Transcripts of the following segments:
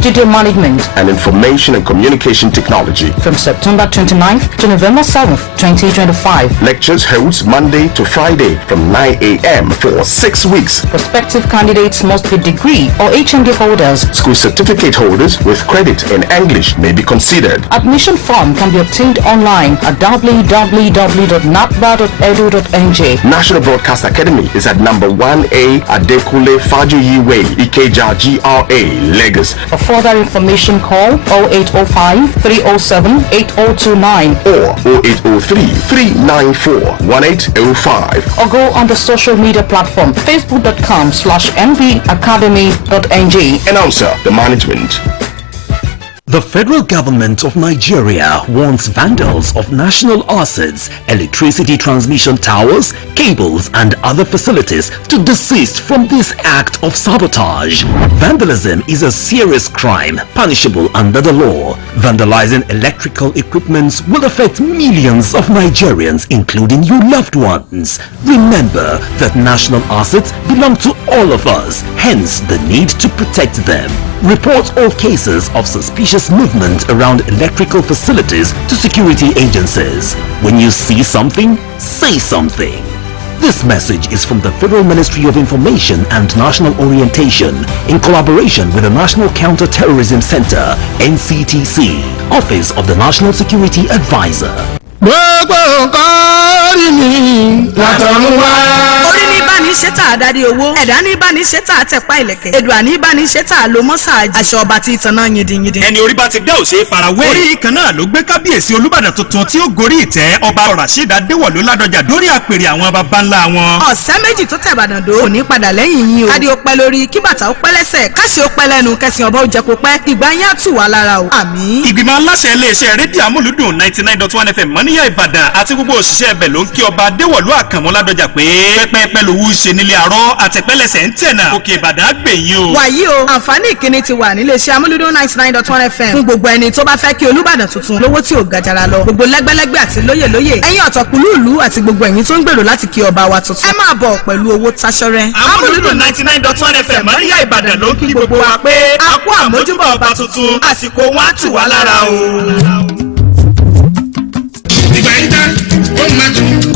Digital Management, and Information and Communication Technology. From September 29th to November 7th, 2025. Lectures holds Monday to Friday from 9 a.m. for 6 weeks. Prospective candidates must be degree or HND holders. School certificate holders with credit in English may be considered. Admission form can be obtained online at www.napba.edu.nj. National Broadcast Academy is at number 1A Adekule Fajuyi Way, Ikeja GRA, Lagos. For further information, call 0805 307 8029 or 0803 394 1805 or go on the social media platform facebook.com/nbacademy.ng. Announcer, the management. The federal government of Nigeria wants vandals of national assets, electricity transmission towers, cables and other facilities to desist from this act of sabotage. Vandalism is a serious crime punishable under the law. Vandalizing electrical equipment will affect millions of Nigerians, including your loved ones. Remember that national assets belong to all of us, hence the need to protect them. Report all cases of suspicious movement around electrical facilities to security agencies. When you see something, say something. This message is from the Federal Ministry of Information and National Orientation in collaboration with the National Counter-Terrorism Center, NCTC, Office of the National Security Advisor. Ṣẹ́tà àdádi owó ẹ̀dá ní bá ní ṣẹ́tà àtẹ̀pá ìlẹ̀kẹ̀ èdùà ní bá ní ṣẹ́tà ló mọ́sáàjì aṣọ ọba tí ìtànà yìndìnyìndìn. ẹni orí bá ti dá òṣèré farawé. orí kan náà ló gbé kábíyèsí Olúbàdàn tuntun tí ó gorí ìtẹ́ ọba Rasheed Adéwọ̀lú Ládọjà dórí àpèrè àwọn baba ńlá wọn. ọ̀sẹ̀ méjì tó tẹ̀ Ìbàdàn dó kò ní padà lẹ́yìn yín o. kádì ó pẹ́ lórí kí bàtà ó pẹ́ lẹ́sẹ̀ káṣí ó pẹ́ lẹ́nu kẹsìn ọba ó jẹ kó pẹ́ ìgbà yín á tù wá lára o. àmín. ìgbìmọ̀ aláṣẹ iléeṣẹ́ rédíò Amúlùdùn 99.1 FM Moniya Ìbàdàn àti gbogbo òṣìṣẹ́ ibẹ̀ ló ń kí ọba Adéwọ̀lú Àkànmú Ládọjà pé pẹ́pẹ́pẹ́ lówó ṣe nílé àárọ̀ àtẹ̀pẹ́lẹsẹ̀ ń tẹ̀nà òkè Ìbàdàn gbẹ̀yìn o. wàyí o àǹfààní ìkíni ti wà níléeṣẹ́ Amúlùdùn 99.1 FM fún gbogbo ẹni tó bá fẹ́ kí Olúbàdàn tuntun lówó tí ò gàjàrà lọ gbogbo lẹ́gbẹ́lẹ́gbẹ́ àti lóyèlóyè ẹ̀yin ọ̀tọ̀kùlú ìlú àti gbogbo ẹ̀yin tó ń gbèrò láti kí ọba wa tuntun ẹ máa bọ̀ pẹ̀lú owó táṣọ́rẹ́. Amúlùdùn 99.1 FM Moniya Ìbàdàn ló ń kí gbogbo wa pé a kú àmójúbà ọba tuntun àsìkò wọn á tù wá lára o.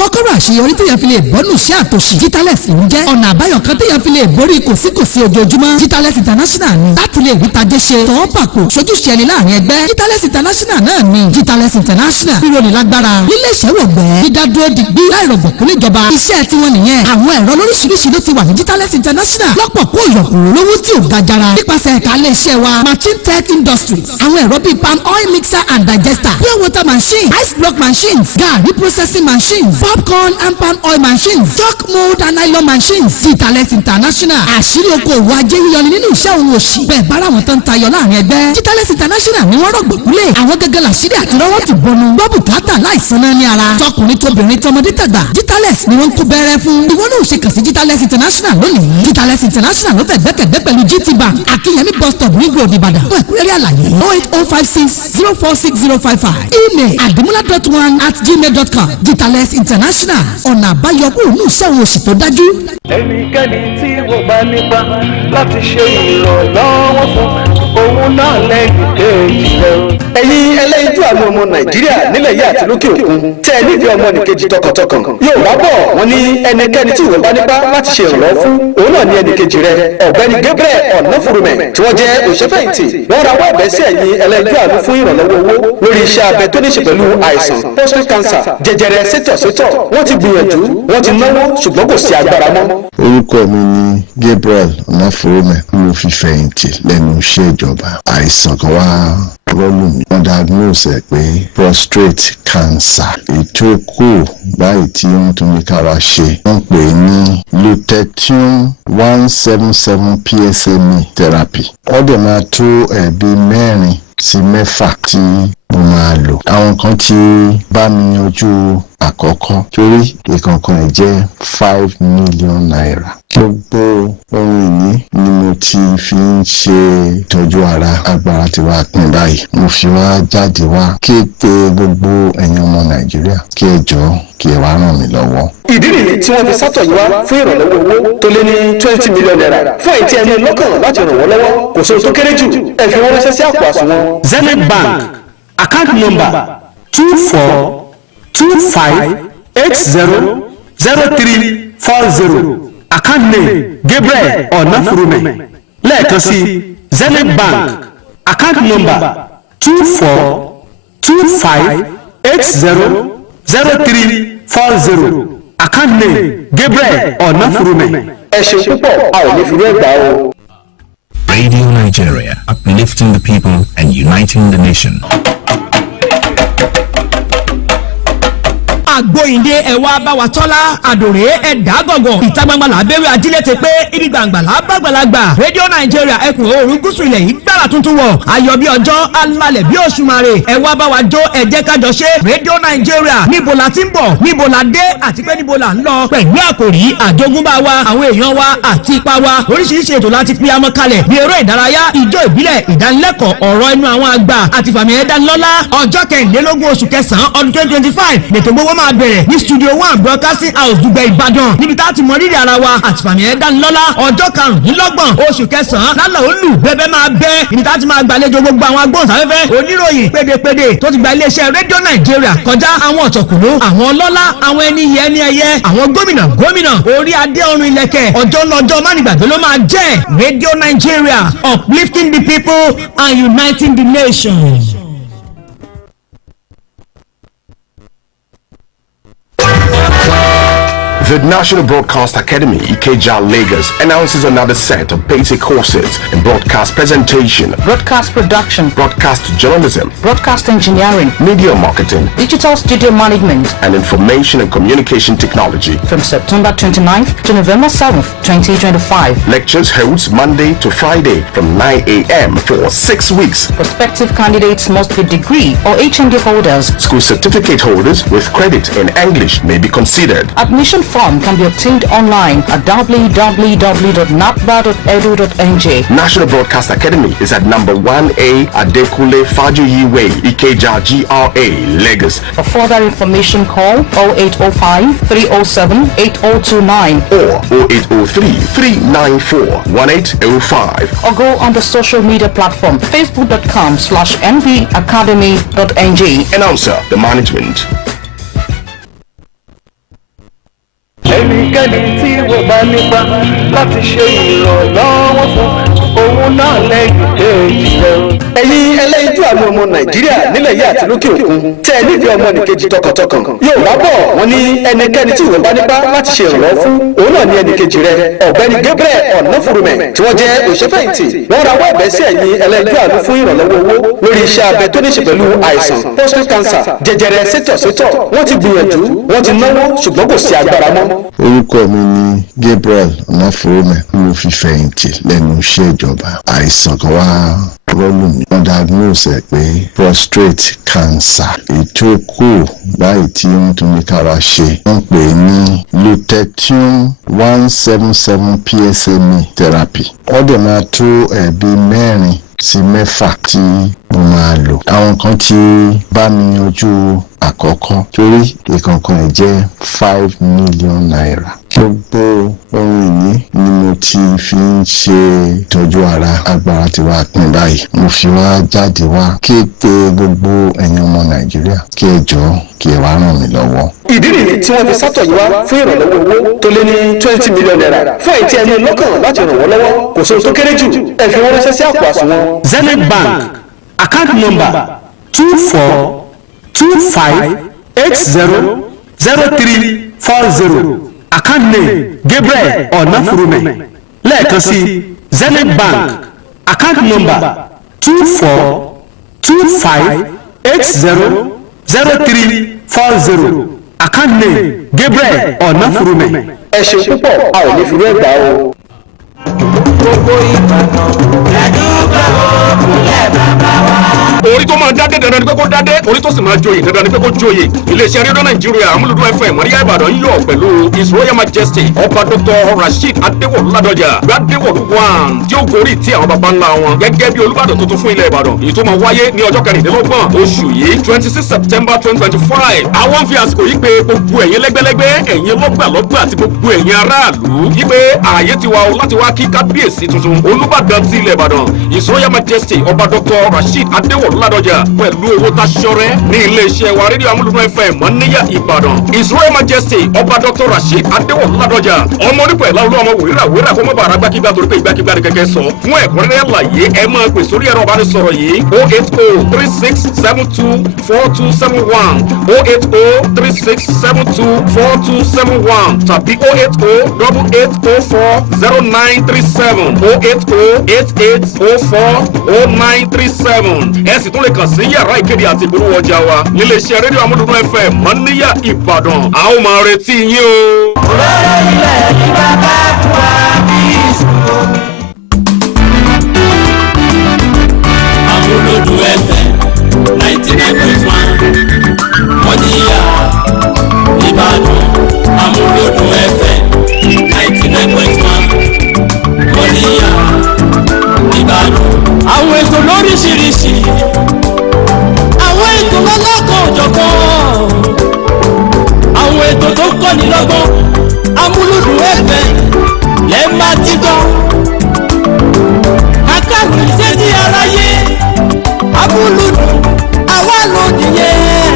kọ́kọ́rọ́ àṣeyọrí téèyàn fi lè bọ́nù sí àtòṣì Jitales ń jẹ́ ọ̀nà àbáyọ kan téèyàn fi lè borí kòsíkòsí ojoojúmọ́. Jitales International ni láti lè rí tajé ṣe tọ́ pàkó sojúṣe ẹni láàrin ẹgbẹ́. Jitales International náà ni Jitales International ríro ní lágbára lílé ìṣẹ́wọ̀gbẹ́ dídádúró digbí láìrọ̀gbọ̀kú níjọba iṣẹ́ tiwọn nìyẹn. àwọn ẹ̀rọ lóríṣiríṣi ló ti wà ní Jitales International lọ́pọ̀ kó yọ̀kù lówó tí ò ga jara nípasẹ̀ ẹ̀ka ilé iṣẹ́ wa Machine Tech Industries. àwọn ẹ̀rọ bíi palm oil mixer and digester, pure water machine, ice block machines, garri processing machines, popcorn and palm oil machines, chalk mold and nylon machines. Jitales International àṣírí okòwò ajé yíyọni nínú iṣẹ́ òun òṣì bẹ́ẹ̀ bára wọn tán tayọ láàrin ẹgbẹ́. Jitales International ni wọ́n rọ̀gbọ̀kúlẹ̀ àwọn gẹ́gẹ́ làṣírí àti rọ́wọ́ ti bọnu gbọ́ bùkátà láìsan náà ní ara tọkùnrin tóbìnrin tọmọdé tàgbà. Jitales ni wọ́n ń kó bẹ́rẹ́ fún ìwọ náà ṣe kàn sí Jitales International lónìí. Jitales International ló fẹ́ gbẹ́kẹ̀gbẹ́ pẹ̀lú GT Bank Akínyẹmí bus stop ring road Ìbàdàn fún ẹ̀kúnrẹ́rẹ́ àlàyé 08056046055 email adimula.1@gmail.com. Jitales International ọ̀nà àbáyọ kúrò ní iṣẹ́ òun òṣì tó dájú. ẹnikẹ́ni tí wọ́n bá nípa láti ṣe ìrànlọ́wọ́ fún òun náà lẹ́yìn kejì rẹ̀. ẹ̀yin ẹlẹ́yinjú àwọn ọmọ Nàìjíríà nílẹ̀ yìí àti lókè òkun tẹ́ ẹ nífẹ̀ẹ́ ọmọ nìkejì tọkàntọkàn yóò wá bọ̀ wọ́n ní ẹnikẹ́ni tí wọ́n bá nípa láti ṣe ìrànlọ́wọ́ fún òun náà ní ẹnìkejì rẹ̀. ọ̀gbẹ́ni Gabriel Ọ̀nàfùrùmẹ̀ tí wọ́n jẹ́ òṣèfẹ̀yìntì wọ́n rawọ́ ẹ̀bẹ̀ sí ẹ̀yin ẹlẹ́yinjú àánú fún ìrànlọ́wọ́ owó lórí iṣẹ́ abẹ tó ní ṣe pẹ̀lú àìsàn prostate cancer jẹjẹrẹ sétọ̀sétọ̀ wọ́n ti gbìyànjú wọ́n ti náwó ṣùgbọ́n kò sí agbára mọ́. orúkọ mi ni Gabriel Ọ̀nàfùrùmẹ̀ mo fi fẹ̀yìntì lẹ́nu iṣẹ́ ìjọba. àìsàn kan wá rọ́lù mi wọ́n diagnose ẹ̀ pé prostate cancer ètò kù báyìí tí wọ́n tún ní kára ṣe wọ́n pè é ní lutetium 177 PSMA therapy. wọ́n dẹ̀ máa tó ẹ̀bí 4 sí 6 tí mo máa lò. Àwọn kan ti bá mi yanjú àkọ́kọ́ torí ìkọ̀ọ̀kan ẹ̀ jẹ́ 5 million naira. Gbogbo ohun ìní ni mo ti fi ń ṣe ìtọ́jú ara. Agbára ti wá pín báyìí. Mo fi wá jáde wá kéde gbogbo ẹ̀yin ọmọ Nàìjíríà kí ẹ jọ̀ọ́ kí ẹ wá ràn mí lọ́wọ́. Ìdí nìyí tí wọ́n fi sátọ̀ yìí wá fún ìrànlọ́wọ́ owó tó lé ní 20 million naira fún ẹ̀yin tí ẹni lọ́kàn láti ràn wọ́n lọ́wọ́. Kò sóhun tó kéré jù, ẹ fi wọ́n ránṣẹ́ sí àpò àsùnwọ̀n Zenith Bank, account number 2425800340, account name Gabriel Onafurume. Lẹ́ẹ̀kan sí Zenith Bank, account number 2425800340, account name Gabriel Onafurume. ẹ ṣe púpọ̀, a ò ní fi rẹ́ gbà o. Radio Nigeria, uplifting the people and uniting the nation. àgbóyìnde ẹ̀wà báwatọ́lá àdòrè ẹ̀dá gọ̀gọ̀ ìta gbangba làbẹ́rẹ́ ajílẹ̀ ti pé ibi gbangba làbàgbàlagbà rédíò nàìjíríà ẹkùn oòrùn gúúsù ilẹ̀ yìí gbára tuntun wọ̀ ayọ̀ bí ọjọ́ alalẹ̀ bí òṣùmàrè ẹ̀wà báwajó ẹ̀jẹ̀ kájọ ṣe rédíò nàìjíríà níbo la ti ń bọ̀ níbo la dé àti pé níbo la ń lọ pẹ̀lú àkòrí àjogúnbá wa àwọn èèyàn wa àti ipa wa oríṣiríṣi ètò láti pín amọ́ kalẹ̀ bí eré ìdárayá ìjó ìbílẹ̀ ìdánilẹ́kọ̀ọ́ ọ̀rọ̀ ẹnu àwọn àgbà àti fàmì ẹ̀dánilọ́lá ọjọ́ kẹrìnlélógún oṣù kẹsàn-án ọdún 2025 lẹ́tọ̀ gbogbo máa bẹ̀rẹ̀ ní studio 1 broadcasting house dùgbẹ̀ ìbàdàn níbi tá a ti mọ rírì ara wa àti fàmì ẹ̀dánilọ́lá ọjọ́ karùnlélọ́gbọ̀n oṣù kẹsàn-án lálẹ́ olù bẹ́bẹ́ máa bẹ́ níbi tá a ti máa gbàlejò gbogbo àwọn agbóhùnsáfẹ́fẹ́ oníròyìn pédépédé tó ti gba iléeṣẹ́ rédíò nàìjíríà kọjá àwọn ọ̀tọ̀kùlú àwọn ọlọ́lá àwọn ẹni yẹ ní ẹyẹ àwọn gómìnà orí adé ọrùn ilẹ̀kẹ̀ ọjọ́ lọ́jọ́ mánigbàgbé ló máa jẹ́ rédíò nàìjíríà uplifting the people and uniting the nation. The National Broadcast Academy, Ikeja, Lagos, announces another set of basic courses in broadcast presentation, Broadcast production, broadcast journalism, broadcast engineering, media marketing, digital studio management and information and communication technology. from September 29th to November 7th, 2025. Lectures holds Monday to Friday from 9 a.m. for 6 weeks. Prospective candidates must be degree or HND holders. School certificate holders with credit in English may be considered. Admission form can be obtained online at www.napba.edu.nj. National Broadcast Academy is at number 1A Adekule Fajoyi Way, Ikeja GRA, Lagos. For further information, call 0805-307-8029 or 0803-394-1805. or go on the social media platform facebook.com/nbacademy.ng. Announcer, the management. ẹnikẹ́ni tí wọ́n bá nípa láti ṣe ìrànlọ́wọ́ fún òun náà lẹ́yìn kejì rẹ̀. ẹ̀yin ẹlẹ́yinjú àánú ọmọ nàìjíríà nílẹ̀ yìí àti lókè òkun tẹ́ ẹ nífẹ̀ẹ́ ọmọ nìkejì tọkàntọkàn yóò bá bọ̀ wọ́n ní ẹnikẹ́ni tí ìwọ bá nípa láti ṣe ìrànlọ́wọ́ fún òun náà ní ẹnìkejì rẹ̀ ọ̀gbẹ́ni Gabriel Onafurume tí wọ́n jẹ́ òṣèfẹ̀yìntì wọ́n rawọ́ ẹ̀bẹ̀ sí ẹ̀yin ẹlẹ́yinjú àánú fún ìrànlọ́wọ́ owó lórí iṣẹ́ abẹ tó ní ṣe pẹ̀lú àìsàn prostate cancer jẹjẹrẹ sétọ̀sétọ̀ wọ́n ti gbìyànjú wọ́n ti náwó ṣùgbọ́n kò sí agbára mọ́. Orúkọ mi ni Gabriel Onafurume. Mo fi fẹ̀yìntì lẹ́nu iṣẹ́ ìjọba. Àìsàn kan wá rọ́lù mi. Wọ́n diagnose ẹ̀ pé prostate cancer. Ètò kù báyìí tí wọ́n tún ní kára ṣe. Wọ́n pè é ní lutetium 177 PSMA therapy. Wọ́n dẹ̀ máa tó ẹ̀bí 4 sí 6 tí mo máa lò. Àwọn kan ti bá mi yanjú àkọ́kọ́ torí ìkọ̀ọ̀kan ẹ̀ jẹ́ 5 million naira. Gbogbo ohun ìní ni mo ti fi ń ṣe ìtọ́jú ara. Agbára ti wá pín báyìí. Mo fi wá jáde wá kéde gbogbo ẹ̀yin ọmọ Nàìjíríà kí ẹ jọ̀ọ́ kí ẹ wá ràn mí lọ́wọ́. ìdí nìyí tí wọ́n fi sátọ̀ yìí wá fún ìrànlọ́wọ́ owó tó lé ní 20 million naira fún ẹ̀yin tí ẹni lọ́kàn láti ràn wọ́n lọ́wọ́ kò sóhun tó kéré jù ẹ fi wọ́n ránṣẹ́ sí àpò àsùnwọ̀n Zenith Bank, account number 2425800340, account name Gabriel Onafurume. Lẹ́ẹ̀kan sí Zenith Bank, account number 2425800340, account name Gabriel Onafurume. ẹ ṣe púpọ̀, a ò ní fi rẹ́ gbà o. gbogbo ìbàdàn ẹ̀dúgbà òkúlẹ̀ bàbá wa. orí tó máa máa dádé dandan ni pé kó dádé orí tó sì máa joyè dandan ni pé kó joyè iléeṣẹ́ rédíò nàìjíríà Amúlùdún FM Moniya Ìbàdàn yọ̀ pẹ̀lú His Royal Majesty ọba Dr. Rasheed Adéwọ̀lú Ládọjà Gbadéwọ̀lú one tí ó gorí tí àwọn baba ńlá wọn gẹ́gẹ́ bí Olúbàdàn tuntun fún ilẹ̀ Ìbàdàn èyí tó máa wáyé ní ọjọ́ 26 oṣù yìí 26 September 2025 àwọn fi àsìkò yìí pé gbogbo ẹ̀yin lẹ́gbẹ́lẹ́gbẹ́ ẹ̀yin lọ́gbàlọ́gbà àti gbogbo ẹ̀yin aráàlú yìí pé ààyè ti wà o láti wá kí kábíyèsí tuntun Olúbàdàn ti ilẹ̀ Ìbàdàn His Royal Majesty ọba Dr. Rasheed Adéwọ̀lú Ládọjà pẹ̀lú owó táṣọrẹ́ ní iléeṣẹ́ wa rédíò Amúlùdún FM Moniya Ìbàdàn His Royal Majesty ọba Dr. Rasheed Adéwọ̀lú Ládọjà ọmọ onípẹ̀ láwùlọ́ ọmọ wòrírà kó mọ́ bàrà gbákígbá torí pé ìgbàkígbá ni kẹ̀kẹ́ sọ fún ẹ̀kúnrẹ́rẹ́ àlàyé ẹ máa pè sórí ẹ̀rọ ìbánisọ̀rọ̀ yìí 08036724271 tàbí 08088040937 08088040937 ẹ sì tún lè kàn sí yàrá ìkéde àti ìpolówó ọjà wa nílé iṣẹ́ rédíò Amúlùdún FM Moniya Ìbàdàn a ó máa retí yín o. olórí ilẹ̀ ní bàbá wa bí ìṣòro. Amuludun FM 99.1 Moniya Ìbàdàn Amuludun FM 99.1 Moniya Ìbàdàn. Àwọn ètò lóríṣiríṣi àwọn ètò lọ́lọ́kan òjọ̀kan àwọn ètò tó kọ́ni lọ́gbọ́n Amuludun FM lẹ́ máa ti gbọ́ kàkàkì sétí aráyé Amuludun àwa ló nìyẹn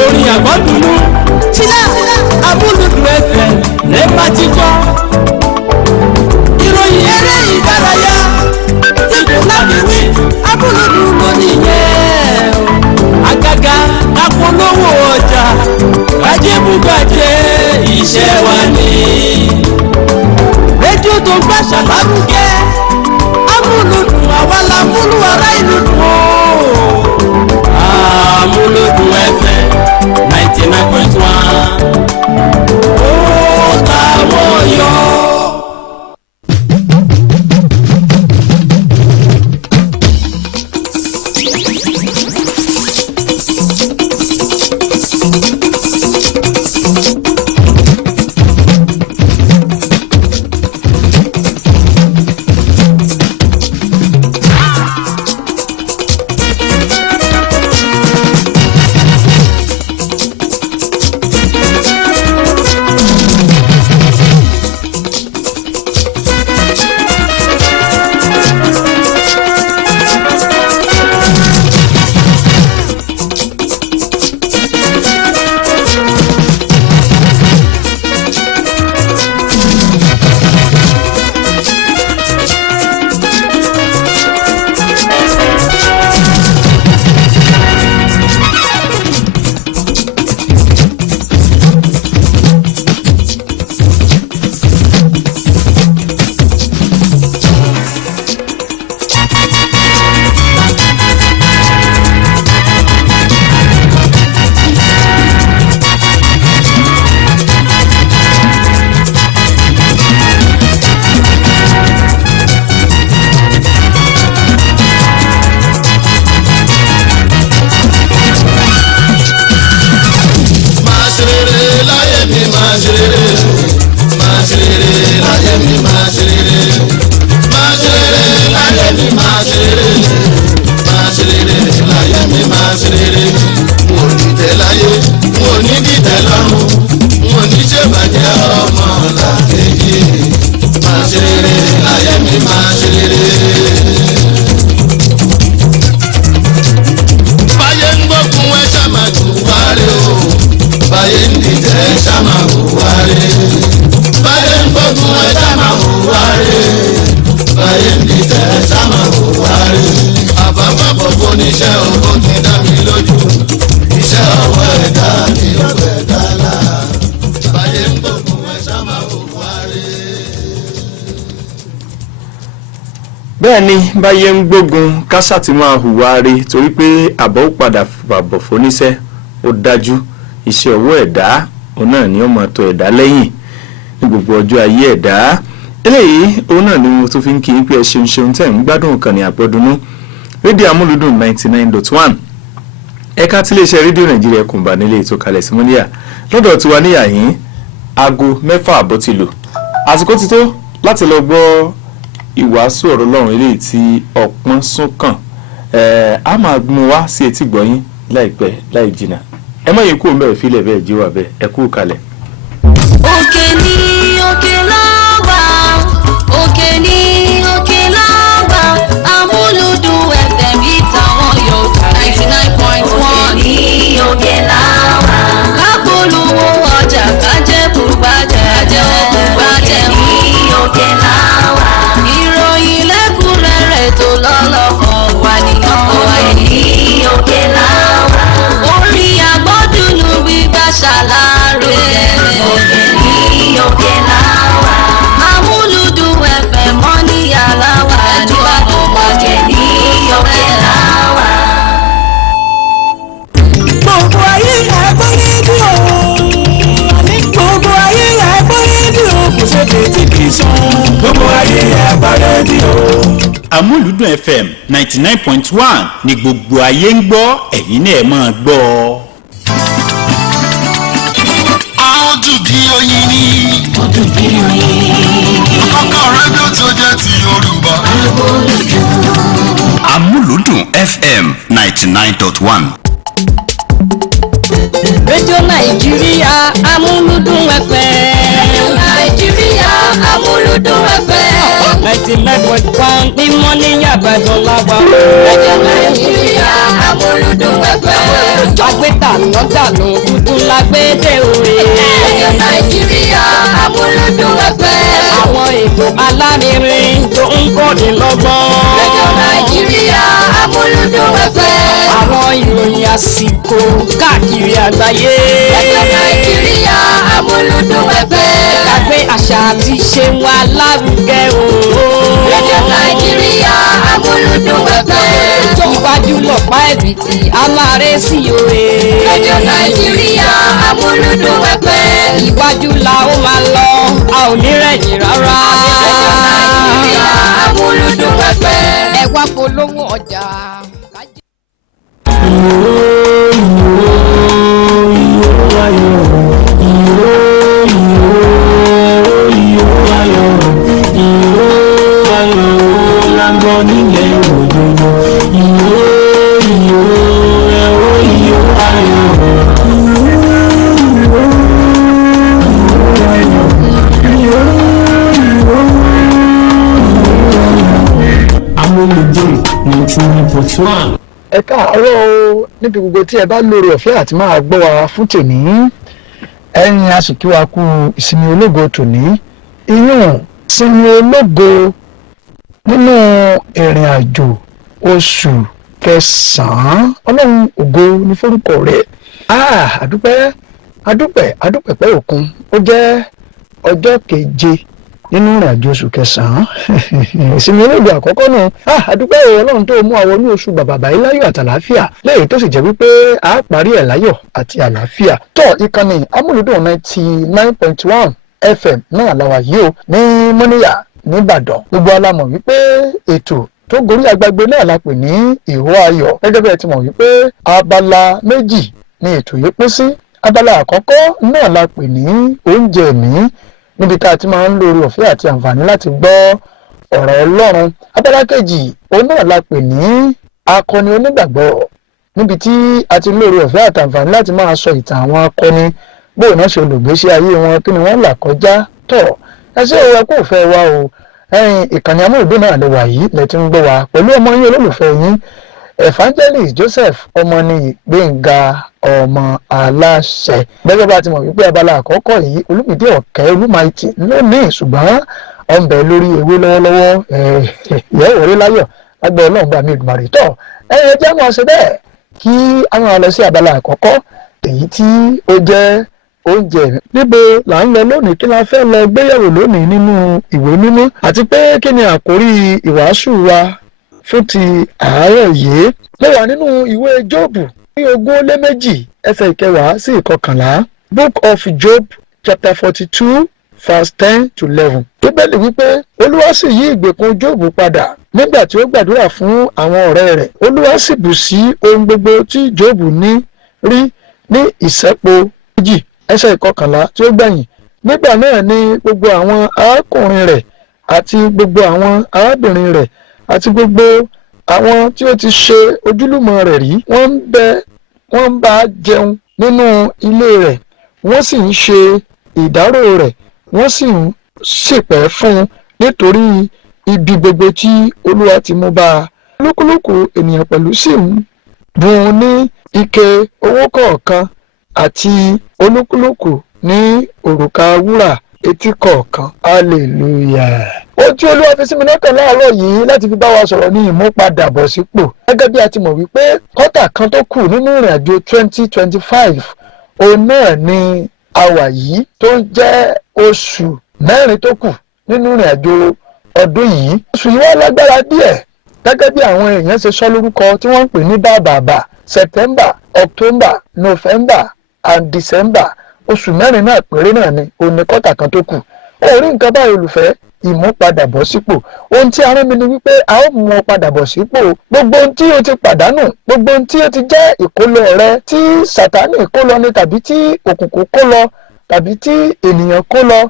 orin àgbọ̀dúnú sílẹ̀ Amuludun FM lẹ́ máa ti gbọ́ ìròyìn eré ìdárayá tí kò láfiwé Amuludun ló nìyẹn àgàgà apolówó ọjà ajébùgbàjẹ́ iṣẹ́ wa ni rédíò tó gbàṣà lárugẹ Amuludun àwa la múlù ará ìlú dùn ó Amuludun FM 99.1 ó táwọn yọ. bẹ́ẹ̀ ni báyé ń gbógun kásà ti máa hùwà rí torí pé àbọ̀ ó padà bàbọ̀ fóníṣẹ́ ó dájú iṣẹ́ ọwọ́ ẹ̀dá òun náà ni ó máa tọ́ ẹ̀dá lẹ́yìn ní gbogbo ọjọ́ ayé ẹ̀dá eléyìí òun náà ni mo tún fi ń kí pé ẹ ṣeun tẹ̀ ń gbádùn kan ní àpọ̀dúnú rédíò Amuludun 99.1 ẹ̀ka tí iléeṣẹ́ rédíò Nàìjíríà kùnbà nílé ètò kalẹ̀ sí Moniya lọ́dọ̀ tiwa níyà yín aago 6 àbọ̀ ti lò àsìkò ti tó láti lọ gbọ́ ìwàásù ọ̀rọ̀ Ọlọ́run eléyìí tí ọ̀pọ̀n sún kàn a máa mú wá sí etí gbọ̀yìn láìpẹ́ láì jìnnà ẹ má yín kú mẹ́rin fílẹ̀ bẹ́ẹ̀ jí wà bẹ́ẹ̀ ẹ kú kalẹ̀. òkè ní òkè lọ́wọ́ òkè ní òkè lọ́wọ́ Amúlùdùn FM ìtàwọn Yorùbá 99.1 ní òkè lọ́wọ́ kápolówó ọjà kájẹ́ bùbájẹ́ ní òkè lọ́wọ́ ìròyìn lẹ́kùnrẹ́rẹ́ tó lọ́lọ́kọ̀ wà ní òkè lọ́wọ́ orí agbọ́dúnú gbígbà ṣàlàyé òkè láwà Amúlùdùn FM Moniya láwà nígbàdàn òkè ní òkè láwà. gbogbo ayé ẹgbẹ́ rédíò àní gbogbo ayé ẹgbẹ́ rédíò kò séde tí kì í sùn. gbogbo ayé ẹgbẹ́ rédíò. Amúlùdùn FM 99.1 ni gbogbo ayé ń gbọ́ ẹ̀yin náà ẹ máa gbọ́ ọ. Ọdún bí oyin ní. Ọdún bí oyin. Kọ́kọ́ rédíò tó jẹ́ ti Yorùbá. Amuludun FM 99.1. rédíò Nàìjíríà Amúlùdùn FM. Nàìjíríà Amúlùdùn FM. 99.1 ní Moniya Ìbàdàn láwa. rédíò Nàìjíríà Amúlùdùn FM. agbẹ́ta lọ́dàlú tuntun lágbẹ́dẹ́ òwe. rédíò Nàìjíríà Amúlùdùn FM. àwọn ètò alárinrin tó ń kọ́ni lọ́gbọ́n. rédíò Nàìjíríà Amúlùdùn FM. àwọn ìròyìn àsìkò káàkiri àgbáyé. rédíò Nàìjíríà Amúlùdùn FM. kàgbé àṣà àti ṣe wa lárugẹ o. rédíò Nàìjíríà Amúlùdùn FM. iwájú lọ̀pá ẹ̀bìtì a máa ré sí òwe. rédíò Nàìjíríà Amúlùdùn FM. iwájú la ó máa lọ a ò ní rẹ̀yìn rárá. rédíò Nàìjíríà Amúlùdùn FM. ẹ wá polówó ọjà. Amuludun 99.1. ẹ káàárọ̀ o níbi gbogbo tí ẹ bá lórí ọ̀fẹ́ àti máa gbọ́ wa fún tèmi ẹ̀yin àsìkí wa kú ìsinmi ológo tòní iyún ìsinmi ológo nínú ìrìn àjò oṣù kẹsàn-án ọlọ́run ògo ní forúkọ rẹ̀ adúpẹ́ pẹ́ òkun ó jẹ́ ọjọ́ keje nínú ìrìn àjò oṣù kẹsàn-án ìsinmi ológo àkọ́kọ́ náà àdúpẹ́ ọlọ́run tó mú àwọn ní oṣù bàbàbà yìí láyọ̀ àti àlàáfíà lẹ́yìn tó sì jẹ́ wípé a parí ẹ̀ láyọ̀ àti àlàáfíà tó ìkànnì Amúlùdùn 99.1 FM náà làwà yìí o ní Moniya ní Ìbàdàn gbogbo alámọ̀ wípé ètò tó gorí agbágbé náà la pè ní ìhó ayọ̀ gẹ́gẹ́ bí ẹ ti mọ̀ wípé abala méjì ni ètò yìí pín sí abala àkọ́kọ́ náà la pè ní oúnjẹ ẹ̀mí níbi tá a ti máa ń lórí ọ̀fẹ́ àti àǹfààní láti gbọ́ ọ̀rọ̀ Ọlọ́run abala kejì òun náà la pè ní akọni onígbàgbọ́ níbi tí a ti lórí ọ̀fẹ́ àti àǹfààní láti máa sọ ìtàn àwọn akọni bóun náà ṣe olùgbésí ayé wọn kí ni wọ́n là kọjá tọ̀ ẹ ṣé ẹ kó fẹ́ wá o ìkànnì Amúlùdùn náà lè wà yìí lẹ ti ń gbọ́ wa pẹ̀lú ọmọ yín olólùfẹ́ yín Evangelist Joseph Ọmọnìyí Gbénga ọmọ aláṣẹ gẹ́gẹ́ bá ti mọ̀ wípé abala àkọ́kọ́ yìí Olúmídé Ọ̀kẹ́ Olúmaìtì lónìí ṣùgbọ́n ọ̀nbẹ lórí ewé lọ́wọ́lọ́wọ́ ìyẹ́wò orí láyọ̀ lágbẹ́ Ọlọ́run bá mi Èdùmàrè tọ̀ ẹ̀yẹ jẹ́ wọn ṣe bẹ́ẹ̀ kí àwọn lọ sí abala àkọ́kọ́ èyí tí ó jẹ́ oúnjẹ mi níbo là ń lọ lónìí kí la fẹ́ lọ gbéyẹ̀wò lónìí nínú ìwé mímọ́ àti pé kí ni àkórí ìwàásù wa fún ti àárọ̀ yìí ló wà nínú ìwé Jóòbù ní 22 ẹsẹ̀ 10 sí 11 Book of Job chapter 42 verse 10 to 11. Bíbélì wípé Olúwa sì yí ìgbèkùn Jóòbù padà nígbà tí ó gbàdúrà fún àwọn ọ̀rẹ́ rẹ̀ Olúwa sì bù sí ohun gbogbo tí Jóòbù ní rí ní ìṣẹ́po méjì. Ẹsẹ̀ 11 tí ó gbẹ̀yìn. Nígbà náà ni gbogbo àwọn arákùnrin rẹ̀ àti gbogbo àwọn arábìnrin rẹ̀ àti gbogbo àwọn tí ó ti ṣe ojúlùmọ̀ rẹ̀ rí wọ́n ń bá jẹun nínú ilé rẹ̀, wọ́n sì ń ṣe ìdárò rẹ̀, wọ́n sì ń ṣèpẹ́ fún un nítorí ibi gbogbo tí Olúwa ti mú bá a. Olúkúlùkù ènìyàn pẹ̀lú sì ń bùn ní ike owó kọ̀ọ̀kan àti olúkúlùkù ní òrùka wúrà etí kọ̀ọ̀kan. Hallelujah. Ohun tí Olúwa fi sí mi lọ́kàn láàárọ̀ yìí láti fi bá wa sọ̀rọ̀ ní ìmúpadàbọ̀sípò. Gẹ́gẹ́ bí a ti mọ̀ wípé kọ́tà kan tó kù nínú ìrìn àjò 2025 òun náà ni a wà yìí tó jẹ́ oṣù 4 tó kù nínú ìrìn àjò ọdún yìí. Oṣù yìí wá lágbára díẹ̀ gẹ́gẹ́ bí àwọn èèyàn ṣe sọ lórúkọ tí wọ́n ń pè ní bàbàbà. September, October, November and December. Oṣù 4 náà péré náà ni òun ni kọ́tà kan tó kù. Orí nǹkan báyìí olùfẹ́, ìmúpadàbọ̀sípò. Ohun tí a rán mi ni wípé a ó mú ọ padà bọ̀ sípò. Gbogbo ohun tí o ti pàdánù, gbogbo ohun tí o ti jẹ́ ìkólọ rẹ, tí Sátánì kó lọ ni tàbí tí òkùnkùn kó lọ tàbí tí ènìyàn kó lọ,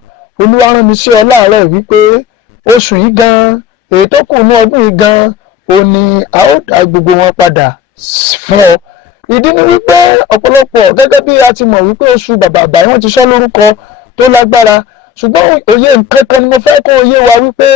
Olúwa rán mi sí ọ láàárọ̀ wípé oṣù yìí gan, èyí tó kù ní ọdún yìí gan, òun ni a ó dá gbogbo wọn padà fún ọ. Ìdí ni wípé ọ̀pọ̀lọpọ̀ gẹ́gẹ́ bí a ti mọ̀ wípé oṣù bàbàbà wọ́n ti sọ lórúkọ tó lágbára, ṣùgbọ́n òye nǹkan kan ni mo fẹ́ kó yé wa wípé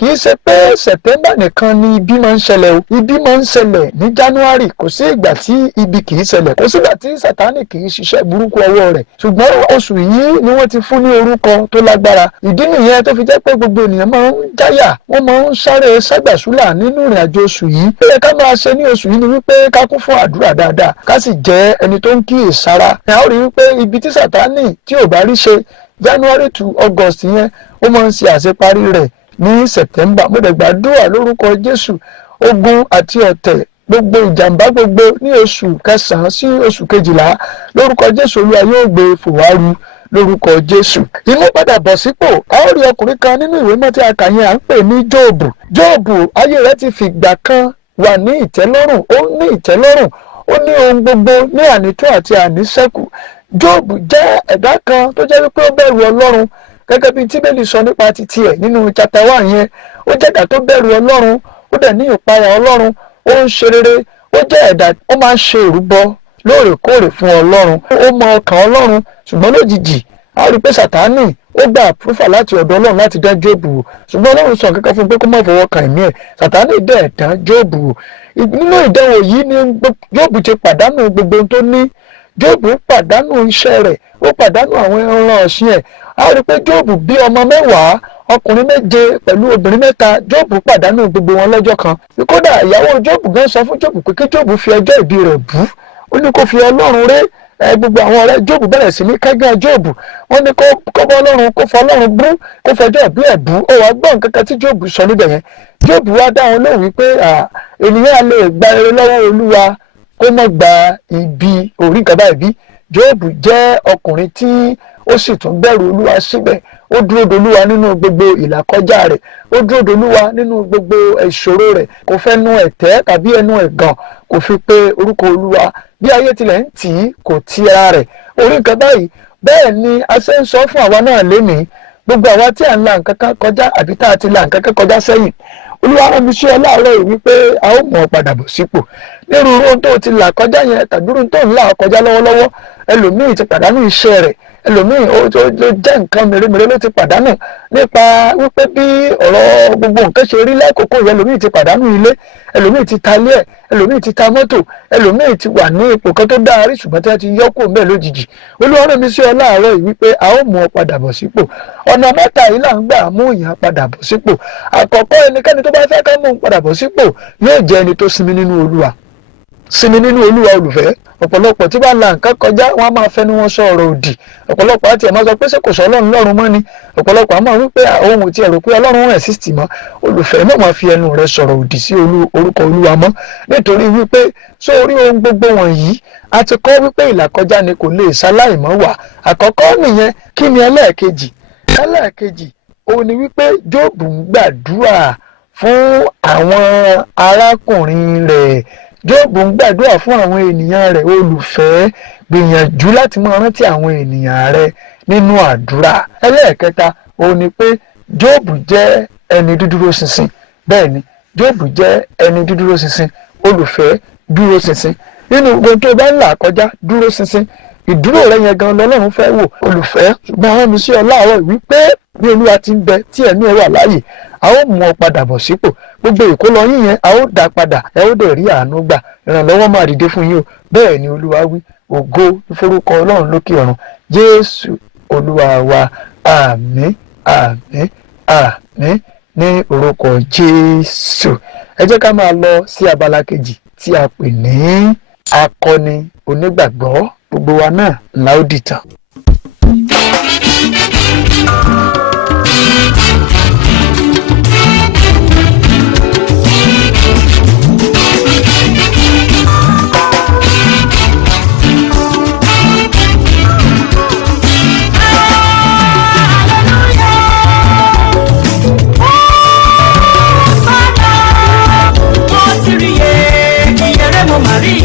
kì í ṣe pé September nìkan ni ibi máa ń ṣẹlẹ̀ o. Ibi máa ń ṣẹlẹ̀ ní January. Kò sí ìgbà tí ibi kì í ṣẹlẹ̀, kò sí ìgbà tí Sátánì kì í ṣiṣẹ́ burúkú ọwọ́ rẹ̀, ṣùgbọ́n oṣù yìí ni wọ́n ti fún ní orúkọ tó lágbára. Ìdí nìyẹn tó fi jẹ́ pé gbogbo ènìyàn máa ń jáyà, wọ́n máa ń sáré ságbàsúlà nínú ìrìn àjò oṣù yìí. Ó yẹ ká máa ṣe ní oṣù yìí ni wípé ká kún fún àdúrà dáadáa, ká sì jẹ́ ẹni tó ń kíyèsára. A ó rí wípé ibi tí Sátánì tí ò bá rí ṣe January to August yẹn, ó máa ń ṣe àṣeparí rẹ̀ ní September. Mo dẹ̀ gbàdúrà lórúkọ Jésù, ogun àti ọ̀tẹ̀, gbogbo ìjàmbá gbogbo ní oṣù 9 sí oṣù 12 lórúkọ Jésù Olúwa yóò gbé fòwárù lórúkọ Jésù. Ìmúpadàbọ̀sípò. A ó rí ọkùnrin kan nínú ìwé mọ́ tí a kà yẹn à ń pè ní Jóòbù. Jóòbù ayé rẹ̀ ti fìgbà kan wà ní ìtẹ́lọ́rùn, ó ní ìtẹ́lọ́rùn, ó ní ohun gbogbo ní ànító àti àníṣẹ́kù. Jóòbù jẹ́ ẹ̀dá kan tó jẹ́ wípé ó bẹ̀rù Ọlọ́run gẹ́gẹ́ bí Bíbélì sọ nípa titi ẹ̀ nínú chapter 1 yẹn. Ó jẹ́ ẹ̀dá tó bẹ̀rù Ọlọ́run, ó dẹ̀ ní ìpayà Ọlọ́run, ó ń ṣe rere, ó jẹ́ ẹ̀dá ó máa ń ṣe ìrúbọ lóòrèkóòrè fún Ọlọ́run, ó mọ ọkàn Ọlọ́run. Ṣùgbọ́n lójijì a rí pé Sátánì ó gba àpúrúfà láti ọ̀dọ̀ Ọlọ́run láti dá Jóòbù wò, ṣùgbọ́n Ọlọ́run sọ kankan fún un pé kó má fọwọ́ kan ẹ̀mí ẹ̀. Sátánì dẹ̀ dán Jóòbù wò. Nínú ìdánwò yìí ni Jóòbù ti pàdánù gbogbo ohun tó ní. Jóòbù pàdánù iṣẹ́ rẹ̀, ó pàdánù àwọn ẹran ọ̀sìn ẹ̀. A rí pé Jóòbù bí ọmọ 10, ọkùnrin 7 pẹ̀lú obìnrin 3. Jóòbù pàdánù gbogbo wọn lọ́jọ́ kan. Kódà ìyàwó Jóòbù gan sọ fún Jóòbù pé kí Jóòbù fi ọjọ́ ìbí rẹ̀ bú. Ó ní kó fi Ọlọ́run ré. Gbogbo àwọn ọ̀rẹ́ Jóòbù bẹ̀rẹ̀ sí ní kẹ́gàn Jóòbù. Wọ́n ní kó bọ́ Ọlọ́run, kó fọ Ọlọ́run bú, kó fọjọ́ ìbí ẹ̀ bú. Ó wá gbọ́ nǹkan kan tí Jóòbù sọ níbẹ̀ yẹn. Jóòbù wá dá wọn lóhùn wípé ènìyàn lè gba ire lọ́wọ́ Olúwa kó má gba ibi. Orí nǹkan báyìí bí. Jóòbù jẹ́ ọkùnrin tí ó sì tún bẹ̀rù Olúwa síbẹ̀. Ó dúró dolúwa nínú gbogbo ìlàkọjá rẹ̀, ó dúró dolúwa nínú gbogbo ìṣòro rẹ̀. Kò fẹ́ nu ẹ̀tẹ́ tàbí ẹnu ẹ̀gàn, kò fi pé orúkọ Olúwa. Bí ayé tilẹ̀ ń tì í, kò ti ara rẹ̀. Orí nǹkan báyìí bẹ́ẹ̀ ni a ṣe ń sọ fún àwa náà lénìí. Gbogbo àwa tí à ń la nǹkan kan kọjá àbí tá a ti la nǹkan kan kọjá sẹ́yìn, Olúwa rán mi sí ọ láàárọ̀ yìí wípé a ó mú ọ padà bọ̀ sípò. Nírú ohun tó ti là kọjá yẹn tàbí ohun tó ń là kọjá lọ́wọ́lọ́wọ́, ẹlòmíì ti pàdánù iṣẹ́ rẹ̀, ẹlòmíì ó jẹ́ nǹkan mèremère ló ti pàdánù nípa wípé bí ọ̀rọ̀ gbogbo nǹkan ṣe rí lákòókò yẹn. Ẹlòmíì ti pàdánù ilé, ẹlòmíì ti ta ilé ẹ̀, ẹlòmíì ti ta mọ́tò, ẹlòmíì ti wà ní ipò kan tó dáa rí ṣùgbọ́n tí wọ́n ti yọ kúrò ńbẹ̀ lójijì. Olúwa rán mi sí ọ láàárọ̀ yìí wípé a ó mú ọ padà bọ̀ sípò. Ọ̀nà 3 yìí là ń gbà mú èèyàn padà bọ̀ sípò. Àkọ́kọ́, ẹnikẹ́ni tó bá fẹ́ ká mú un padà bọ̀ sípò yóò jẹ́ ẹni tó sinmi nínú Olúwa. Sinmi nínú Olúwa olùfẹ́. Ọ̀pọ̀lọpọ̀ tí bá la nǹkan kọjá wọn á máa fẹnu wọn sọ ọ̀rọ̀ òdì. Ọ̀pọ̀lọpọ̀ àti ẹ̀ máa sọ pé ṣé kò sọ Ọlọ́run lọ́run mọ́ ni. Ọ̀pọ̀lọpọ̀ á máa wí pé ohun ò tiẹ̀ rò pé Ọlọ́run exist mọ́. Olùfẹ́ náà máa fi ẹnu rẹ̀ sọ̀rọ̀ òdì sí orúkọ Olúwa mọ́, nítorí wípé sórí ohun gbogbo wọ̀nyí a ti kọ́ wípé ìlàkọjá ni kò lè ṣaláìmọ́ wà. Àkọ́kọ́ nìyẹn. Kí ni ẹlẹ́ẹ̀kejì? Ẹlẹ́ẹ̀kejì òun ni wípé Jóòbù ń gbàdúrà fún àwọn arákùnrin rẹ̀. Jóòbù ń gbàdúrà fún àwọn ènìyàn rẹ̀. Olùfẹ́, gbìyànjú láti máa rántí àwọn ènìyàn rẹ̀ nínú àdúrà. Ẹlẹ́ẹ̀kẹta òun ni pé Jóòbù jẹ́ ẹni dídúró ṣinṣin. Bẹ́ẹ̀ ni, Jóòbù jẹ́ ẹni dídúró ṣinṣin. Olùfẹ́, dúró ṣinṣin nínú gbogbo tó bá ń là kọjá. Dúró ṣinṣin, ìdúró rẹ yẹn gan lọ́lọ́run fẹ́ wò. Olùfẹ́, ṣùgbọ́n àwọn ẹni sí ọ láàárọ̀ wípé bí Olúwa ti ń bẹ tí ẹ̀mí ẹ wà láàyè, a ó mú ọ padà bọ̀ sípò. Gbogbo ìkólọ yín yẹn a ó dá padà, ẹ ó dẹ̀ rí àánú gbà. Ìrànlọ́wọ́ máa dìde fún yín o. Bẹ́ẹ̀ ni Olúwa wí. Ògo forúkọ Ọlọ́run lókè ọ̀run. Jésù Olúwa wa. Àmín, àmín, àmín ní orúkọ Jésù. Ẹ jẹ́ ká máa lọ sí abala kejì tí a pè ní akọni onígbàgbọ́. Gbogbo wa náà la ó dìtàn.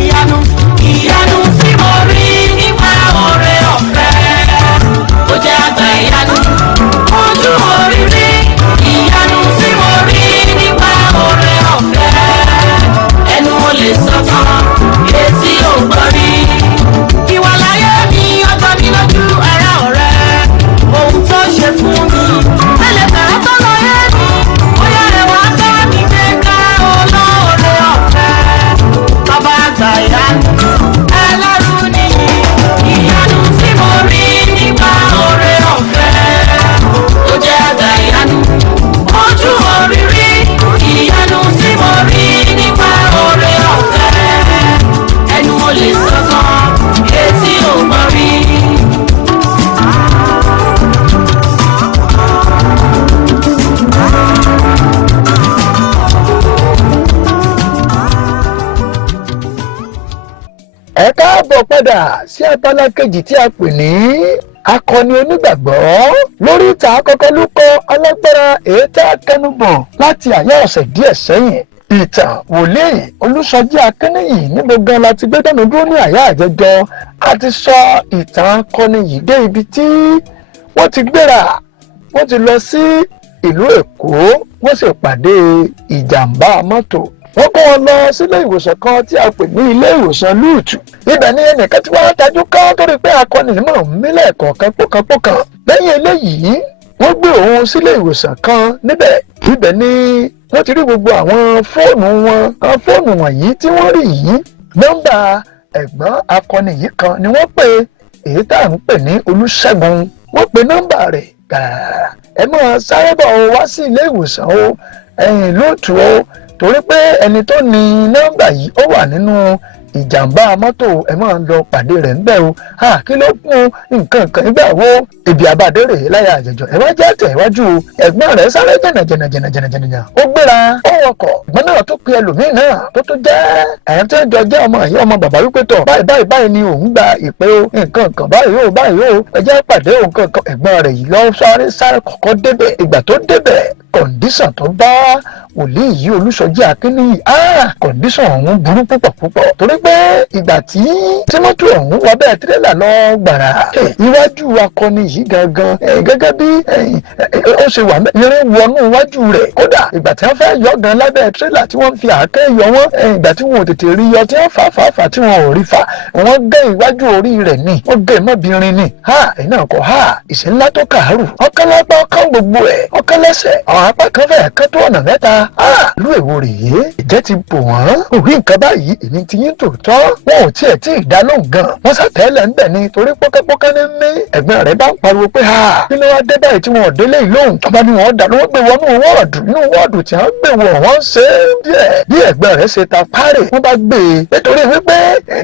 Ìyanu tí mo rí nípa oore ọ̀fẹ́, ó jẹ́ àgbà ìyanu. Ojú oríire, ìyanu tí mo rí nípa oore ọ̀fẹ́, ẹnu ò lè sọ tán, etí ò gbọ́ rí. Ìwà láyé mi ọjọ́ mi lójú ara ọ̀rẹ́, ohun tó ṣe fún mi, tẹ́lẹ̀ tẹ̀rẹ́ tó lọ yé mi, bóyá ẹ̀wà bá mi gbé ká olóore ọ̀fẹ́. Bàbá àgbà ìyanu, ẹlẹ́rù nìyí, ìyanu tí mo rí nípa oore ọ̀fẹ́, ó jẹ́ àgbà ìyanu. Ojú oríire, ìyanu tí mo rí nípa oore ọ̀fẹ́, ẹnu ò lè sọ tán, etí ò gbọ́ rí. Ẹ káàbọ̀ padà sí abala kejì tí a pè ní akọni onígbàgbọ́. Lórí ìta àkọ́kọ́ ló kọ́ alágbára èyí tá a kẹnubọ̀ láti àyà ọ̀sẹ̀ díẹ̀ sẹ́yìn. Ìtàn wòlíì Olúsọjí Akínníyì ní gbogbo láti gbé dẹ́nu dúró ní àyà àjẹjọ. A ti sọ ìtàn akọni yìí dé ibi tí wọ́n ti gbéra. Wọ́n ti lọ sí ìlú Èkó, wọ́n sì pàdé ìjàmbá mọ́tò. Wọ́n kó wọn lọ sílé ìwòsàn kan tí a pè ní ilé ìwòsàn Lúùtù. Ibẹ̀ ni ẹnìkan tí wọ́n tajú ká torí pé akọni mọ̀ mílẹ̀ kọ̀ọ̀kan pọ̀kanpọ̀kan. Lẹ́yìn eléyìí, wọ́n gbé òun sílé ìwòsàn kan níbẹ̀. Ibẹ̀ ni wọ́n ti rí gbogbo àwọn fóònù wọn. Àwọn fóònù wọ̀nyí tí wọ́n rí yìí, nọ́mbà ẹ̀gbọ́n akọni yìí kan ni wọ́n pè, èyí tá à ń pè ní Olúṣẹ́gun. Wọ́n pe nọ́mbà rẹ̀ gàrà. Ẹ máa sáré bọ̀ wá sí ilé ìwòsàn o, ẹ̀yìn Lúùtù o, torí pé ẹni tó ní nọ́mbà yìí ó wà nínú ìjàmbá mọ́tò. Ẹ máa lọ pàdé rẹ̀ ńbẹ̀ o. Kí ló kún nǹkan ìgbà wo ibi àbádé rè láyà àjẹjọ. Ẹ wá jẹ́ àtẹ̀wájú o. Ẹ̀gbọ́n rẹ̀ sáré jẹ̀nàjẹ̀nàjẹ̀nàjẹ̀nà. Ó gbéra, ó wọkọ̀. Ẹ̀gbọ́n náà tó pe ẹlòmíì náà tó jẹ́ ẹ̀yìn tó jọ jẹ́ ọmọ ìyá ọmọ bàbá wípé tọ̀ báyìí ni òun gba ìpè o, nǹkan báyìí o, ẹ jẹ́ pàdé o nǹkan. Ẹ̀gbọ́n rẹ̀ yìí lọ sáré kọ́kọ́ débẹ̀. Ìgbà tó débẹ̀, kọ̀ǹdíṣàn tó bá wòlíì yìí Olúsọjí Akínníyì, kọ̀ǹdíṣàn ọ̀hún burú púpọ̀ torí pé ìgbà tí mọ́tò ọ̀hún wọ bẹ́ẹ̀ tírélà lọ gbàrà iwájú akọni yìí gangan gẹ́gẹ́ bí ó ṣe wà irin wọnú iwájú rẹ̀. Kódà ìgbà tí wọ́n fẹ́ yọ gan lábẹ́ tírélà tí wọ́n fi àáké yọ wọ́n, ìgbà tí wọn ò tètè rí yọ tí wọ́n fà tí wọn ò rí fà, wọ́n gé iwájú orí rẹ̀ ni, wọ́n gé mọ́bìnrin ni. ẹ̀yin náà kọ́ ìṣe ńlá tó kàárù, ọkàn lápá ọkàn gbogbo ẹ̀, ọkàn lẹ́sẹ̀, àwọn apá kan fẹ́ẹ̀ kán tó ọ̀nà mẹ́ta. Lú èwo rèé, ìjẹ́ ti bò wọ́n. Òrí nǹkan báyìí èmi ti yín tòótọ́. Wọn ò tiẹ̀ tí ì dá lóhùn gan. Wọ́n sàtẹ́lẹ̀ ń bẹ̀ ni torí pọ́kẹ́pọ́kẹ́ ní mí. Ẹ̀gbọ́n rẹ̀ bá ń pariwo pé kí ló wá dé báyìí tí wọn ò délé ìlóhùn. Tọ́ba ni wọ́n dà ló wọ́n gbé wọnú wọ́ọ̀dù. Inú wọ́ọ̀dù tí wọ́n gbé wọ̀ wọ́n ṣe díẹ̀. Bí ẹ̀gbọ́n rẹ̀ ṣe ta párè, wọ́n bá gbé e. Nítorí wípé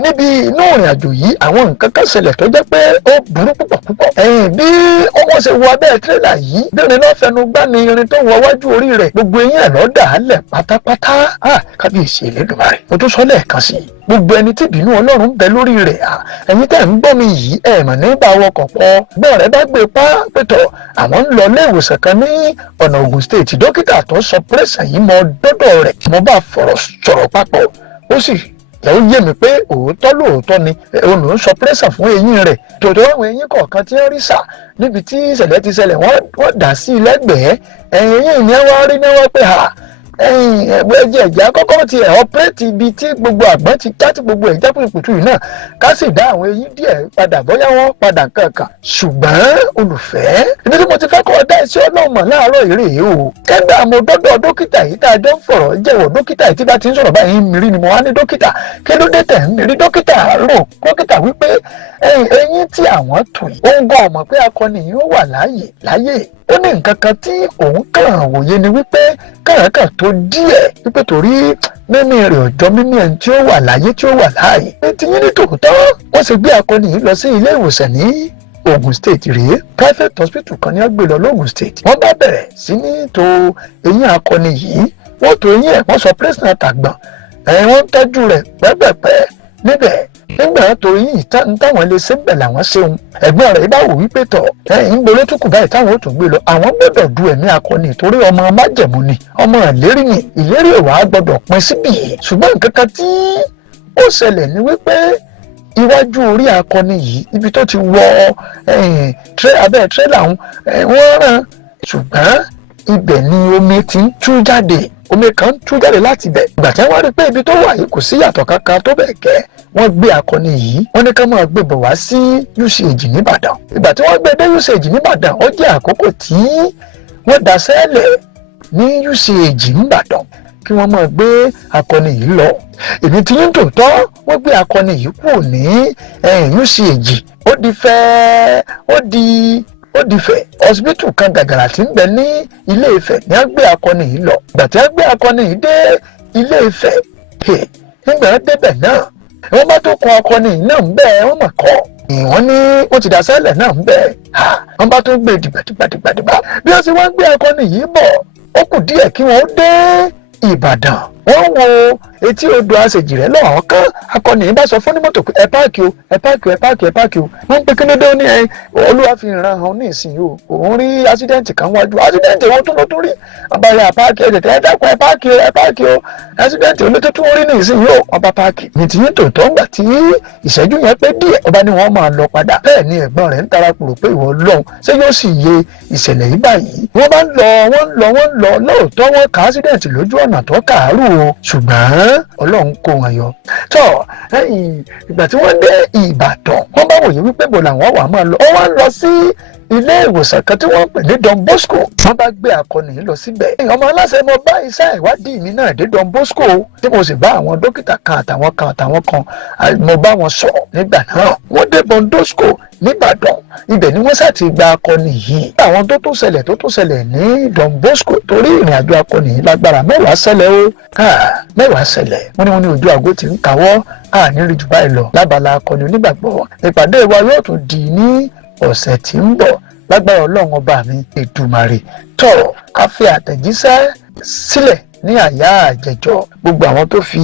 níbi inú ìrìn àjò yìí àwọn nǹkan kan ṣẹlẹ̀ tó jẹ́ pé ó burú púpọ̀. Bí wọ́n ṣe wọ abẹ́ tírélà yìí, bí irin náà fẹnu gbá ni irin tó wọ wájú orí rẹ̀. Gbogbo eyín ẹ̀ lọ́ dà á lẹ̀ pátápátá. Kábíyèsí Elédùmarè. Mo tún sọ lẹ́ẹ̀kan sí i. gbogbo ẹni tí ìbínú ọlọ́run ń bẹ lórí rẹ̀ ẹ̀yin tẹ́ ń gbọ́ mi yìí ẹ̀ mọ̀ nígbà wọkọ̀ pọ̀ gbọ́n rẹ̀ bá gbé pa pẹ̀tọ̀ àwọn ń lọ ilé ìwòsàn kan ní ọ̀nà Ògùn state dókítà tó sọ pírẹ́sà yìí mọ dọ́dọ̀ rẹ̀ mo bá sọ̀rọ̀ papọ̀ ó sì yẹ ó yé mi pé lóòótọ́ ni òun ló ń sọ pírẹ́sà fún eyín rẹ̀ tòótọ́ àwọn eyín kọ̀ọ̀kan tí ń rí sà níbi tí ìṣẹ̀lẹ̀ ti ṣẹlẹ̀ wọ́n dà sí lẹ́gbẹ̀ẹ́ eyín ìyẹn wá rí náà wá pé ẹ̀jẹ̀ ẹ̀jẹ̀ àkọ́kọ́ ti ọ̀pẹ́rẹ́tì ibi tí gbogbo àgbọ̀n ti já tí gbogbo ẹ̀jẹ̀ pùtùpùtù yìí náà ká sì dá àwọn eyín díẹ̀ padà bóyá wọ́n padà kankan ṣùgbọ́n olùfẹ́ ibi tí mo ti fẹ́ kọ́ ọ dá iṣẹ́ ọlọ́mọ láàárọ̀ èrè o kẹ́gbà mo dọ́dọ̀ dókítà yìí tá a jọ ń fọ̀rọ̀ jẹ́wọ̀ dókítà yìí tí bá ti ń sọ̀rọ̀ báyìí mìírí ni mo wá ní dókítà kí ló dé tẹ̀ ń mìírí dókítà wípé eyín tí àwọn tù yìí ó ń gan ọmọ pé akọni yìí ó wà láyè ó ní nǹkan kan tí òun kàn wòye ni wípé kàràkà tó díẹ̀ wípé torí mímí rẹ̀ ọjọ́ mímí ẹni tí ó wà láyé tí ó wà láàyè tí yín ní tòótọ́ wọ́n sì gbé akọni yìí lọ sí ilé ìwòsàn ní Ogun State rèé private hospital kan ní wọ́n gbé lọ lógun State wọ́n bá bẹ̀rẹ̀ sí ní to eyín akọni yìí wọ́n to eyín ẹ̀ wọ́n sọ pírẹ́sìnà tàgbọ̀n wọ́n tọ́jú rẹ̀ pẹ́pẹ́pẹ́ níbẹ̀ nígbà tó yìí táwọn lè ṣe bẹ̀ làwọn ṣeun ẹ̀gbọ́n rẹ̀ bá wò wípé tọ̀ ń gbolo tó kù báyìí táwọn ò tún gbé lọ àwọn gbọ́dọ̀ du ẹ̀mí akọni torí ọmọ májẹ̀mú ni ọmọ ìlérí ni ìlérí ìwà gbọ́dọ̀ pín síbì ṣùgbọ́n nǹkan kan tí ó ṣẹlẹ̀ ni wípé iwájú orí akọni yìí ibi tó ti wọ abẹ́ tírélà wọ́n rán ṣùgbọ́n ibẹ̀ ni omi ti ń tú jáde omi kan tú jáde láti bẹ̀ ìgbà tí wọ́n rí pé ibi tó wà yìí kò sí yàtọ̀ kankan tó bẹ̀ gẹ́ wọ́n gbé akọni yìí wọ́n ní ká máa gbé bọ̀ wá sí UCH nìbàdàn ìgbà tí wọ́n gbé dé UCH nìbàdàn ó jẹ́ àkókò tí wọ́n dá sẹ́lẹ̀ ní UCH nìbàdàn kí wọ́n máa gbé akọni yìí lọ èmi tí yín tòótọ́ wọ́n gbé akọni yìí kù ní UCH ó di Ifẹ̀ hospital kan gàgàrà tí ń bẹ ní Ilé Ifẹ̀ ní wọ́n gbé akọni yìí lọ ìgbà tí wọ́n gbé akọni yìí dé Ilé Ifẹ̀ nígbà wọ́n débẹ̀ náà wọ́n bá tó kan akọni yìí náà ń bẹ́ẹ̀ wọ́n mà kọ́ wọ́n ní ó ti dá sẹ́lẹ̀ náà ń bẹ́ẹ̀ wọ́n bá tó gbé dìgbàdìgbà bí wọ́n ti wá gbé akọni yìí bọ̀ ó kù díẹ̀ kí wọ́n dé Ìbàdàn wọ́n wo etí odò àṣejì rẹ̀ lọ́wọ́ kan akọni yìí bá sọ fún ní mọ́tò pé ẹ páàkì o wọ́n ń pe kí ló dé ní olúwa fi ràn án ní ìsìn o òun rí ásídẹ́ǹtì kan wájú ásídẹ́ǹtì wọn tó lọ tó rí àbáyé páàkì ẹ dákun ẹ páàkì o ásídẹ́ǹtì olótó tó rí ní ìsìn yìí o wọ́n bá páàkì ní ti yín tòótọ́ ńgbà tí ìṣẹ́jú yẹn pé díẹ̀ ọba ni wọ́n máa lọ padà bẹ́ẹ̀ ni ẹ̀gbọ́n rẹ̀ ń tara kúrò pé ìwọ lọ́hùn ṣé yóò sì yé ìṣẹ̀lẹ̀ yìí báyìí wọ́n bá ń lọ lóòótọ́ wọn kà ásídẹ́ǹtì lójú ọ̀nà tó kàárù o ṣùgbọ́n Ọlọ́run kó wọn yọ tọ́ ìgbà tí wọ́n dé Ìbàdàn wọ́n bá wòye wípé bò làwọn wà máa lọ ó wá lọ sí ilé ìwòsàn kan tí wọ́n pè ní Don Bosco wọ́n bá gbé akọni yìí lọ síbẹ̀ ọmọ aláṣẹ mo bá iṣẹ́ ìwádìí mi náà dé Don Bosco tí mo sì bá àwọn dókítà kan àtàwọn kan mo bá wọn sọ̀rọ̀ nígbà náà wọ́n dé Don Bosco nìbàdàn ibẹ̀ ni wọ́n ṣàti gba akọni yìí àwọn tó tún ṣẹlẹ̀ ní Don Bosco torí ìrìn àjò akọni yìí lágbára mẹ́wàá ṣẹlẹ̀ wọ́n ní ojú àgọ́ ti ń kawọ́ àníri jù báyìí lọ lábala akọni onígbàgbọ́ ìpàdé wa yóò tún di ní ọ̀sẹ̀ tí ń bọ̀ lágbára Ọlọ́run ọba mi Èdùmàrè tọ̀ a fi àtẹ̀jíṣẹ́ sílẹ̀ ní àyà àjẹjọ́ gbogbo àwọn tó fi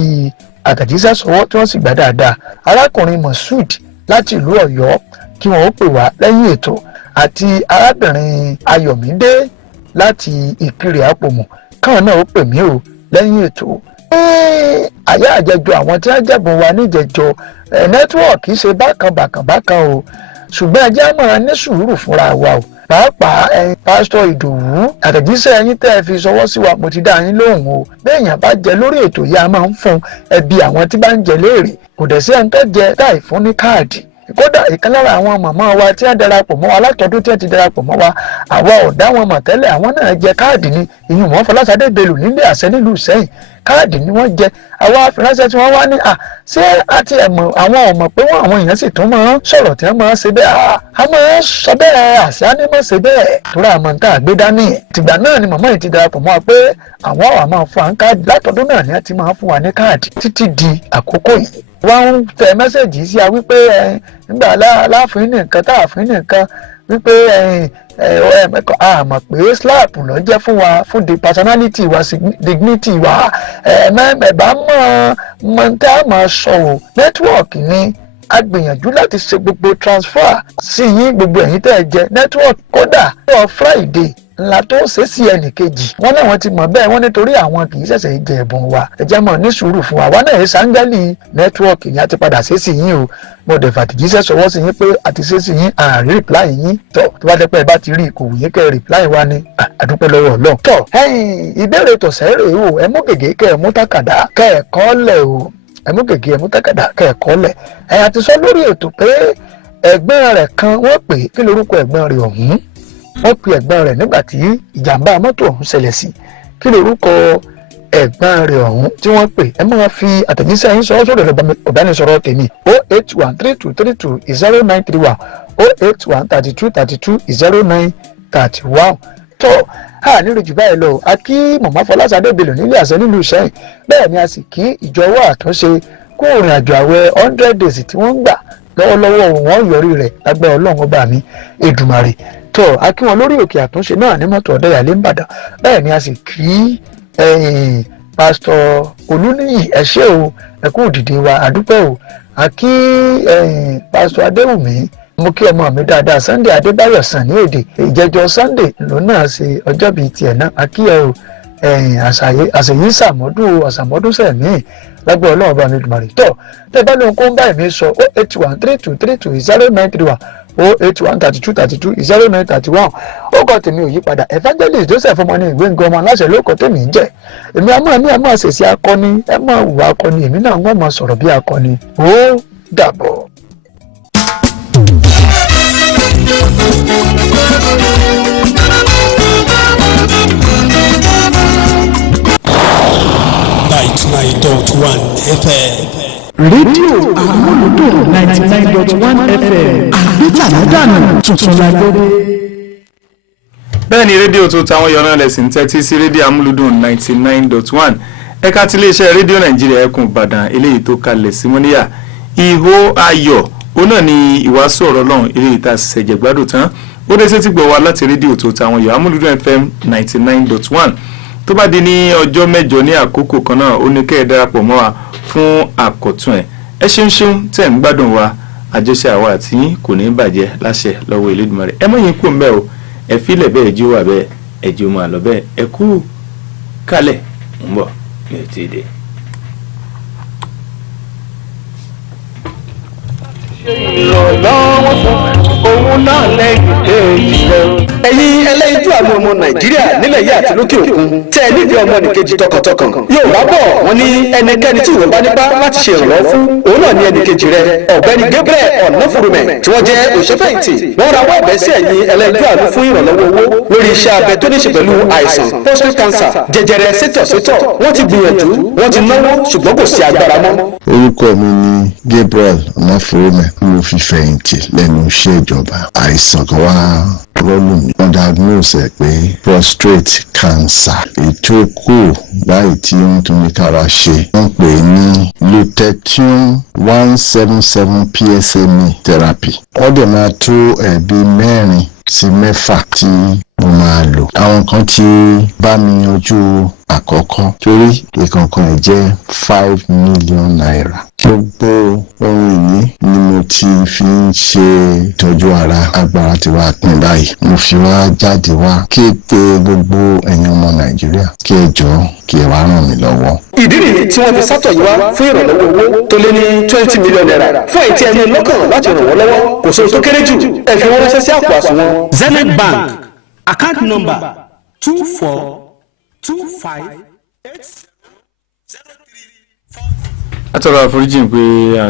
àtẹ̀jíṣẹ́ sọwọ́ tí wọ́n sì gbà dáadáa arákùnrin Moshood láti ìlú Ọ̀yọ́ kí wọ́n ó pè wá lẹ́yìn ètò àti arábìnrin Ayọ̀mídé láti Ìkirè Àpòmù káwọn náà ó pè mí o lẹ́yìn ètò àyà àjẹjọ́ àwọn tí wọ́n jẹ̀bùn wa níjẹjọ nẹ́tíwọ̀kì ṣe bákan o ṣùgbọ́n ẹ jẹ́ máa ní sùúrù fúnra wa o pàápàá pásítọ̀ Ìdòwú àtẹ̀jíṣẹ́ ẹ̀yin tẹ́ ẹ fi ṣọwọ́ sí wa mo ti dá yín lóhùn o béèyàn bá jẹ lórí ètò yìí a máa ń fún ẹbí àwọn tí bá ń jẹ léèrè kò dẹ̀ sí ẹni tó jẹ táì fún ní káàdì kódà ìkan lára àwọn màmá wa tí wọ́n darapọ̀ mọ́ wa látọdún tí wọ́n ti darapọ̀ mọ́ wa àwa ò dá wọn mọ̀ tẹ́lẹ̀ àwọn náà jẹ káàdì ni ìyún wọn Fọláṣadé Bello nílé àṣẹ nílùú Ìṣẹ́yìn káàdì ni wọ́n jẹ àwa àfìránṣẹ́ tí wọ́n wá ní ṣé àti ẹ̀mọ̀ àwọn ọmọ pé wọ́n àwọn èèyàn sì tún máa ń sọ̀rọ̀ tí wọ́n máa ń ṣe bẹ́ẹ̀ a máa ń sọ bẹ́ẹ̀ àṣà ni máa ń ṣe bẹ́ẹ̀ torí àmọ́ tá a gbé dání tìgbà náà ni màmá yìí ti darapọ̀ mọ́ wa pé àwọn àwa máa fún wa ní káàdì látọdún náà ni wọ́n ti máa fún wa ní káàdì títí di àkókò yìí wọ́n ń tẹ mẹ́sẹ̀gì sí a wípé nígbà láàfin nìkan tá àfin nìkan wípé àmọ̀ pé slap ló jẹ́ fún wa fún the personality wa dignity wa mẹ́ẹ̀bá mọ̀ tá a máa sọ o nẹ́tíwọ̀kì ni a gbìyànjú láti ṣe gbogbo transfer sí yín gbogbo ẹ̀yin tẹ́ ẹ jẹ nẹ́tíwọ̀kì kódà ọ Friday ńlá tó ṣe sí ẹnì kejì wọn náà wọn ti mọ̀ bẹ́ẹ̀ wọn nítorí àwọn kì í ṣẹ̀ṣẹ̀ jẹ ẹ̀bùn wa ẹjẹ mọ ní sùúrù fún wa wọn náà ṣàǹgálì nẹ́tíwọ̀kì yẹn á ti padà ṣe sí yín o mo dẹ̀ fàtìjíṣẹ́ sọwọ́ sí yín pé àti ṣe sí yín àárín rìpláì yín tó bá jẹ́ pé ẹ bá ti rí ìkòwò yín kẹ́ rìpláì wa ni àdúpẹ́ lọ́wọ́ Ọlọ́run. tó ìbéèrè tọ̀sẹ̀ rèé o ẹ mú gègé kẹ́ ẹ mú tákàdá kẹ́ ẹ kọ lẹ̀ o ẹ mú gègé ẹ mú tákàdá kẹ́ ẹ kọ lẹ̀ ẹ àti sọ lórí ètò pé ẹ̀gbọ́n rẹ̀ kan wọ́n pè kí lorúkọ ẹ̀gbọ́n rẹ̀ ọ̀hún wọ́n pe ẹ̀gbọ́n rẹ̀ nígbà tí ìjàmbá mọ́tò ọ̀hún ṣẹlẹ̀ sí kí lorúkọ ẹ̀gbọ́n rẹ̀ ọ̀hún tí wọ́n pè ẹ máa fi àtẹ̀jíṣẹ́ yín sọ́wọ́ sórí ọ̀bánisọ̀rọ̀ tèmi 08132320931 08132320931 tó a nílò jù báyìí lọ a kí mọ̀mọ́ Fọláṣadé Bello nílé àṣẹ nílùú Ìṣẹ́yìn bẹ́ẹ̀ ni a sì kí ìjọwọ́ àtúnṣe kó ìrìn àjò àwẹ̀ 100 days tí wọ́n ń gbà lọ́wọ́lọ́wọ́ wọn yọrí rẹ̀ lágbára Ọlọ́run ọba mi Èdùmàrè tó a kí wọn lórí òkè àtúnṣe náà ní mọ́tò ọ̀dẹ́yàlé ńbàdàn bẹ́ẹ̀ ni a sì kí pásítọ̀ Olúníyì ẹ ṣé o ẹ kú òdìdí wa àdúpẹ́ o a kí pásítọ̀ Adéwùmí mo kí ọmọ mi dáadáa Sunday Adébáyọ̀ sàn ní èdè ìjẹjọ Sunday ló náà ṣe ọjọ́ bíi tiẹ̀ náà a kí ẹ o àṣeyí àṣàmọ́dún sẹ̀mí lágbára Ọlọ́run bá mi dùmarè tó tẹ́ bá lóun kó ń báyìí mi sọ 08132320931 08132320931 ó kọ́ tèmi ò yípadà Evangelist Joseph ọmọ ní ìwé nǹkan ọmọ aláṣẹ lóko tèmi ń jẹ́ èmi àmọ́ ṣèṣì akọni ẹ máa wù akọni èmi náà wọ́n máa sọ̀rọ̀ bí akọni ó dàbọ̀. rédíò Amuludun 99.1 FM àgbéjàmọ́dànù tuntun lágbóde. bẹ́ẹ̀ ni rédíò tó táwọn yọ̀nà lẹ́sìn tẹ́tí sí rédíò Amuludun 99.1 ẹ̀ka tí iléeṣẹ́ rédíò Nàìjíríà ẹkùn Ìbàdàn eléyìí tó kalẹ̀ sí Moniya ìhó ayọ̀ ó náà ni ìwàásù ọ̀rọ̀ Ọlọ́run eléyìí tá a ṣẹ̀jẹ̀ gbádùn tán ó dé sétí gbọ́ wa láti rédíò tó táwọn yọ̀ Amuludun FM 99.1 tó bá di ní ọjọ́ mẹ́jọ ní àkókò kan náà ó ní kẹ́ ẹ darapọ̀ mọ́ wa fún àkọ́tún ẹ ṣeun tẹ̀ ń gbádùn wa àjọṣe àwa àti kò ní bàjẹ́ láṣẹ lọ́wọ́ Elédùmarè ẹ mọ̀ yín kú mbẹ́ o ẹ fílẹ̀ bẹ́ẹ̀ jí wà bẹ́ẹ̀ ẹ jí o máa lọ bẹ́ẹ̀ ẹ kú kálẹ̀ ń bọ̀ ní ètò èdè. ìrànlọ́wọ́ fún òun náà lẹ́yìn kejì rẹ̀. ẹ̀yin ẹlẹ́yinjú àánú ọmọ Nàìjíríà nílẹ̀ yìí àti lókè òkun tẹ́ ẹ nífẹ̀ẹ́ ọmọnìkejì tọkàntọkàn yóò wá bọ̀ wọ́n ní ẹnikẹ́ni tí ìwọ bá nípa láti ṣe ìrànlọ́wọ́ fún òun náà ní ẹnìkejì rẹ̀ ọ̀gbẹ́ni Gabriel Ọ̀nàfùrùmẹ̀ tí wọ́n jẹ́ òṣèfẹ̀yìntì wọ́n rawọ́ ẹ̀bẹ̀ sí ẹ̀yin ẹlẹ́yinjú àánú fún ìrànlọ́wọ́ owó lórí iṣẹ́ abẹ tó ní ṣe pẹ̀lú àìsàn prostate cancer jẹjẹrẹ sétọ̀sétọ̀ wọ́n ti gbìyànjú wọ́n ti náwó ṣùgbọ́n kò sí agbára mọ́. orúkọ mi ni Gabriel Ọ̀nàfùrùmẹ̀ mo fi fẹ̀yìntì lẹ́nu iṣẹ́ ìjọba àìsàn kan wá rọ́ọ̀lù mi wọ́n diagnose ẹ̀ pé prostate cancer ètò kù báyìí tí wọ́n tún ní kára ṣe wọ́n pè é ní lutetium 177 PSMA therapy wọ́n dẹ̀ máa tó ẹ̀bí 4 sí 6 tí mo máa lò àwọn kan tí bá mi yanjú àkọ́kọ́ torí ìkọ̀ọ̀kan ẹ̀ jẹ́ 5 million naira gbogbo ohun ìní ni mo ti fi ń ṣe ìtọ́jú ara agbára ti wá pín báyìí mo fi wá jáde wá kéde gbogbo ẹ̀yin ọmọ Nàìjíríà kí ẹ jọ̀ọ́ kí ẹ wá ràn mí lọ́wọ́. ìdí nìyí tí wọ́n fi sátọ̀ yìí wá fún ìrànlọ́wọ́ owó tó lé ní 20 million naira fún èyí tí ẹni lọ́kàn láti ràn wọ́n lọ́wọ́ kò sóhun tó kéré jù ẹ fi wọ́n ránṣẹ́ sí àpò àsùnwọ̀n Zenith Bank account number 2425 àtọ́rọ̀ àforíjì pé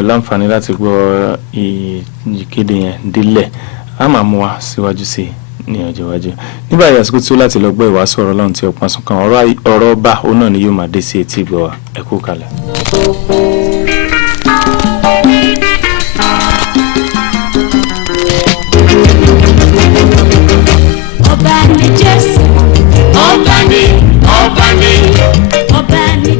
láǹfààní láti gbọ́ ìkéde yẹn délẹ̀ a máa mú wa síwájú sí ní ọjọ́ iwájú nígbà yìí àsìkò tí ó láti lọ gbọ́ ìwàásù ọ̀rọ̀ Ọlọ́run tí ọ̀pọ̀ àsùnkàn ọ̀rọ̀ ọba òun náà ni yóò máa dé sí etí ìgbọ́ wa ẹ kú kalẹ̀. ọba ni Jésù ọba ni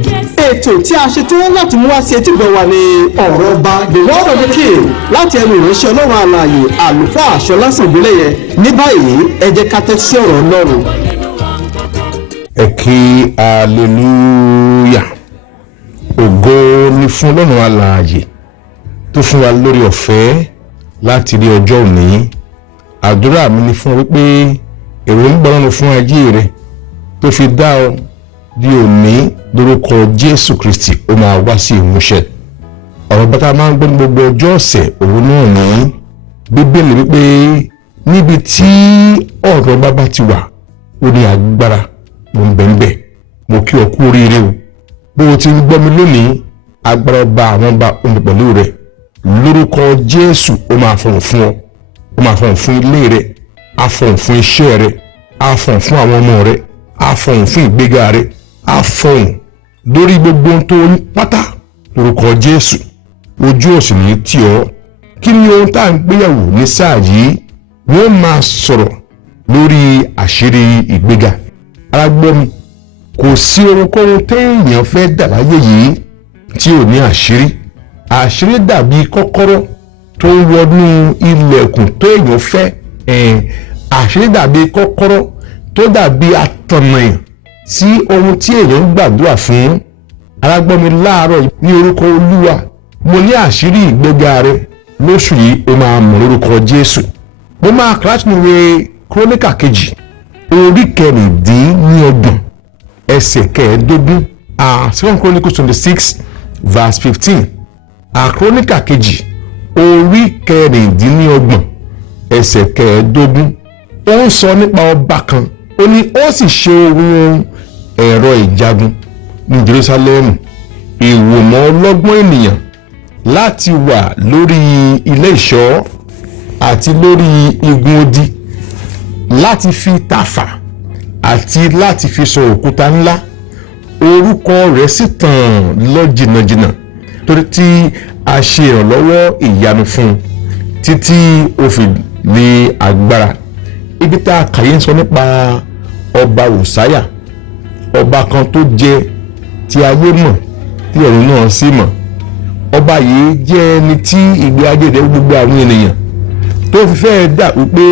Jésù. ètò ètò tí a ṣe tán láti mú wá sí etí gbọ̀ wá ní ọ̀rọ̀ ọba the word of the king láti ẹnu ìránṣẹ́ ọlọ́run alààyè àlùfáà Ṣọlá Sàngbéléyẹ. Ní báyìí ẹ jẹ́ ká tẹ́tí sí ọ̀rọ̀ ọlọ́run. Ẹ kí hallelujah. Ògo ni fún ọlọ́run alààyè tó fún wa lórí ọ̀fẹ́ láti rí ọjọ́ òní. Àdúrà mi ni fún wípé èròǹgbà Ọlọ́run fún ayé rẹ tó fi dá ọ di òní lórúkọ Jésù Kristi ó máa wá sí ìmúṣẹ. Ọ̀rọ̀ bàtà máa ń gbọ́ ní gbogbo ọjọ́ ọ̀sẹ̀ òun náà ní Bíbélì wípé níbi tí ọ̀rọ̀ bàbá ti wà ó ní agbára mo ń bẹ̀ǹbẹ̀. Mo kí ọ kú oríire o. Bó o ti ń gbọ́ mi lónìí agbára ọba àwọn ọba òun pẹ̀lú rẹ lórúkọ Jésù ó máa fọ̀hún fún ọ. Ó máa fọ̀hún fún ilé rẹ, á fọ̀hún fún iṣẹ́ rẹ, á fọ̀hún fún àwọn ọmọ rẹ, á fọ̀hún fún ìgbéga rẹ, á fọ̀hún lórí gbogbo ohun tó ní pátá lórúkọ Jésù. Ojú òsì ní tì ọ́. Kí ni ohun tá à ń gbéyàwó ní sáà yìí? Wọ́n máa sọ̀rọ̀ lórí àṣírí ìgbéga. Arágbọ́ mi, kò sí ohunkóhun téèyàn fẹ́ dà láyé yìí tí ò ní àṣírí. Àṣírí dàbí kọ́kọ́rọ́ tó ń wọnú ilẹ̀kùn tó èèyàn fẹ́. Àṣírí dàbí kọ́kọ́rọ́ tó dàbí atọ̀nàyàn sí ohun tí èèyàn ń gbàdúrà fún. Arágbọ́ mi láàárọ̀ ní orúkọ Olúwa, mo ní àṣírí ìgbéga rẹ lóṣù yìí ó máa mọ̀ lórúkọ Jésù. Mo máa kà láti ìwé Kíróníkà kejì orí 29 ẹsẹ̀ 15. 2 Chronicles 26 verse 15. Kíróníkà kejì orí 29 ẹsẹ̀ 15. Ó ń sọ nípa ọba kan. Ó ní ó sì ṣe ohun ẹ̀rọ ìjagun ní Jerúsálẹ́mù, ìwòmọ̀ ọlọ́gbọ́n ènìyàn láti wà lórí ilé ìṣọ́ àti lórí igun odi, láti fi tàfà àti láti fi sọ òkúta ńlá. Orúkọ rẹ̀ sì tàn lọ jìnnàjìnnà torí tí a ṣe ìrànlọ́wọ́ ìyanu fún un títí ó fi ní agbára. Ibi tá a kàyé ń sọ nípa ọba Òsáyà, ọba kan tó jẹ tí ayé mọ̀ tí ọ̀run náà sì mọ̀. Ọba yìí jẹ́ ẹni tí ìgbé ayé rẹ̀ gbogbo àwọn ènìyàn tó fi fẹ́ dà wípé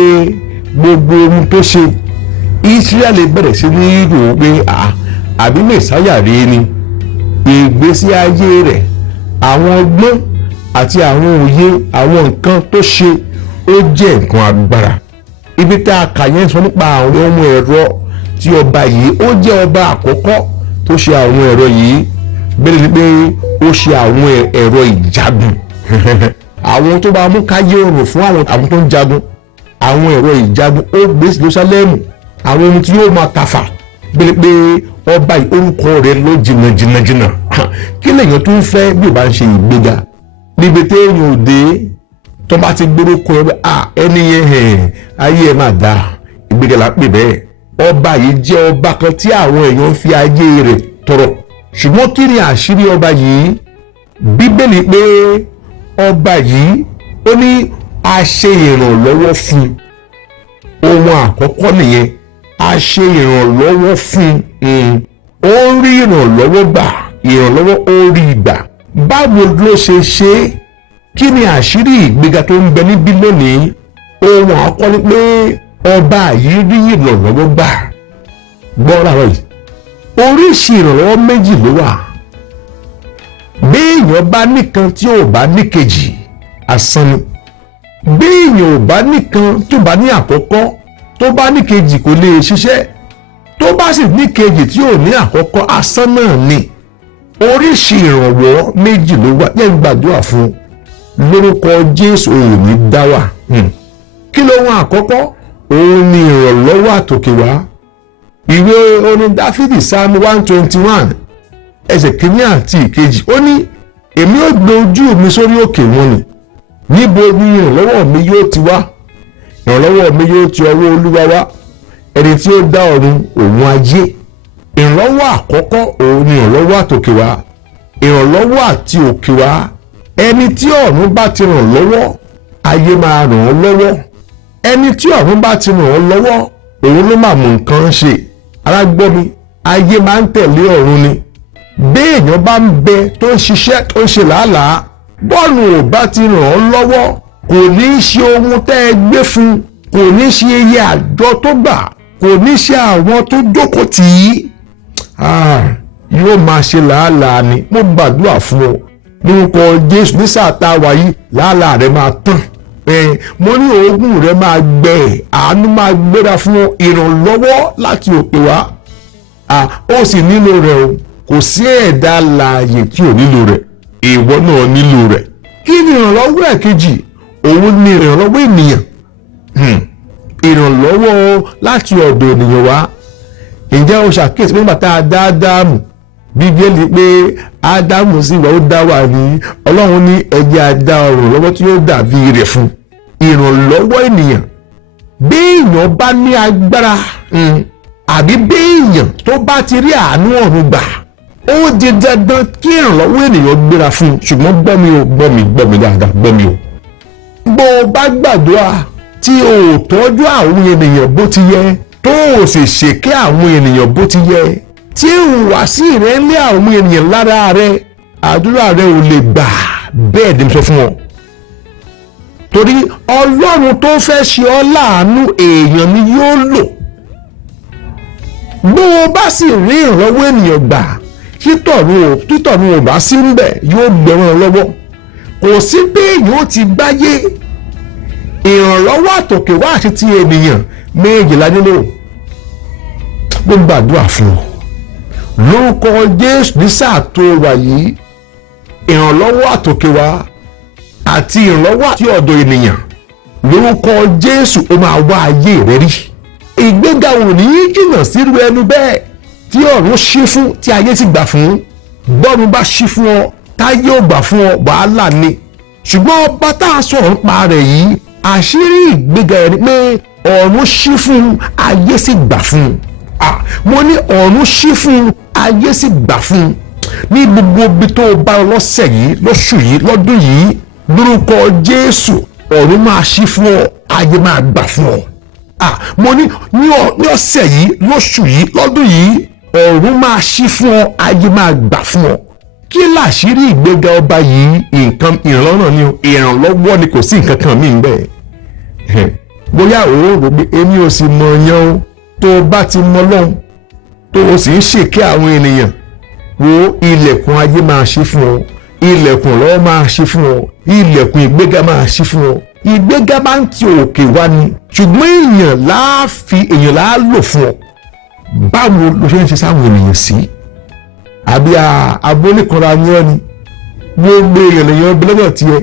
gbogbo ohun tó ṣe Ísírẹ́lì bẹ̀rẹ̀ sí ní rò pé àbí Mèsáyà rí ni. Ìgbésí ayé rẹ̀, àwọn ọgbọ́n àti àwọn òye àwọn nǹkan tó ṣe ó jẹ́ nǹkan agbára. Ibi tá a kà yẹn sọ nípa àwọn ohun ẹ̀rọ tí ọba yìí ó jẹ́ ọba àkọ́kọ́ tó ṣe àwọn ẹ̀rọ yìí. Bẹ́ẹ̀ ni pé ó ṣe àwọn ẹ̀rọ ìjagun àwọn tó bá mú káyé ọrùn fún àwọn tó ń jagun. Àwọn ẹ̀rọ ìjagun ó gbé sí Jerúsálẹ́mù, àwọn ohun tí yóò máa tàfà. Bẹ́ẹ̀ ni pé ọba yìí orúkọ rẹ̀ ló jìnnà. Kí lèèyàn tó ń fẹ́ bí ó bá ń ṣe ìgbéga? Níbi téèyàn ò dé tó bá ti gbórúkọ ẹni yẹn ayé ẹ máa dáa, ìgbéga là ń pè bẹ́ẹ̀. Ọba yìí jẹ́ ọba kan tí àwọn èèyàn fi ayé rẹ̀ tọrọ. Ṣùgbọ́n kí ni àṣírí ọba yìí? Bíbélì pé ọba yìí ó ní a ṣe ìrànlọ́wọ́ fún un. Ohun àkọ́kọ́ nìyẹn, a ṣe ìrànlọ́wọ́ fún un. Ó rí ìrànlọ́wọ́ gbà, ìrànlọ́wọ́ ó rí gbà. Báwo ló ṣe ṣe é? Kí ni àṣírí ìgbéga tó ń bẹ níbí lónìí? Ohun àkọ́kọ́ ni pé ọba yìí rí ìrànlọ́wọ́ gbà. Gbọ́ láàárọ̀ yìí, oríṣi ìrànlọ́wọ́ méjì ló wà. Bí èèyàn bá nìkan tí ò bá ní kejì, asán ni. Bí èèyàn ò bá nìkan tó bá ní àkọ́kọ́ tó bá ní kejì kò lè ṣiṣẹ́. Tó bá sì ní kejì tí ò ní àkọ́kọ́, asán náà ni. Oríṣi ìrànwọ́ méjì ló wà. Yẹn gbàdúrà fún lórúkọ Jésù, ò ní dá wà. Kí ló wọn àkọ́kọ́? Òun ni ìrànlọ́wọ́ àtòkè wá. Ìwé orin Dáfídì Psalm 121 ẹsẹ̀ kìíní àti ìkejì ó ní èmi ó gbé ojú mi sórí òkè wọn ni. Níbo ni ìrànlọ́wọ́ mi yóò ti wá? Ìrànlọ́wọ́ mi yóò ti ọwọ́ Olúwa wá, ẹni tí ó dá ọ̀run òun ayé. Ìrànlọ́wọ́ àkọ́kọ́ òun ni ìrànlọ́wọ́ àtòkè wá. Ìrànlọ́wọ́ àti òkè wá. Ẹni tí ọ̀run bá ti ràn lọ́wọ́, ayé máa ràn án lọ́wọ́. Ẹni tí ọ̀run bá ti ràn án lọ́wọ́, òun ló máa mú nǹkan ṣe. Ará gbọ́ mi, ayé máa ń tẹ̀lé ọ̀run ni. béèyàn bá ń bẹ tó ń ṣiṣẹ́ tó ń ṣe làálàá bọ́ọ̀lù ò bá ti ràn án lọ́wọ́ kò ní í ṣe ohun tẹ́ ẹ gbé fún, kò ní í ṣe iye àjọ tó gbà, kò ní í ṣe àwọn tó jókòó tì í, yóò máa ṣe làálàá ni. mo gbàdúrà fún ọ lórúkọ Jésù ní sáà tá a wà yìí làálàá rẹ máa tán, mo ní oògùn rẹ máa gbẹ, àánú máa gbéra fún ìrànlọ́wọ́ láti òkè wá, ó sì nílò rẹ o. kò sí ẹ̀dá alààyè tí ò nílò rẹ̀, ìwọ náà nílò rẹ̀. kí ni ìrànlọ́wọ́ ẹ̀kejì? òun ni ìrànlọ́wọ́ ènìyàn, ìrànlọ́wọ́ láti ọ̀dọ̀ ènìyàn wá. ǹjẹ́ o ṣàkíyèsí pé nígbà tá a dá Ádámù, Bíbélì pé Ádámù sì wà ó dá wà ní Ọlọ́run ní ẹ̀jẹ̀ àdá ìrànlọ́wọ́ tí yóò dàbí rẹ̀ fún ìrànlọ́wọ́ ènìyàn. bí èèyàn bá ní agbára àbí bí èèyàn tó bá ti rí àánú ọ̀run gbà, ó di dandan kí ìrànlọ́wọ́ ènìyàn gbéra fún un. ṣùgbọ́n gbọ́ mi dáadáa, gbọ́ mi o. bó o bá gbàdúrà tí o ò tọ́jú àwọn ènìyàn bó ti yẹ, tó o sì ṣèké àwọn ènìyàn bó ti yẹ, tí ìhùwàsí rẹ ń lé àwọn ènìyàn lára rẹ, àdúrà rẹ ò lè gbà. bẹ́ẹ̀ ni mo sọ fún ọ. torí Ọlọ́run tó fẹ́ ṣe ọ́ láàánú èèyàn ni yóò lò. bó o bá sì rí ìrànlọ́wọ́ ènìyàn gbà, títọ̀run ò bá sí ń bẹ̀, yóò gbẹ̀rún lọ́wọ́. kò sí pé èèyàn ó ti gbáyé, ìrànlọ́wọ́ àtòkè wá àti ti ènìyàn méjìlá nílò. gbogbo àdúrà fún ọ lórúkọ Jésù ní sáà tó wà yìí, ìrànlọ́wọ́ àtòkè wá àti ìrànlọ́wọ́ àti ọ̀dọ̀ ènìyàn lórúkọ Jésù ó máa wá ayé rẹ rí. ìgbéga ò ní í jìnnà sírú ẹnu bẹ́ẹ̀ tí ọ̀run ṣí fún tí ayé sì gbà fún. bọ́ọ̀run bá ṣí fún ọ táyé ò gbà fún ọ, wàhálà ni. ṣùgbọ́n ọba tá a sọ̀rọ̀ nípa rẹ̀ yìí, àṣírí ìgbéga ẹ̀ ni pé ọ̀run ṣí fún ayé sì gbà fún. mo ní ọ̀run ṣí fún ayé sì gbà fún. ní gbogbo ibi tó o bá lọ́sẹ̀ yìí, lóṣù yìí, lọ́dún yìí, lórúkọ Jésù ọ̀run máa ṣí fún ọ, ayé máa gbà fún ọ. mo ní ọ̀sẹ̀ yìí, lóṣù yìí, lọ́dún yìí, ọ̀run máa ṣí fún ọ, ayé máa gbà fún ọ. kí làṣírí ìgbéga ọba yìí? nǹkan ìrànlọ́wọ́ ni o, ìrànlọ́wọ́ ni, kò sí nǹkan kan míì bẹ́ẹ̀. bóyá òun rò pé èmi ò sì mọ̀ yan o. tó o bá ti mọ Ọlọ́run tó o sì ń ṣèké àwọn ènìyàn, wo ilẹ̀kùn ayé máa ṣí fún ọ, ilẹ̀kùn ọlọ́wọ́ máa ṣí fún ọ, ilẹ̀kùn ìgbéga máa ṣí fún ọ. ìgbéga máa ń ti òkè wá ni, ṣùgbọ́n èèyàn láà lò fún ọ. báwo ló ṣe ń ṣe sáwọn ènìyàn sí? àbí abúlé kanra ni ọ́ ni gbogbo èèyàn lèèyàn bí lọ́dọ̀ tiẹ̀.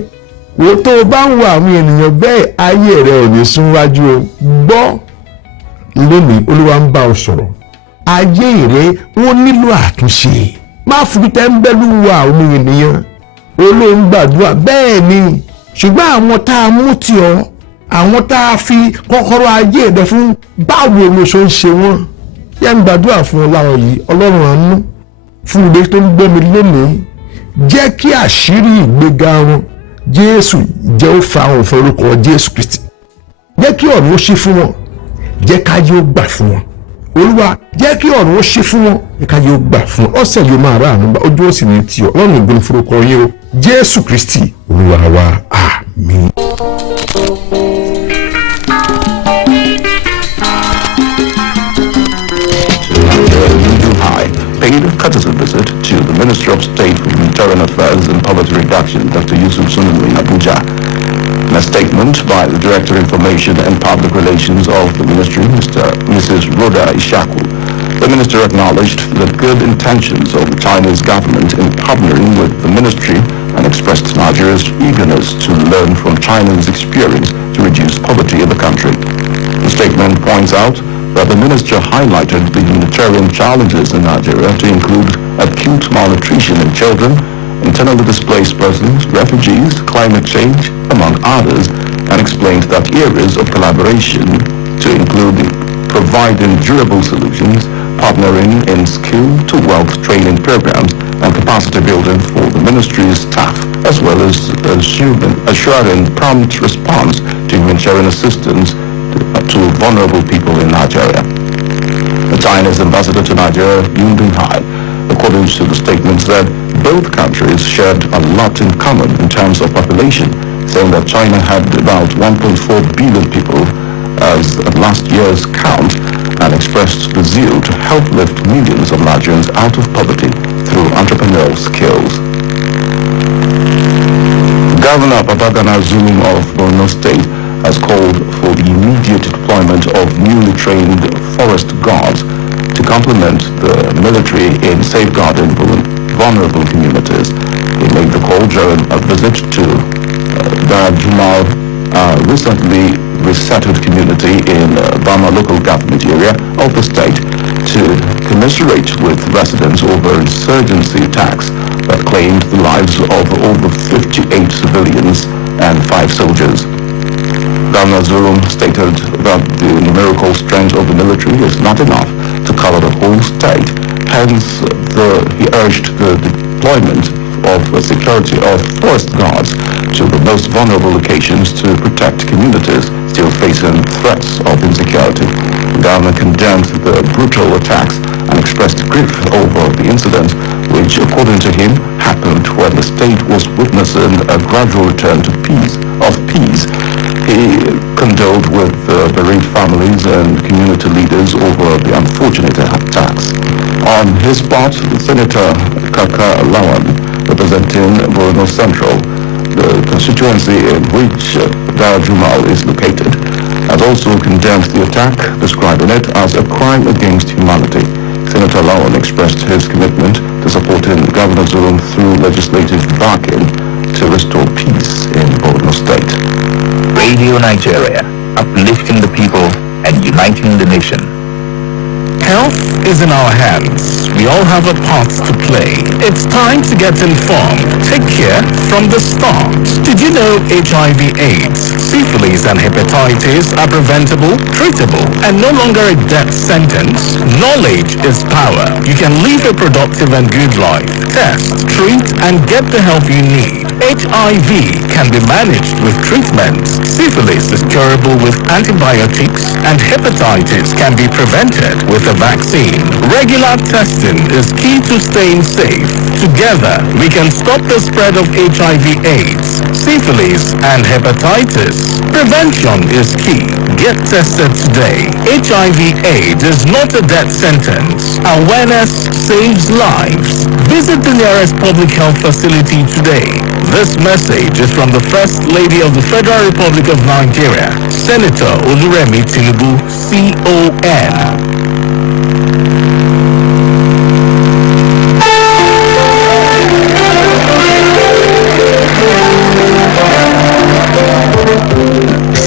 wo tó o bá ń wo àwọn ènìyàn bẹ́ẹ̀, ayé rẹ ò ní sún wájú o. gbọ́ lónìí Olúwa ń bá ọ sọ̀rọ̀. ayé rẹ ó nílò àtúnṣe. má fi tẹ́ńbẹ́lú wo àwọn ènìyàn. Olóhùn gbàdúrà bẹ́ẹ̀ ni, ṣùgbọ́n àwọn tá a mú tì ọ́, àwọn tá a fi kọ́kọ́rọ́ ayé rẹ fún, báwo ló ṣe ń ṣe wọ́n? yá ń gbàdúrà fún ọ láwọn yìí. Ọlọ́run àánú fún ìgbé tó ń gbọ́ mi lónìí, jẹ́ kí àṣírí ìgbéga wọn Jésù jẹ́ ó fa àwọn òfin orúkọ Jésù Kristi. jẹ́ kí ọ̀run ó ṣí fún wọn, jẹ́ káyé ó gbà fún wọn. Olúwa jẹ́ kí ọ̀run ó ṣí fún wọn, jẹ́ káyé ó gbà fún wọn. ọ̀sẹ̀ yóò máa rà àánú, ojú ó sì ní tì ọ́. Ọlọ́run ìgbóni forúkọ yín o, Jésù Kristi Olúwa wa, àmín. Paid a courtesy visit to the Minister of State for Humanitarian Affairs and Poverty Reduction, Dr. Yusuf Sununu in Abuja. In a statement by the Director of Information and Public Relations of the Ministry, Mrs. Rhoda Ishaku, the Minister acknowledged the good intentions of the Chinese government in partnering with the Ministry and expressed Nigeria's eagerness to learn from China's experience to reduce poverty in the country. The statement points out that the minister highlighted the humanitarian challenges in Nigeria to include acute malnutrition in children, internally displaced persons, refugees, climate change, among others, and explained that areas of collaboration to include providing durable solutions, partnering in skill-to-wealth training programs, and capacity building for the ministry's staff, as well as assuring prompt response to humanitarian assistance to vulnerable people in Nigeria. The Chinese ambassador to Nigeria, Yun Dinghai, according to the statements that both countries shared a lot in common in terms of population, saying that China had about 1.4 billion people as at last year's count, and expressed the zeal to help lift millions of Nigerians out of poverty through entrepreneurial skills. Governor Babagana Zulum of Borno State has called for the immediate deployment of newly trained forest guards to complement the military in safeguarding vulnerable communities. He made the call during a visit to Jumal, recently resettled community in Bama local government area of the state, to commiserate with residents over insurgency attacks that claimed the lives of over 58 civilians and 5 soldiers. Governor Zulum stated that the numerical strength of the military is not enough to cover the whole state. Hence, he urged the deployment of security of forest guards to the most vulnerable locations to protect communities still facing threats of insecurity. The governor condemned the brutal attacks and expressed grief over the incident, which, according to him, happened when the state was witnessing a gradual return to peace. He condoled with the bereaved families and community leaders over the unfortunate attacks. On his part, Senator Kaka Lawan, representing Borno Central, the constituency in which Jumal is located, has also condemned the attack, describing it as a crime against humanity. Senator Lawan expressed his commitment to supporting Governor Zulum through legislative bargain to restore peace in Borno State. Radio Nigeria, uplifting the people and uniting the nation. Health is in our hands. We all have a part to play. It's time to get informed. Take care from the start. Did you know HIV/AIDS, syphilis and hepatitis are preventable, treatable, and no longer a death sentence? Knowledge is power. You can live a productive and good life. Test, treat, and get the help you need. HIV can be managed with treatments. Syphilis is curable with antibiotics, and hepatitis can be prevented with a vaccine. Regular testing is key to staying safe. Together, we can stop the spread of HIV/AIDS, syphilis, and hepatitis. Prevention is key. Get tested today. HIV/AIDS is not a death sentence. Awareness saves lives. Visit the nearest public health facility today. This message is from the First Lady of the Federal Republic of Nigeria, Senator Oluremi Tinubu, CON.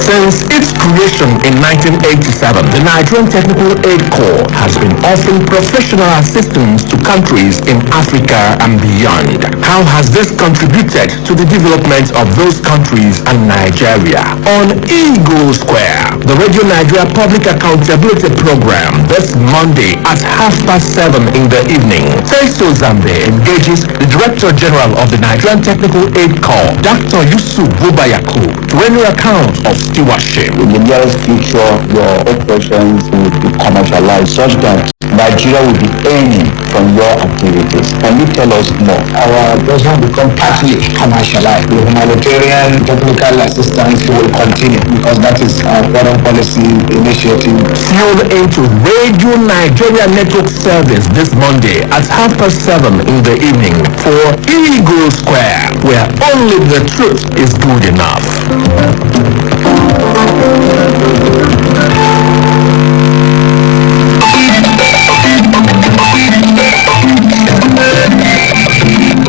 Since its creation in 1987, the Nigerian Technical Aid Corps has been offering professional assistance to countries in Africa and beyond. How has this contributed to the development of those countries and Nigeria? On Eagle Square, the Radio Nigeria Public Accountability Program, this Monday at 7:30 in the evening, Feso Zambe engages the Director General of the Nigerian Technical Aid Corps, Dr. Yusuf Bubayako, to render account of stewardship. In the nearest future, your operations will be commercialized such that Nigeria will be earning from your activities. Can you tell us more? Our operation will become partly commercialized. The humanitarian technical assistance will continue because that is our foreign policy initiative. Tune into Radio Nigeria Network Service this Monday at 7:30 in the evening for Eagle Square, where only the truth is good enough.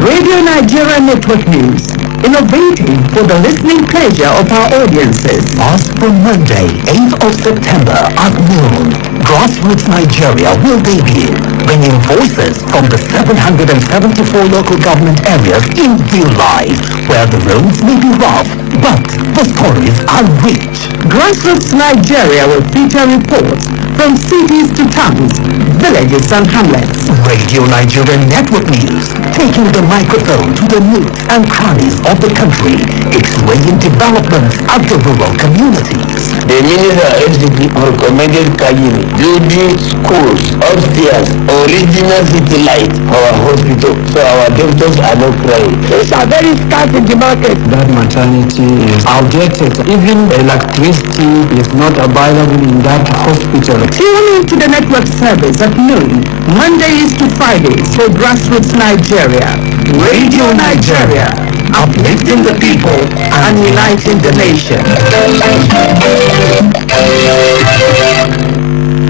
Radio Nigeria Network News, innovating for the listening pleasure of our audiences. As from Monday, 8th of September at noon, Grassroots Nigeria will debut, bringing voices from the 774 local government areas in real life, where the roads may be rough, but the stories are rich. Grassroots Nigeria will feature reports from cities to towns, villages and hamlets. Radio Nigeria Network News, taking the microphone to the nooks and crannies of the country, x-raying developments at the rural communities. The Minister of FCT recommended Kagini building schools upstairs, original city light for our hospital, so our doctors are not crying. These are very scarce in the market. That maternity is outdated. Even electricity is not available in that hospital. Tune in to the network service at noon, Mondays to Fridays for Grassroots Nigeria. Radio Nigeria, uplifting the people and uniting the nation.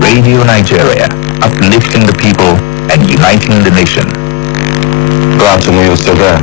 Radio Nigeria, uplifting the people and uniting the nation. Glad to know you're still there.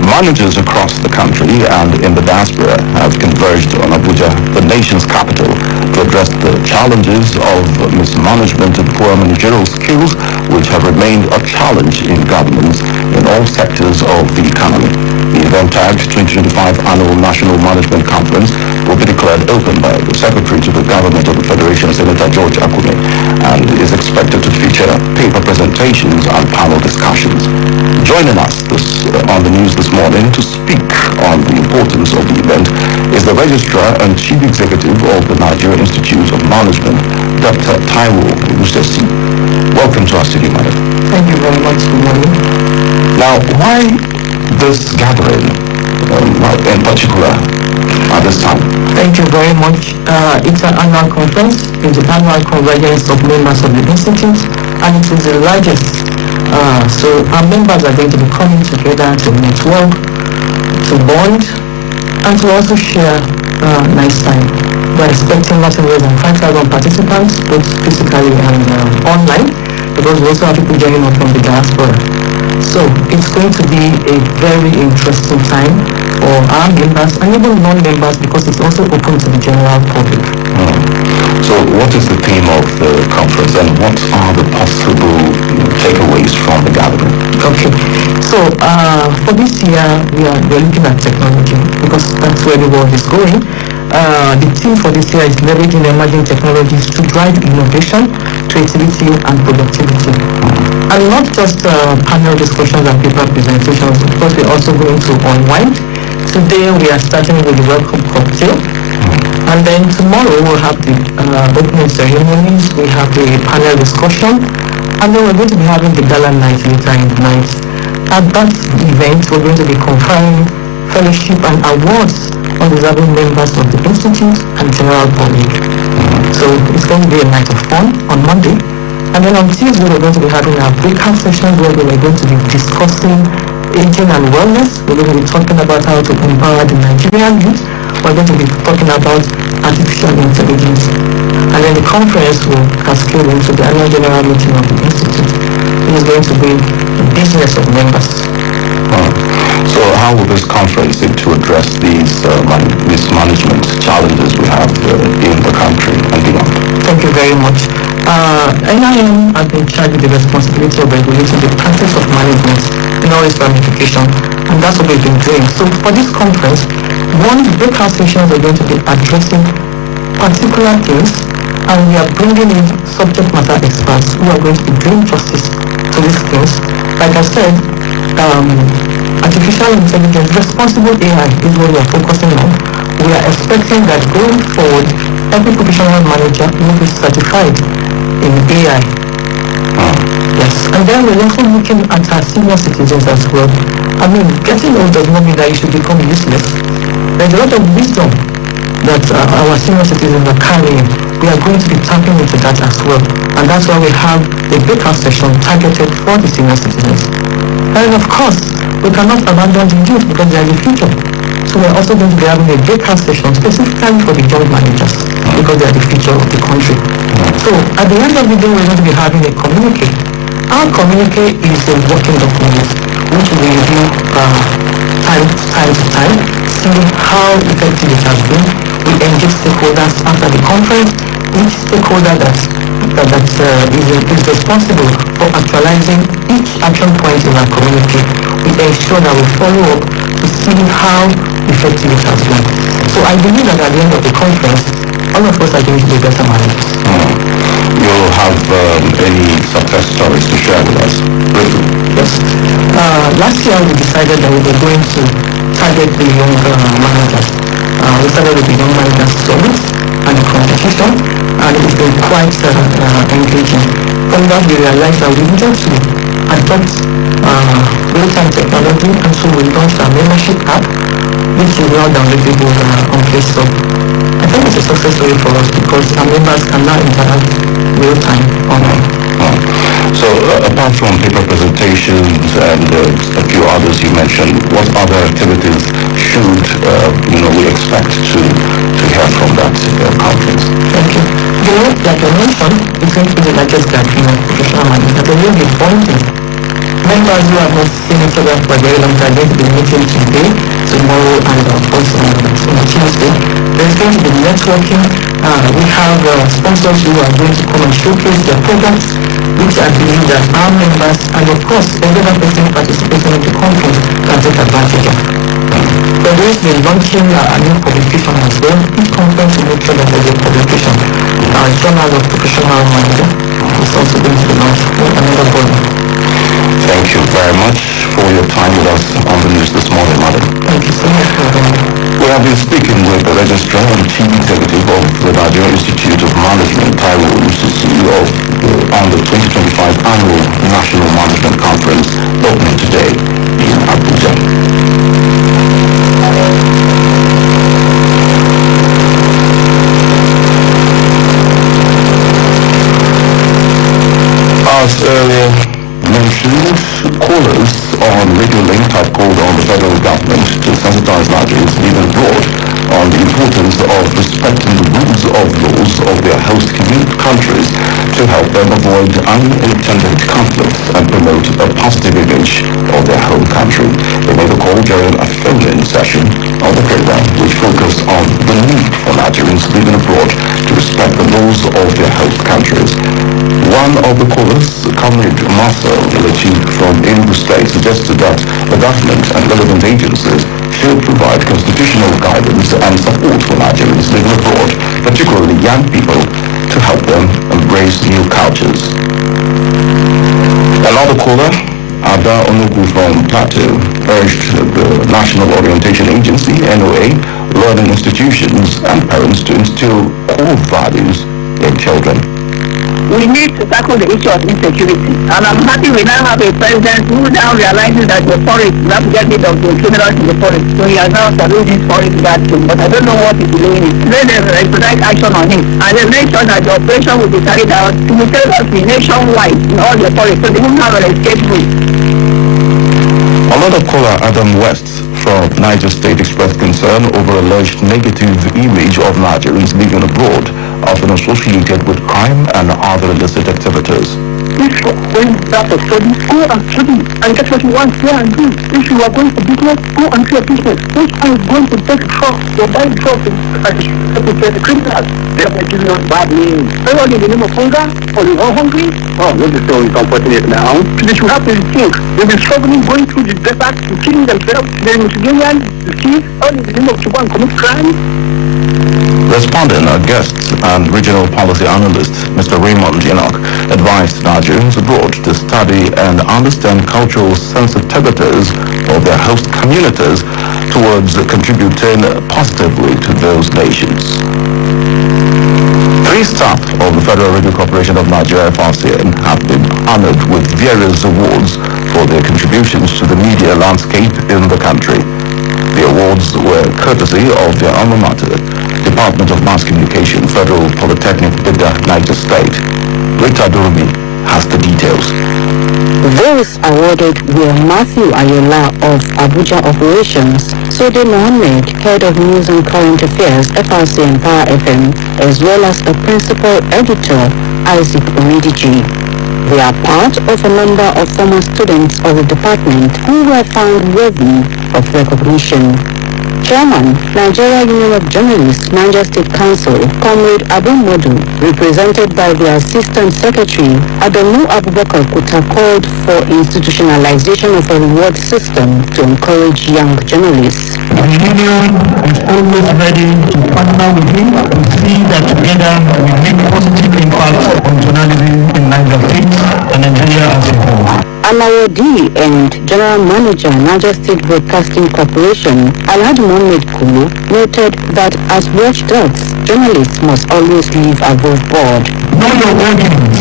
Managers across the country and in the diaspora have converged on Abuja, the nation's capital, to address the challenges of mismanagement and poor managerial skills, which have remained a challenge in governments in all sectors of the economy. The event tagged 2025 Annual National Management Conference will be declared open by the Secretary to the Government of the Federation, Senator George Akume, and is expected to feature paper presentations and panel discussions. Joining us on the news this morning to speak on the importance of the event is the Registrar and Chief Executive of the Nigeria Institute of Management, Dr. Taiwo Usesi. Welcome to our studio, madam. Thank you very much. Good morning. Now, why this gathering in particular at this time? Thank you very much. It's an annual conference. It's the annual convergence of members of the Institute, and it is the largest. So our members are going to be coming together to network, to bond, and to also share nice time. We're expecting nothing less than 5,000 participants, both physically and online, because we also have people joining us from the diaspora. So it's going to be a very interesting time for our members and even non-members, because it's also open to the general public. So what is the theme of the conference and what are the possible takeaways from the gathering? Okay, so for this year we're looking at technology, because that's where the world is going. The theme for this year is leveraging emerging technologies to drive innovation, creativity and productivity. And not just panel discussions and paper presentations, of course we're also going to unwind. Today we are starting with the welcome cocktail. And then tomorrow we'll have the opening ceremonies, we have the panel discussion, and then we're going to be having the gala night later in the night. At that event, we're going to be conferring fellowship and awards on deserving members of the Institute and general public. So it's going to be a night of fun on Monday. And then on Tuesday, we're going to be having our breakout sessions where we're going to be discussing aging and wellness. We're going to be talking about how to empower the Nigerian youth. We're going to be talking about artificial intelligence. And then the conference will cascade into the annual general meeting of the Institute. It is going to be the business of members. So how will this conference seek to address these mismanagement challenges we have in the country and beyond? Thank you very much. NIM has been charged with the responsibility of regulating the practice of management in all its ramifications, and that's what we've been doing. So for this conference, one, the breakout sessions are going to be addressing particular things, and we are bringing in subject matter experts who are going to be doing justice to these things. Like I said, artificial intelligence, responsible AI is what we are focusing on. We are expecting that going forward, every professional manager will be certified in AI. Yes, and then we're also looking at our senior citizens as well. I mean, getting old does not mean that you should become useless. There's a lot of wisdom that our senior citizens are carrying. We are going to be tapping into that as well. And that's why we have a breakout session targeted for the senior citizens. And of course, we cannot abandon the youth because they are the future. So we're also going to be having a breakout session specifically for the young managers because they are the future of the country. So at the end of the day, we're going to be having a communique. Our communique is a working document which we review time to time, see how effective it has been. We engage stakeholders after the conference. Each stakeholder that is responsible for actualizing each action point in our community, we ensure that we follow up to see how effective it has been. So I believe that at the end of the conference, all of us are going to be better managers. You'll have any success stories to share with us briefly? Yes. Last year we decided that we were going to target the young managers. We started with the Young Managers Summit, and the Constitution, and it's been quite engaging. From that, we realized that we needed to adopt real-time technology, and so we launched our membership app, which is now downloadable on Play Store. I think it's a success story for us because our members can now interact real-time online. So apart from paper presentations and a few others you mentioned, what other activities should we expect to hear from that conference? Thank you. Like I mentioned, it's going to be the largest gathering of professional management. The really important members who have not seen each other for a very long time are going to be meeting today, tomorrow, and of course on Tuesday. There's going to be networking. We have sponsors who are going to come and showcase their products, which I believe that our members and of course every other person participating in the conference can take advantage of. We're going to be launching a new publication as well. Each conference will make sure that there's a publication. Our Journal of Professional Manager is also going to be launched with another body. Thank you very much for your time with us on the news this morning, madam. Thank you so much for having me. We have been speaking with the Registrar and Chief Executive of the Nigerian Institute of Management, Taiwo Ususi, on the 2025 Annual National Management Conference opening today in Abuja. As earlier mentioned, callers on Radio Link have called on the federal government to sensitize Nigerians living abroad on the importance of respecting the rules of laws of their host countries to help them avoid unintended conflicts and promote a positive image of their home country. They made a call during a phone-in session of the program which focused on the need for Nigerians living abroad to respect the laws of their host countries. One of the callers, Comrade Marcel Ilachi from Enugu State, suggested that the government and relevant agencies should provide constitutional guidance and support for Nigerians living abroad, particularly young people, to help them embrace new cultures. Another caller, Ada Onugu from Plateau, urged the National Orientation Agency, NOA, learning institutions and parents to instill core values in children. We need to tackle the issue of insecurity. And I'm happy we now have a president who now realizes that the forest, we have to get rid of the criminals in the forest. So he has now started this forest guard thing. But I don't know what he's doing. Then there's expedite action on him. And they make sure that the operation will be carried out simultaneously nationwide in all the forests. So they won't have an escape route. Another caller, Adam West from Niger State, expressed concern over alleged negative image of Nigerians living abroad, often associated with crime and other illicit activities. If when that of study, go and study and get what you want to and do. If you are going to business, go and do a business. If I am going to take drugs or buy drugs and the criminals, they are giving us bad names. Everyone in the name of hunger or they are hungry. Oh, this is so unfortunate now. They should have to think. They've been struggling going through the desert, killing themselves, they're Muslims, the kids, all in the name of to go and commit crime. Responding, our guests and regional policy analyst, Mr. Raymond Enoch, advised Nigerians abroad to study and understand cultural sensitivities of their host communities towards contributing positively to those nations. 3 staff of the Federal Radio Corporation of Nigeria, FRCN, have been honored with various awards for their contributions to the media landscape in the country. The awards were courtesy of their alma mater, Department of Mass Communication, Federal Polytechnic, Bida, Niger State. Rita Durumi has the details. Those awarded were Matthew Ayola of Abuja Operations, Sode Mohammed, Head of News and Current Affairs, FRC and Power FM, as well as a Principal Editor, Isaac Omidiji. They are part of a number of former students of the department who were found worthy of recognition. Chairman, Nigeria Union of Journalists, Niger State Council, Comrade Abu Modu, represented by the Assistant Secretary, Adamu Abubakar Kuta, called for institutionalization of a reward system to encourage young journalists. The Union is always ready to partner with him to see that together we make positive impact on journalism in Niger State and Nigeria as a whole. Alawadi and General Manager, Niger State Broadcasting Corporation, Alhaji Mohammed Kulu, noted that as watchdogs, journalists must always live above board. Know your audience.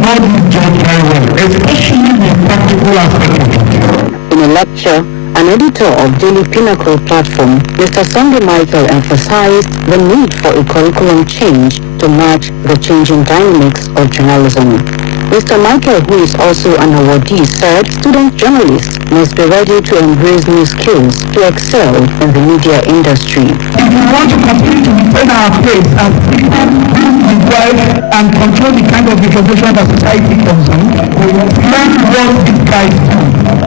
Know this job very well, especially the practical aspect of it. In a lecture, an editor of Daily Pinnacle platform, Mr. Sunday Michael emphasized the need for a curriculum change to match the changing dynamics of journalism. Mr. Michael, who is also an awardee, said student journalists must be ready to embrace new skills to excel in the media industry. If we want to continue to defend our place as people who drive and control the kind of information that society consumes, we must learn what these guys do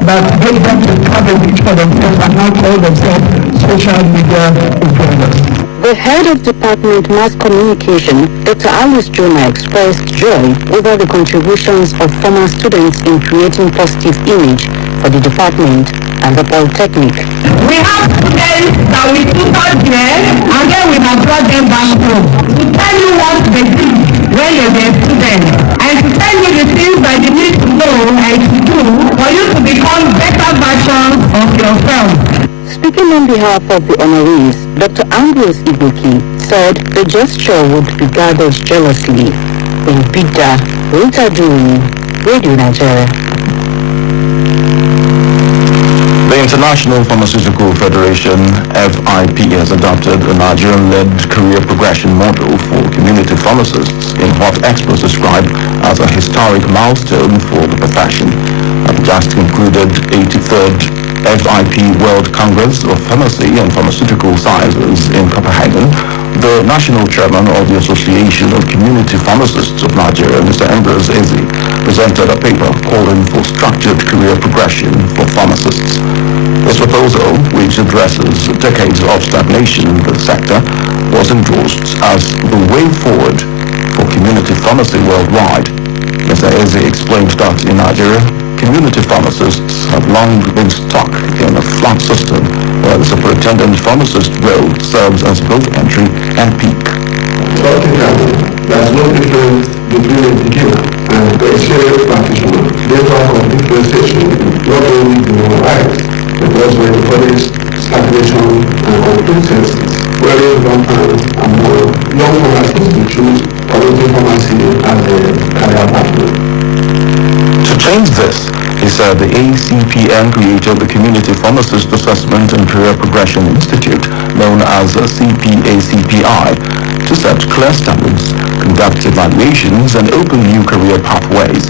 that made them to cabbage for themselves and now call themselves social media influencers. The head of Department Mass Communication, Dr. Alice Jonah, expressed joy over the contributions of former students in creating positive image for the department and the Polytechnic. We have students that we tutored here, and then we have brought them back home to tell you what they did when they were students, and to tell you the things that you need to know and to do for you to become better versions of yourself. Speaking on behalf of the honorees, Dr. Ambrose Ibuki said the gesture would be guarded jealously. In Bida, Rita Duni, Radio Nigeria. The International Pharmaceutical Federation, FIP, has adopted a Nigerian-led career progression model for community pharmacists in what experts describe as a historic milestone for the profession. At the just concluded 83rd FIP World Congress of Pharmacy and Pharmaceutical Sciences in Copenhagen, the national chairman of the Association of Community Pharmacists of Nigeria, Mr. Ambrose Eze, presented a paper calling for structured career progression for pharmacists. This proposal, which addresses decades of stagnation in the sector, was endorsed as the way forward for community pharmacy worldwide. Mr. Eze explained that in Nigeria, community pharmacists have long been stuck in a flat system where the superintendent pharmacist role serves as both entry and peak. Practically, there's no difference between a beginner and the experienced practitioner. Therefore, of differentiation not only demoralized, but also encourage stagnation and complacency, whereas sometimes and more young pharmacists will choose community pharmacy as a career pathway. To change this, he said the ACPN created the Community Pharmacist Assessment and Career Progression Institute, known as CPACPI, to set clear standards, conduct evaluations, and open new career pathways.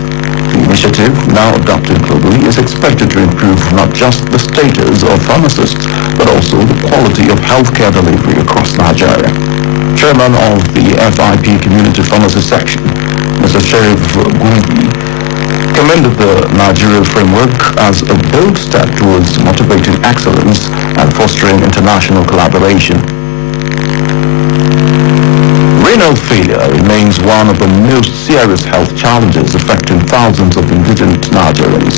The initiative, now adopted globally, is expected to improve not just the status of pharmacists, but also the quality of healthcare delivery across Nigeria. Chairman of the FIP Community Pharmacy Section, Mr. Sheriff Gumbi, commended the Nigeria framework as a bold step towards motivating excellence and fostering international collaboration. Renal failure remains one of the most serious health challenges affecting thousands of indigent Nigerians.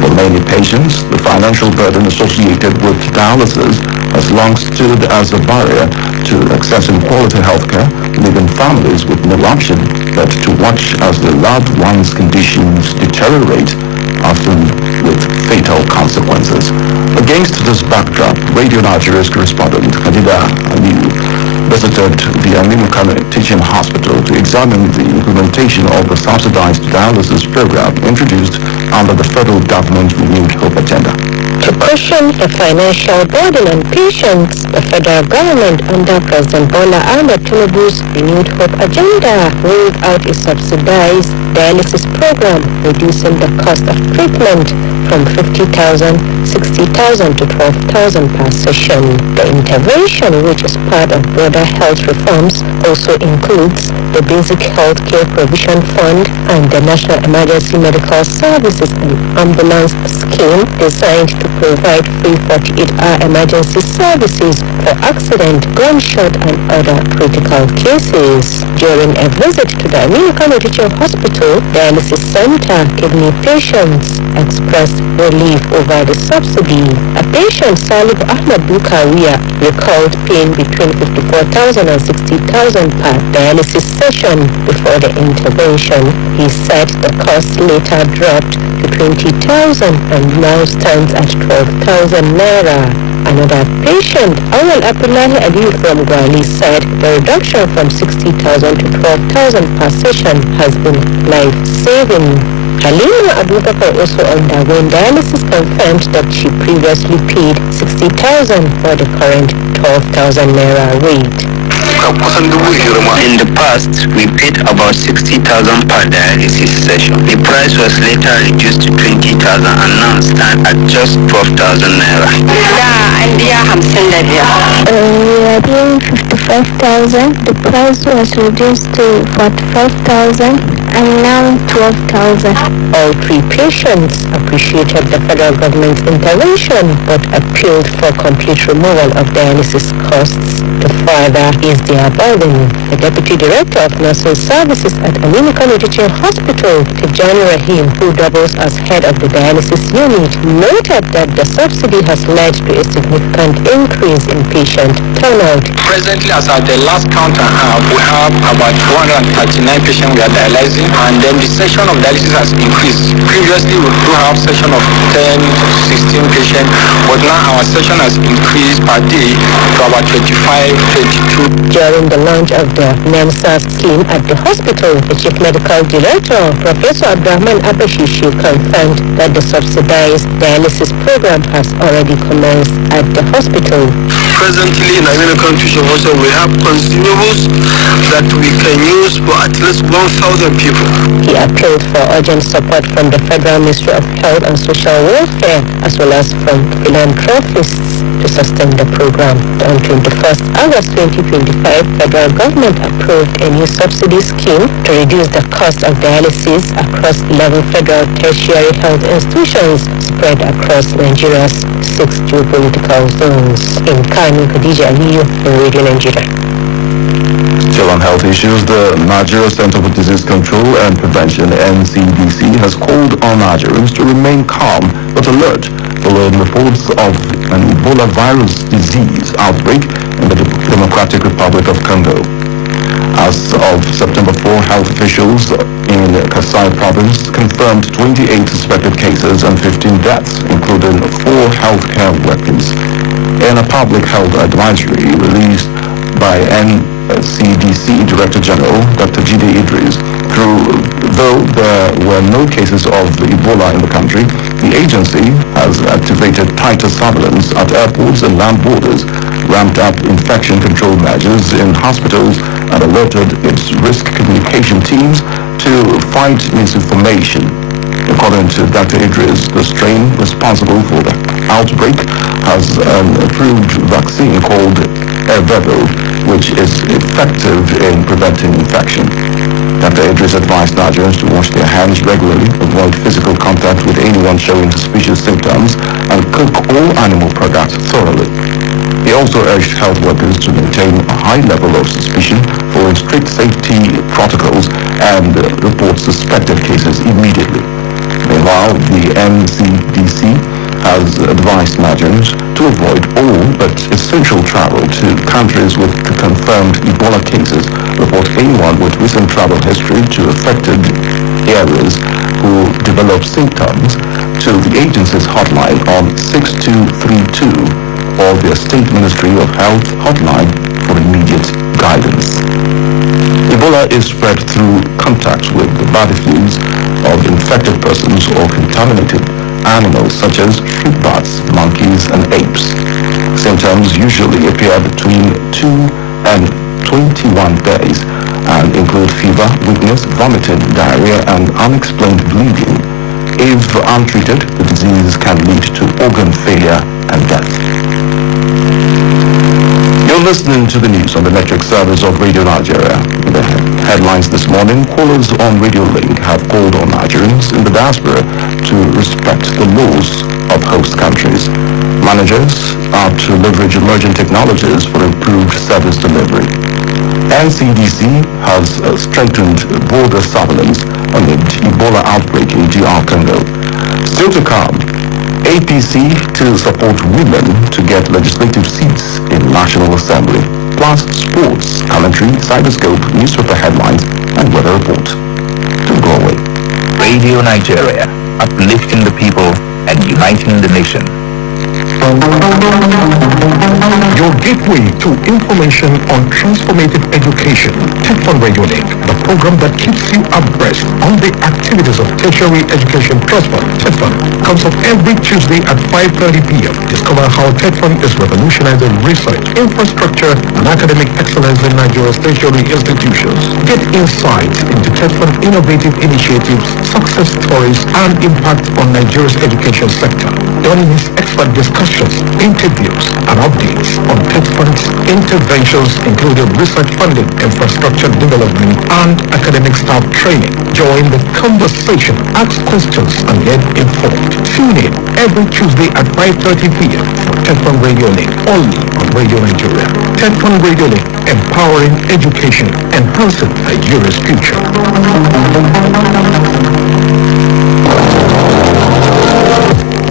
For many patients, the financial burden associated with dialysis has long stood as a barrier to accessing quality healthcare, leaving families with no option but to watch as their loved ones' conditions deteriorate, often with fatal consequences. Against this backdrop, Radio Nigeria's correspondent, Khadija Aliyu, visited the Aminu Kano Teaching Hospital to examine the implementation of the subsidized dialysis program introduced under the federal government's renewed hope agenda. To cushion the financial burden on patients, the federal government under President Bola Ahmed Tinubu's renewed hope agenda rolled out a subsidized dialysis program, reducing the cost of treatment from 50,000, 60,000 to 12,000 per session. The intervention, which is part of broader health reforms, also includes the Basic Healthcare Provision Fund and the National Emergency Medical Services and Ambulance Scheme, designed to provide free 48-hour emergency services for accident, gunshot and other critical cases. During a visit to the Aminu Kano Teaching Hospital Dialysis Center, kidney patients expressed relief over the subsidy. A patient, Salif Ahmed Bukawiya, recalled paying between 54,000 and 60,000 per dialysis session before the intervention. He said the cost later dropped to 20,000 and now stands at 12,000 naira. Another patient, Awal Abdullahi Ali from Gwali, said the reduction from 60,000 to 12,000 per session has been life-saving. Halima Abubakar, also undergoing dialysis, confirmed that she previously paid 60,000 for the current 12,000 naira rate. In the past, we paid about 60,000 per dialysis session. The price was later reduced to 20,000 and now stands at just 12,000 naira. We are doing 55,000. The price was reduced to 45,000 and now 12,000. All three patients appreciated the federal government's intervention but appealed for complete removal of dialysis costs to further ease their burden. The Deputy Director of Nursing Services at Aminu Kano Teaching Hospital, Tijani Rahim, who doubles as head of the dialysis unit, noted that the subsidy has led to a significant increase in patient turnout. Presently, as at the last count I have, we have about 239 patients we are dialyzing, and then the section of dialysis has increased. Previously, we do have section of 10, 16 patients, but now our section has increased per day to about 25, 22. During the launch of the NEMSA scheme at the hospital, the Chief Medical Director, Professor Abdurrahman Abashishi, confirmed that the subsidized dialysis program has already commenced at the hospital. Presently in Aminu Kano Teaching Hospital, we have consumables that we can use for at least 1,000 people. He appealed for urgent support from the Federal Ministry of Health and Social Welfare as well as from philanthropists to sustain the program. On 21st August 2025, federal government approved a new subsidy scheme to reduce the cost of dialysis across 11 federal tertiary health institutions spread across Nigeria's 6 geopolitical zones. In Kano, Khadija Aliyu, Radio Nigeria. Still on health issues, the Nigeria Center for Disease Control and Prevention, NCDC, has called on Nigerians to remain calm but alert following reports of an Ebola virus disease outbreak in the Democratic Republic of Congo. As of September 4, health officials in Kasai province confirmed 28 suspected cases and 15 deaths, including 4 healthcare workers. In a public health advisory released by NCDC Director General Dr. Jide Idris, though there were no cases of Ebola in the country, the agency has activated tighter surveillance at airports and land borders, ramped up infection control measures in hospitals, and alerted its risk communication teams to fight misinformation. According to Dr. Idris, the strain responsible for the outbreak has an approved vaccine called Ervebo, which is effective in preventing infection. Dr. Idris advised Nigerians to wash their hands regularly, avoid physical contact with anyone showing suspicious symptoms, and cook all animal products thoroughly. He also urged health workers to maintain a high level of suspicion, follow strict safety protocols, and report suspected cases immediately. Meanwhile, the NCDC has advised Nigerians to avoid all but essential travel to countries with confirmed Ebola cases, report anyone with recent travel history to affected areas who develop symptoms to the agency's hotline on 6232 or their State Ministry of Health hotline for immediate guidance. Ebola is spread through contact with the body fluids of infected persons or contaminated animals such as fruit bats, monkeys, and apes. Symptoms usually appear between 2 and 21 days and include fever, weakness, vomiting, diarrhea, and unexplained bleeding. If untreated, the disease can lead to organ failure and death. You're listening to the news on the metric service of Radio Nigeria. The headlines this morning: callers on Radio Link have called on Nigerians in the diaspora to respect the laws of host countries. Managers are to leverage emerging technologies for improved service delivery. NCDC has strengthened border surveillance amid Ebola outbreak in DR Congo. Still to come, APC to support women to get legislative seats in National Assembly, plus sports, commentary, cyberscope, newspaper headlines, and weather report. Don't go away. Radio Nigeria, uplifting the people and uniting the nation. Your gateway to information on transformative education. TechFund Radio Link, the program that keeps you abreast on the activities of tertiary education trust fund. TechFund comes up every Tuesday at 5:30 p.m. Discover how TechFund is revolutionizing research, infrastructure, and academic excellence in Nigeria's tertiary institutions. Get insights into TechFund innovative initiatives, success stories, and impact on Nigeria's education sector. Join his expert discussions, interviews, and updates on TechFund's interventions, including research funding, infrastructure development, and academic staff training. Join the conversation, ask questions, and get informed. Tune in every Tuesday at 5:30 p.m. for TechFund Radio Link, only on Radio Nigeria. TechFund Radio Link, empowering education, enhancing Nigeria's future.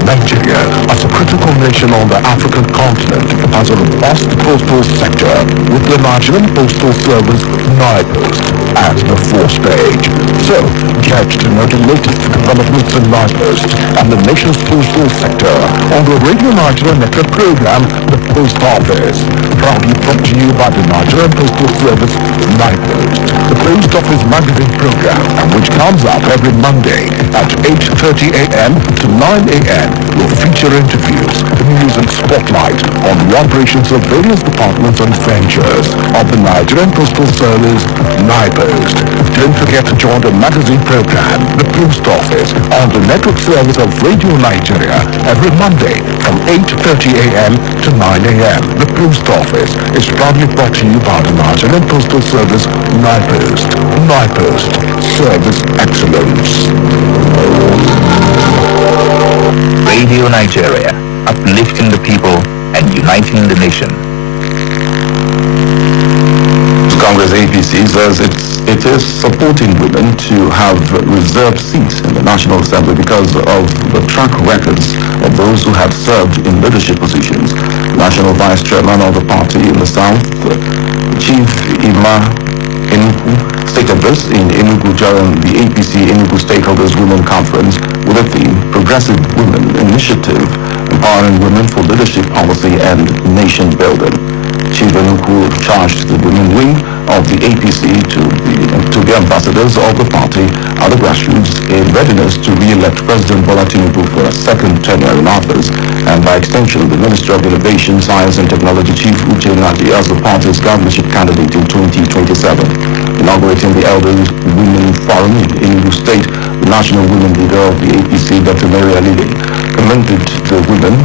Nigeria, as a critical nation on the African continent, has a robust postal sector with the Nigerian Postal Service NIPOST at the forefront. So, get to know the latest developments in NIPOST and the nation's postal sector on the Radio Nigeria Network program, The Post Office. Proudly brought to you by the Nigerian Postal Service NIPOST. The Post Office magazine program, which comes up every Monday at 8:30 a.m. to 9 a.m. will feature interviews, news and spotlight on the operations of various departments and ventures of the Nigerian Postal Service, NIPOST. Don't forget to join the magazine program, The Post Office, on the network service of Radio Nigeria every Monday from 8:30 a.m. to 9 a.m. The Post Office is proudly brought to you by the Nigerian Postal Service, NIPOST. NIPOST, service excellence. Radio Nigeria, uplifting the people and uniting the nation. Congress APC says it is supporting women to have reserved seats in the National Assembly because of the track records of those who have served in leadership positions. National Vice Chairman of the party in the South, Chief Ima Enugu, stated this in Enugu during the APC Enugu Stakeholders Women Conference with the theme Progressive Women Initiative, Empowering Women for Leadership Policy and Nation Building. Chief Enugu charged the women wing of the APC to be ambassadors of the party at the grassroots in readiness to re-elect President Bola Tinubu for a second tenure in office, and by extension the Minister of Innovation, Science and Technology Chief Uche Nadi as the party's governorship candidate in 2027. Inaugurating the Elders Women Forum in Enugu State, the national women leader of the APC, Dr. Mary Alide, commended the women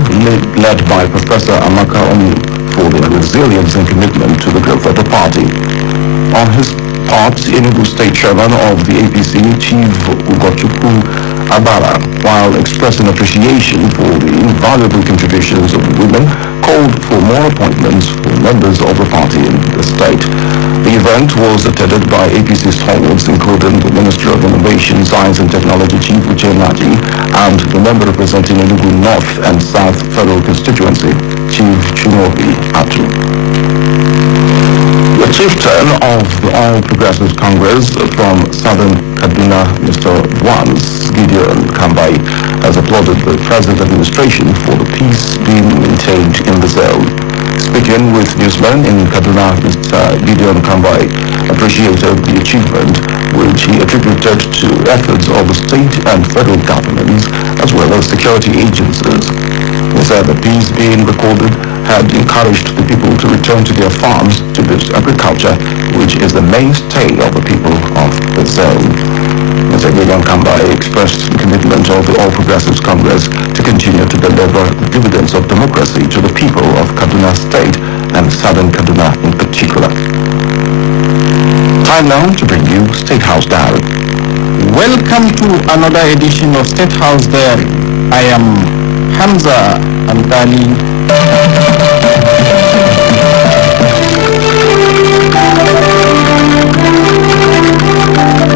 led by Professor Amaka Onu for their resilience and commitment to the growth of the party. On his part, Enugu State Chairman of the APC, Chief Ugochukwu Abara, while expressing appreciation for the invaluable contributions of women, called for more appointments for members of the party in the state. The event was attended by APC stalwarts, including the Minister of Innovation, Science and Technology Chief Uche Nadi, and the member representing Enugu North and South Federal Constituency, Chief Chunobi Atu. The chieftain of the All Progressives Congress from Southern Kaduna, Mr. Wans Gideon Kambai, has applauded the present administration for the peace being maintained in the zone. Speaking with newsmen in Kaduna, Mr. Gideon Kambai appreciated the achievement, which he attributed to efforts of the state and federal governments as well as security agencies. He said the peace being recorded had encouraged the people to return to their farms to boost agriculture, which is the mainstay of the people of the zone. Mr. Gideon Kambai expressed the commitment of the All Progressives Congress to continue to deliver dividends of democracy to the people of Kaduna State and Southern Kaduna in particular. Time now to bring you State House Diary. Welcome to another edition of State House Diary. I am Hamza Antali.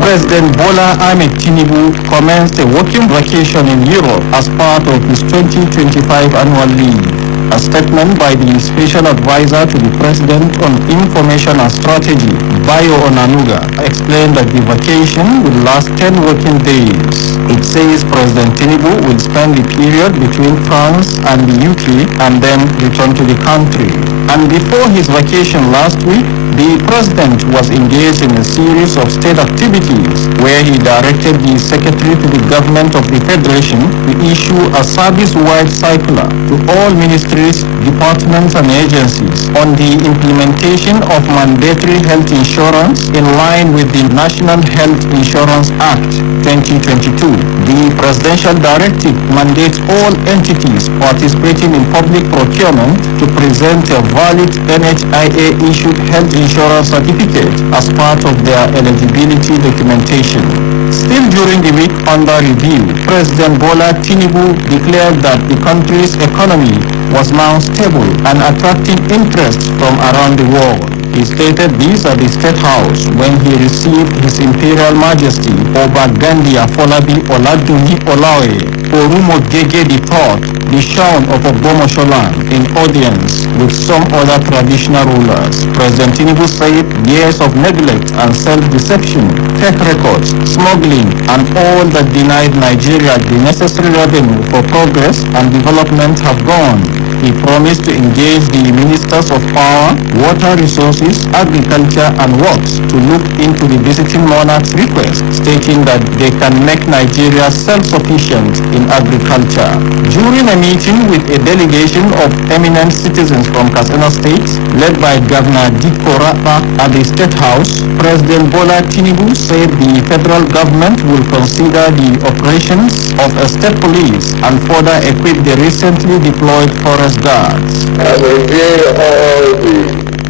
President Bola Ahmed Tinubu commenced a working vacation in Europe as part of his 2025 annual leave. A statement by the Special Advisor to the President on Information and Strategy, Bayo Onanuga, explained that the vacation will last 10 working days. It says President Tinubu will spend the period between France and the UK and then return to the country. And before his vacation last week, the President was engaged in a series of state activities where he directed the Secretary to the Government of the Federation to issue a service-wide circular to all ministries, departments and agencies on the implementation of mandatory health insurance in line with the National Health Insurance Act 2022. The presidential directive mandates all entities participating in public procurement to present a valid NHIA-issued health insurance certificate as part of their eligibility documentation. Still during the week under review, President Bola Tinubu declared that the country's economy was now stable and attracting interest from around the world. He stated this at the State House when he received His Imperial Majesty Oba Gandhi Afolabi Oladunni Olaoye Orumo Gege III, the Shaun of Ogbomosoland, in audience with some other traditional rulers. President Tinubu said years of neglect and self-deception, fake records, smuggling, and all that denied Nigeria the necessary revenue for progress and development have gone. He promised to engage the Ministers of Power, Water Resources, Agriculture and Works to look into the visiting monarch's request, stating that they can make Nigeria self-sufficient in agriculture. During a meeting with a delegation of eminent citizens from Katsina State, led by Governor Dikko Rapa at the State House, President Bola Tinubu said the federal government will consider the operations of a state police and further equip the recently deployed forest guards. I review all the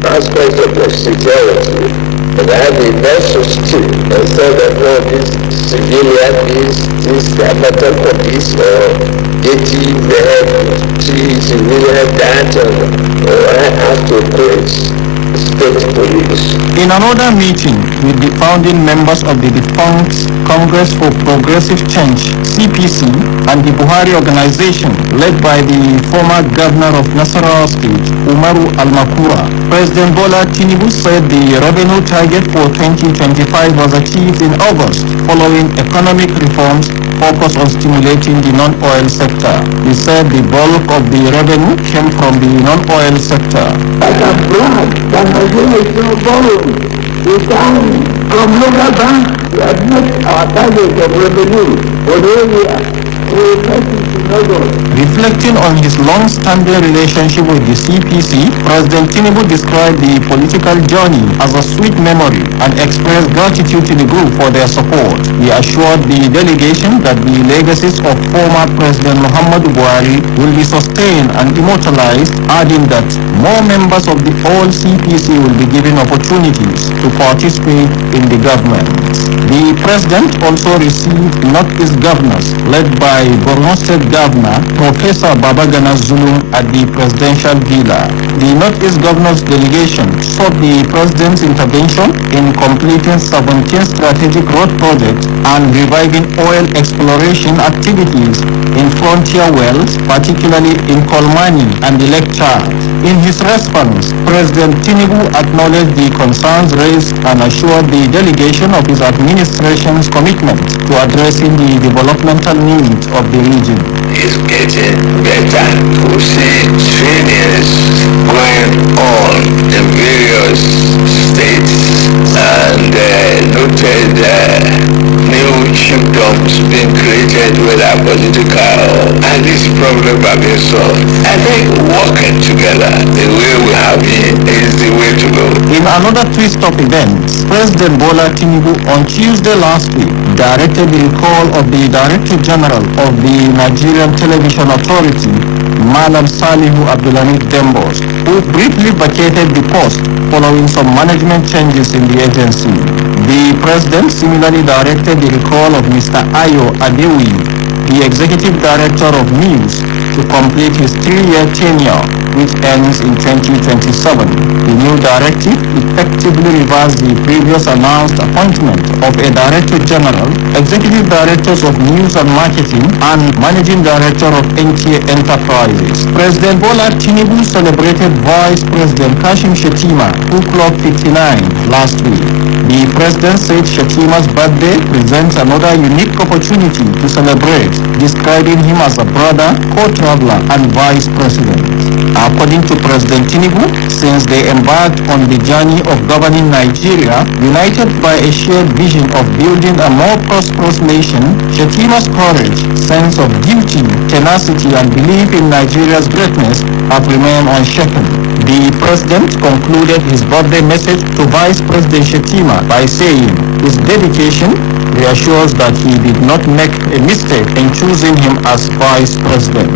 aspects of the security, and I have the necessity instead of all these civilian, these amateur police or 80 civilian that I have to place state police. In another meeting with the founding members of the defunct Congress for Progressive Change, CPC, and the Buhari organization, led by the former governor of Nasarawa State, Umaru Al-Makura, President Bola Tinubu said the revenue target for 2025 was achieved in August, following economic reforms focused on stimulating the non-oil sector. He said the bulk of the revenue came from the non-oil sector. I can brag that Nigeria is not borrowing. We can, from local banks, we have met our target of revenue for the area. Reflecting on his long-standing relationship with the CPC, President Tinubu described the political journey as a sweet memory and expressed gratitude to the group for their support. He assured the delegation that the legacies of former President Muhammadu Buhari will be sustained and immortalized, adding that more members of the old CPC will be given opportunities to participate in the government. The President also received Northeast governors led by Borno State Governor Professor Babagana Zulum at the presidential villa. The Northeast Governors delegation sought the President's intervention in completing 17 strategic road projects and reviving oil exploration activities in frontier wells, particularly in Kolmani and the Lake Chad. In his response, President Tinubu acknowledged the concerns raised and assured the delegation of his administration's commitment to addressing the developmental needs of the region. It's getting better. We see trainings going on in various states and noted new chiefdoms being created whether political and this problem are being solved. I think working together the way we have it is the way to go. In another twist of events, President Bola Tinubu on Tuesday last week directed the recall of the Director General of the Nigerian Television Authority, Malam Salihu Abdulhamid Dembos, who briefly vacated the post following some management changes in the agency. The President similarly directed the recall of Mr. Ayo Adewi, the Executive Director of News, to complete his 3-year tenure which ends in 2027. The new directive effectively reversed the previous announced appointment of a Director General, Executive Directors of News and Marketing, and Managing Director of NTA Enterprises. President Bola Tinubu celebrated Vice President Kashim Shettima, who clocked 59 last week. The president said Shettima's birthday presents another unique opportunity to celebrate, describing him as a brother, co-traveler, and vice president. According to President Tinubu, since they embarked on the journey of governing Nigeria, united by a shared vision of building a more prosperous nation, Shettima's courage, sense of duty, tenacity, and belief in Nigeria's greatness have remained unshaken. The president concluded his birthday message to Vice President Shettima by saying his dedication reassures that he did not make a mistake in choosing him as vice president.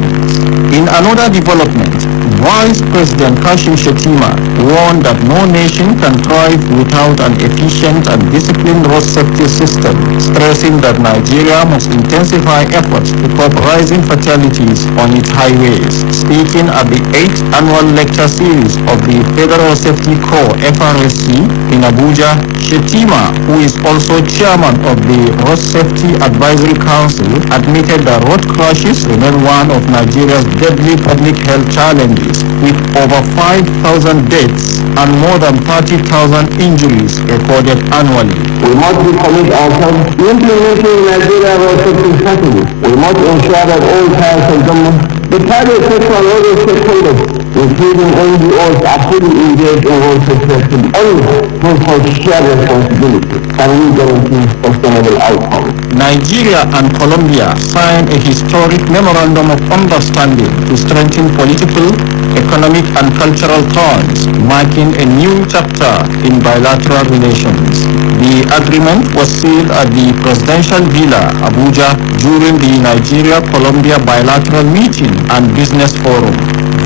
In another development, Vice President Kashim Shettima warned that no nation can thrive without an efficient and disciplined road safety system, stressing that Nigeria must intensify efforts to curb rising fatalities on its highways. Speaking at the 8th annual lecture series of the Federal Safety Corps (FRSC) in Abuja, Shettima, who is also chairman of the Road Safety Advisory Council, admitted that road crashes remain one of Nigeria's deadly public health challenges, with over 5,000 deaths and more than 30,000 injuries recorded annually. We must recommit ourselves to implementing Nigeria road safety strategy. We must ensure that all tiers of government, the private sector and other stakeholders, including NGOs, are fully engaged in road safety activity. Only through shared responsibility can we guarantee sustainable outcomes. Nigeria and Colombia signed a historic memorandum of understanding to strengthen political, economic and cultural ties, marking a new chapter in bilateral relations. The agreement was sealed at the Presidential Villa, Abuja, during the Nigeria-Colombia bilateral meeting and business forum.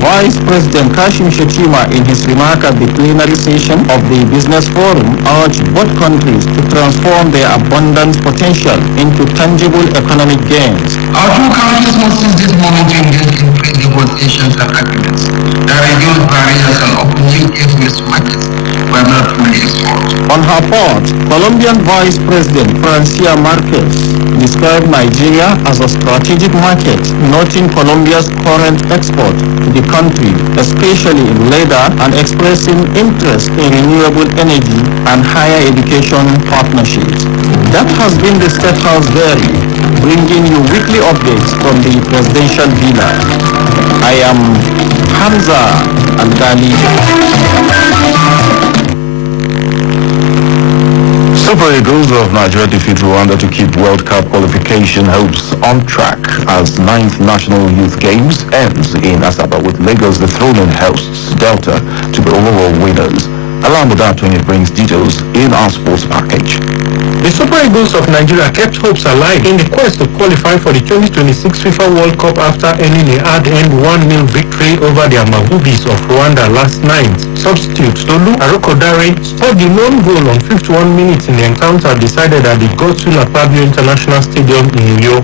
Vice President Kashim Shettima, in his remark at the plenary session of the business forum, urged both countries to transform their abundant potential into tangible economic gains. Our two countries must use this moment to engage in trade negotiations and agreements that reduce barriers and open new gateways to markets we have not fully explored. On her part, Colombian Vice President Francia Marquez described Nigeria as a strategic market, noting Colombia's current export to the country, especially in leather, and expressing interest in renewable energy and higher education partnerships. That has been the State House Diary, bringing you weekly updates from the Presidential Villa. I am Hamza Al-Ghali. Super Eagles of Nigeria defeat Rwanda to keep World Cup qualification hopes on track as 9th National Youth Games ends in Asaba, with Lagos dethroning hosts Delta to be overall winners. Along with that, when it brings details in our sports package. The Super Eagles of Nigeria kept hopes alive in the quest to qualify for the 2026 FIFA World Cup after earning a hard-earned 1-0 victory over the Amuludun of Rwanda last night. Substitute Tolu Arokodare scored the lone goal on 51 minutes in the encounter decided at the Godswill Akpabio International Stadium in Uyo.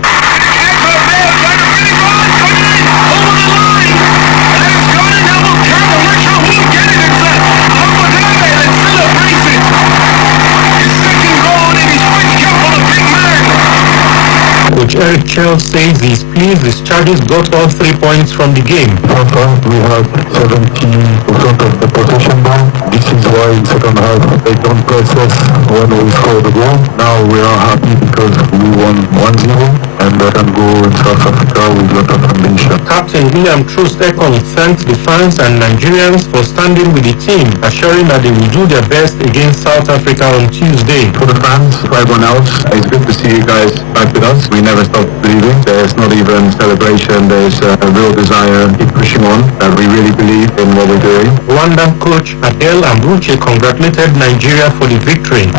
Coach Eric Chell says he's pleased his charges got all 3 points from the game. Sometimes we have 70% of the possession now. This is why in second half they don't press us when we score the goal. Now we are happy because we won 1-0 and they can go in South Africa with a lot of ambition. Captain William Troost-Ekong thanked the fans and Nigerians for standing with the team, assuring that they will do their best against South Africa on Tuesday. For the fans, for everyone else, it's good to see you guys back with us. We never stop believing. There's not even celebration. There's a real desire to keep pushing on. And we really believe in what we're doing. Rwandan coach Adel Amruche congratulated Nigeria for the victory.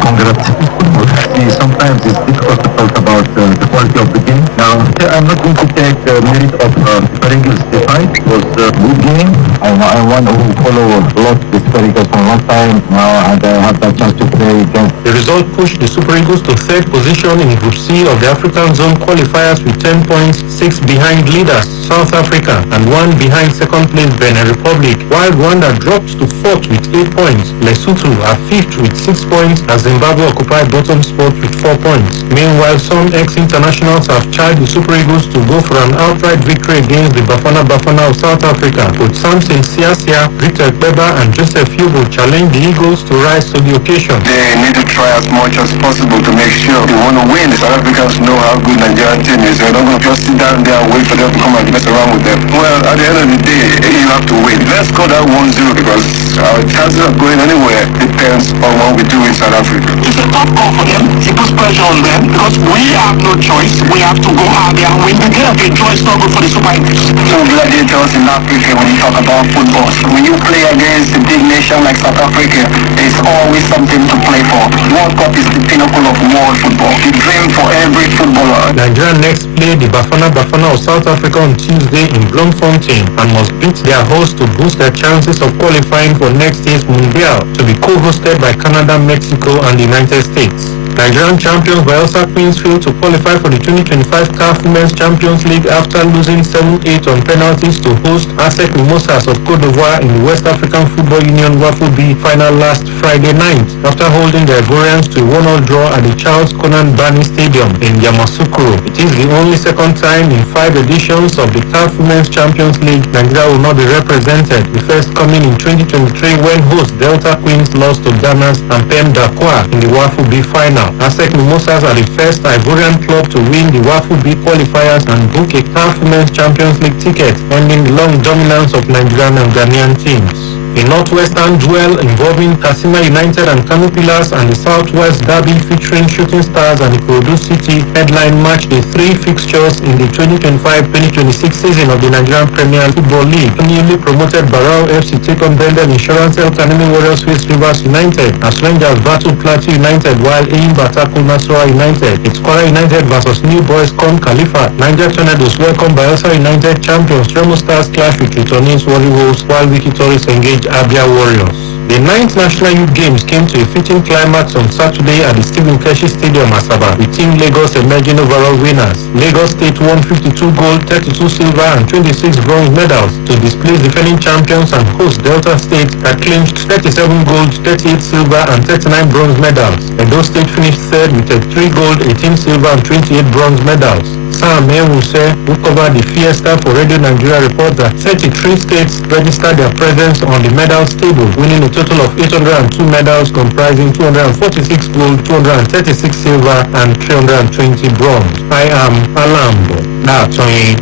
Sometimes it's difficult to talk about the quality of the game. Now, I'm not going to take the merit of Super Eagles' fight. It was a good game. I I want to follow lots the Super Eagles from last time now, and I have the chance to play against. The result pushed the Super Eagles to third position in Group C of the African Zone qualifiers with 10 points, 6 behind leaders South Africa and 1 behind second place Benin Republic, while Rwanda dropped to 4th with 8 points. Lesotho are 5th with 6 points as Zimbabwe occupy bottom spot with 4 points. Meanwhile, some ex-internationals have charged the Super Eagles to go for an outright victory against the Bafana Bafana of South Africa, with Samson Siasia, Victor Beba and Joseph Yobo challenge the Eagles to rise to the occasion. They need to try as much as possible to make sure they want to win. The South Africans know how good Nigerian team is. They're not going to just sit down there and wait for them to come and mess around with them. Well, at the end of the day, you have to win. Let's score that 1-0 because our chances of going anywhere depends on what we do in South Africa. It's a tough call for them. It puts pressure on them because we have no choice. We have to go out there and win the game. The draw is not good for the Super Eagles. Two gladiators in Africa when you talk about football. When you play against a big nation like South Africa, there's always something to play for. World Cup is the pinnacle of world football. The dream for every footballer. Nigeria next play the Bafana Bafana of South Africa on Tuesday in Bloemfontein and must beat their host to boost their chances of qualifying for next year's Mundial, to be co-hosted by Canada, Mexico and the United States. Nigerian champions Bayelsa Queens failed to qualify for the 2025 CAF Women's Champions League after losing 7-8 on penalties to host ASEC Mimosas of Cote d'Ivoire in the West African Football Union Waffle B final last Friday night, after holding the Ivorians to a 1-1 draw at the Charles Konan Bani Stadium in Yamoussoukro. It is the only second time in 5 editions of the CAF Women's Champions League Nigeria will not be represented, the first coming in 2023 when host Delta Queens lost to Ghana's Ampem Dakwa in the Waffle B final. ASEC Mimosas are the first Ivorian club to win the Waffle B qualifiers and book a CAF Women's Champions League ticket, ending the long dominance of Nigerian and Ghanaian teams. A Northwestern duel involving Kasima United and Kano Pillars and the Southwest Derby featuring Shooting Stars and Ikorodu City headline match the 3 fixtures in the 2025-2026 season of the Nigerian Premier Football League. Newly promoted Barao FC take on Bendel Insurance El Kanemi Warriors face Rivers United as Rangers battle Plateau United while Eyimba tackle Nasarawa United. It's Kwara United versus New Boys Con Khalifa. Niger Tornadoes welcome Bayelsa United champions. Remo Stars clash with returnees Warri Wolves while Wiki Tourists engage Abia Warriors. The 9th National Youth Games came to a fitting climax on Saturday at the Stephen Keshi Stadium, Asaba, with Team Lagos emerging overall winners. Lagos State won 52 gold, 32 silver and 26 bronze medals to displace defending champions and host Delta State that clinched 37 gold, 38 silver and 39 bronze medals. Edo State finished third with 3 gold, 18 silver and 28 bronze medals. Sam Ewuse, who covered the fiesta for Radio Nigeria, reports that 33 states registered their presence on the medals table, winning a total of 802 medals comprising 246 gold, 236 silver and 320 bronze. I am Alambo Natoyi.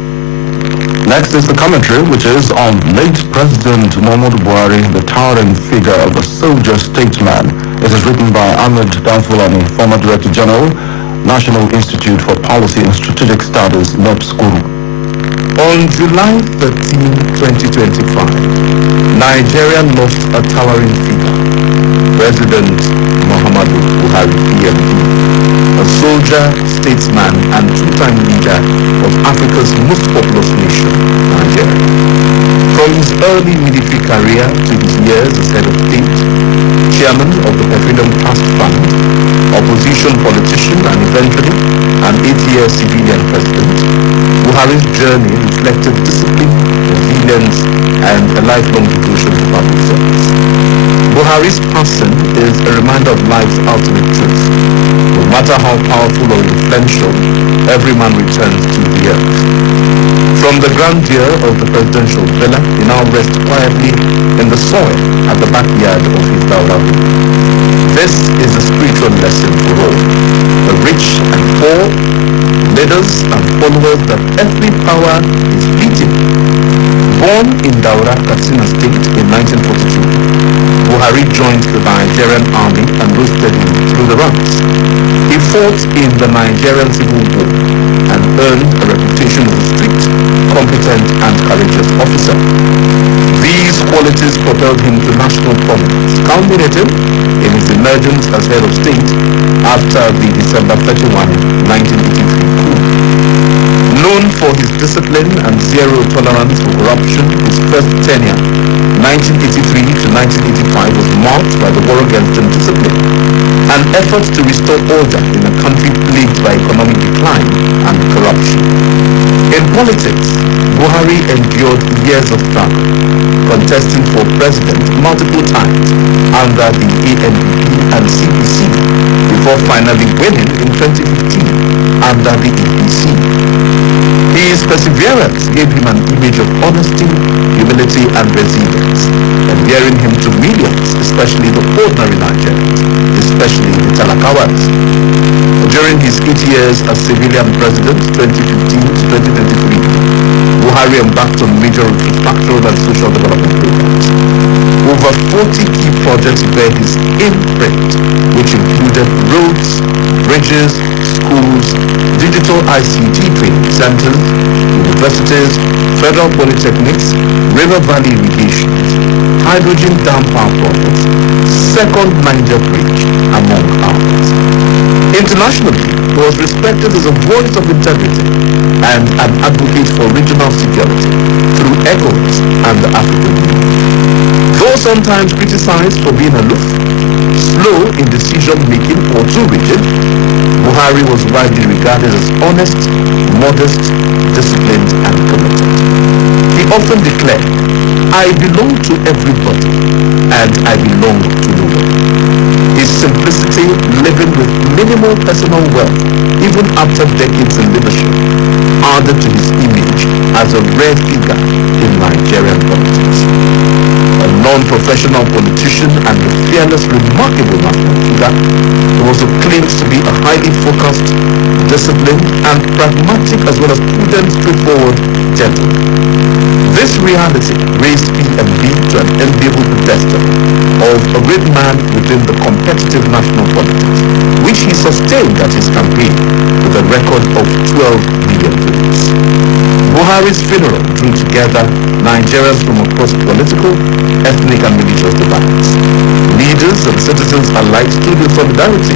Next is the commentary, which is on late President Muhammadu Buhari, the towering figure of a soldier statesman. It is written by Ahmed Danfulani, former Director General, National Institute for Policy and Strategic Studies, NEPSCURU. On July 13, 2025, Nigeria lost a towering figure, President Muhammadu Buhari, PMB, a soldier, statesman, and two-time leader of Africa's most populous nation, Nigeria. From his early military career to his years as head of state, chairman of the Petroleum Trust Fund, opposition politician, and eventually an 8-year civilian president, Buhari's journey reflected discipline, resilience, and a lifelong devotion to public service. Buhari's passing is a reminder of life's ultimate truth. No matter how powerful or influential, every man returns to the earth. From the grandeur of the presidential villa, he now rests quietly in the soil at the backyard of his Daura home. This is a spiritual lesson for all, the rich and poor, leaders and followers, that earthly power is fleeting. Born in Daura, Katsina State in 1942, Buhari joined the Nigerian army and rose steadily through the ranks. He fought in the Nigerian Civil War and earned a reputation as a strict, competent and courageous officer. These qualities propelled him to national prominence, culminating in his emergence as head of state after the December 31, 1983 coup. Known for his discipline and zero tolerance for corruption, his first tenure 1983 to 1985 was marked by the war against indiscipline and efforts to restore order in a country plagued by economic decline and corruption. In politics, Buhari endured years of struggle, contesting for president multiple times under the ANPP and CPC before finally winning in 2015 under the APC. His perseverance gave him an image of honesty, humility and resilience, endearing him to millions, especially the ordinary Nigerians, especially the Talakawas. During his 8 years as civilian president, 2015 to 2023, Buhari embarked on major infrastructural and social development programs. Over 40 key projects bear his imprint, which included roads, bridges, schools, digital ICT training centers, universities, federal polytechnics, river valley irrigation, hydrogen dam power projects, second Niger Bridge, among others. Internationally, he was respected as a voice of integrity and an advocate for regional security through ECOWAS and the African Union. Though sometimes criticized for being aloof, slow in decision-making or too rigid, Buhari was widely regarded as honest, modest, disciplined and committed. He often declared, "I belong to everybody and I belong to no one." His simplicity, living with minimal personal wealth, even after decades in leadership, added to his image as a rare figure in Nigerian politics. A non-professional politician and a fearless, remarkable national figure, he also claims to be a highly focused, disciplined, and pragmatic as well as prudent, straightforward gentleman. This reality raised PMB to an enviable pedestal of a great man within the competitive national politics, which he sustained at his campaign with a record of 12 million votes. Buhari's funeral drew together Nigerians from across political, ethnic and religious divides. Leaders and citizens alike stood in solidarity,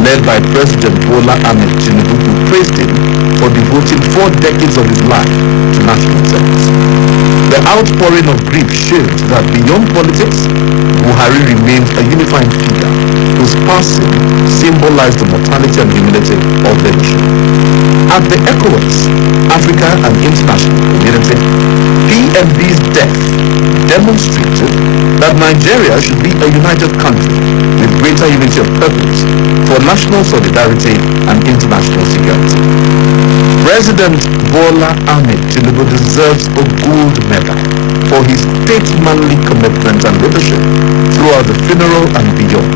led by President Bola Ahmed Tinubu, who praised him for devoting 4 decades of his life to national service. The outpouring of grief showed that beyond politics, Buhari remained a unifying figure whose passing symbolized the mortality and humility of leadership. At the ECOWAS, Africa and international community, PMB's death demonstrated that Nigeria should be a united country with greater unity of purpose for national solidarity and international security. President Bola Ahmed Tinubu deserves a gold medal for his statesmanly commitment and leadership throughout the funeral and beyond.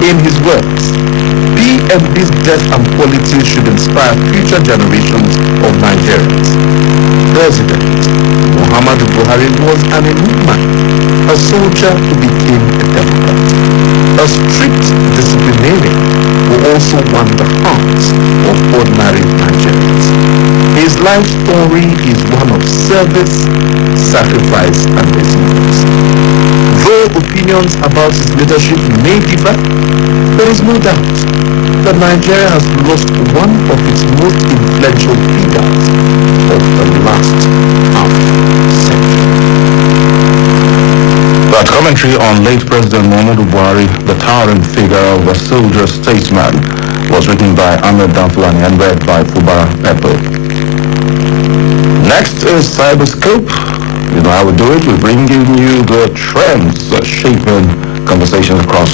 In his words, PMB's death and qualities should inspire future generations of Nigerians. President Muhammadu Buhari was an enigma, a soldier who became a democrat, a strict disciplinarian who also won the hearts of ordinary Nigerians. His life story is one of service, sacrifice and resilience. Though opinions about his leadership may differ, there is no doubt that Nigeria has lost one of its most influential figures of the last half century. That commentary on late President Muhammadu Buhari, the towering figure of a soldier statesman, was written by Ahmed Danfulani and read by Fubara Peppo. Next is Cyberscope. You know how we do it. We're bringing you the trends shaping conversations across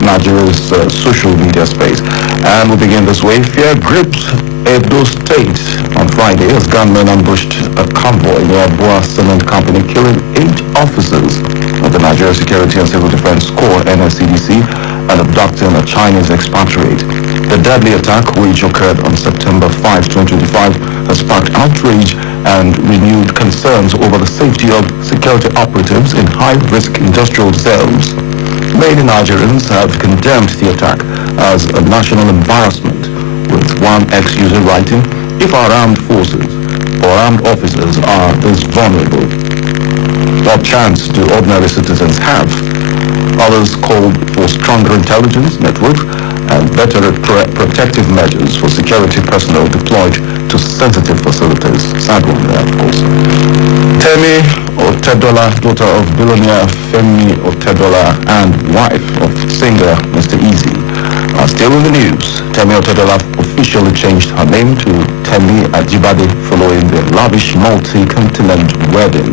Nigeria's social media space. And we begin this way. Fear gripped Edo State on Friday as gunmen ambushed a convoy near Boa Cement Company, killing 8 officers of the Nigeria Security and Civil Defense Corps, NSCDC, and abducting a Chinese expatriate. The deadly attack, which occurred on September 5, 2025, has sparked outrage and renewed concerns over the safety of security operatives in high-risk industrial zones. Many Nigerians have condemned the attack as a national embarrassment, with one ex-user writing, "If our armed forces or armed officers are this vulnerable, what chance do ordinary citizens have?" Others called for stronger intelligence networks and better protective measures for security personnel deployed to sensitive facilities. Sad one there, of course. Temi Otedola, daughter of billionaire Femi Otedola and wife of singer Mr. Easy, are still in the news. Temi Otedola officially changed her name to Temi Ajibade following the lavish multi-continent wedding.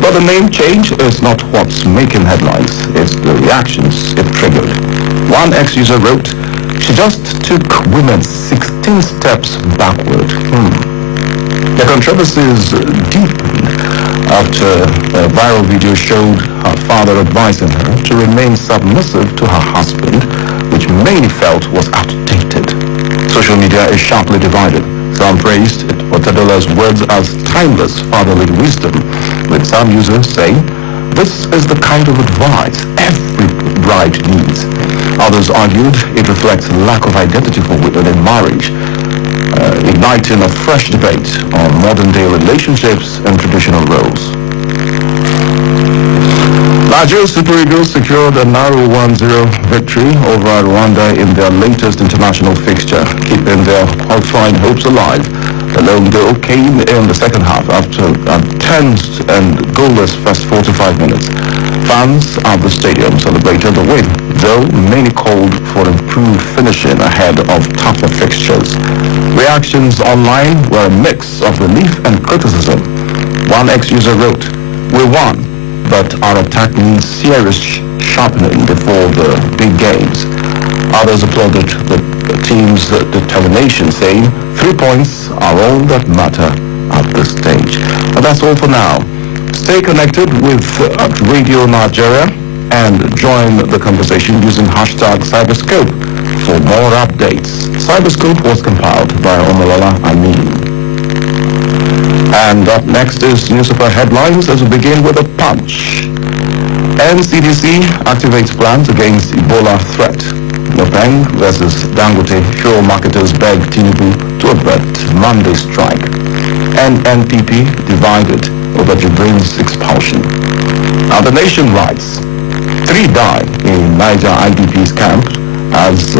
But the name change is not what's making headlines, it's the reactions it triggered. One ex-user wrote, "She just took women 16 steps backward." The controversies deepened after a viral video showed her father advising her to remain submissive to her husband, which many felt was outdated. Social media is sharply divided. Some praised Otedola's words as timeless fatherly wisdom, with some users saying, "This is the kind of advice every bride needs." Others argued it reflects lack of identity for women in marriage, igniting a fresh debate on modern-day relationships and traditional roles. Nigeria's Super Eagles secured a narrow 1-0 victory over Rwanda in their latest international fixture, keeping their qualifying hopes alive. The lone goal came in the second half after a tense and goalless first 45 minutes. Fans at the stadium celebrated the win, though many called for improved finishing ahead of tougher fixtures. Reactions online were a mix of relief and criticism. One ex-user wrote, "We won, but our attack needs serious sharpening before the big games." Others applauded the team's determination, saying 3 points are all that matter at this stage. But that's all for now. Stay connected with Radio Nigeria and join the conversation using hashtag Cyberscope for more updates. Cyberscope was compiled by Omolola Amin. And up next is newspaper headlines as we begin with a punch. NCDC activates plans against Ebola threat. Nopeng versus Dangote, fuel marketers beg Tinubu to avert Monday strike. NNPP divided over Jibrin's expulsion. Now the Nation writes, 3 die in Niger IDP's camp as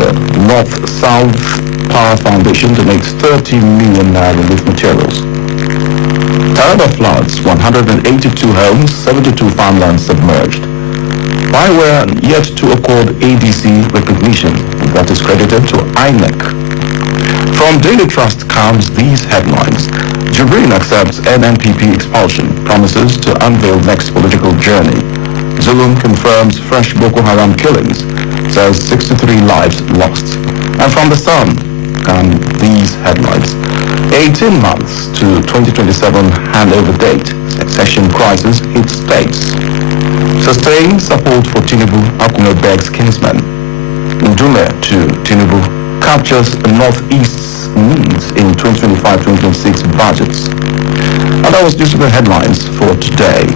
North-South Power Foundation donates 30 million naira relief materials. Terrible floods, 182 homes, 72 farmlands submerged. Why were yet to accord ADC recognition that is credited to INEC? From Daily Trust comes these headlines. Jibrin accepts NNPP expulsion, promises to unveil next political journey. Zulum confirms fresh Boko Haram killings, says 63 lives lost. And from The Sun come these headlines. 18 months to 2027 handover date. Succession crisis hits states. Sustained support for Tinubu, Akume begs kinsmen. Ndume to Tinubu captures Northeast's needs in 2025-2026 budgets. And that was newspaper headlines for today.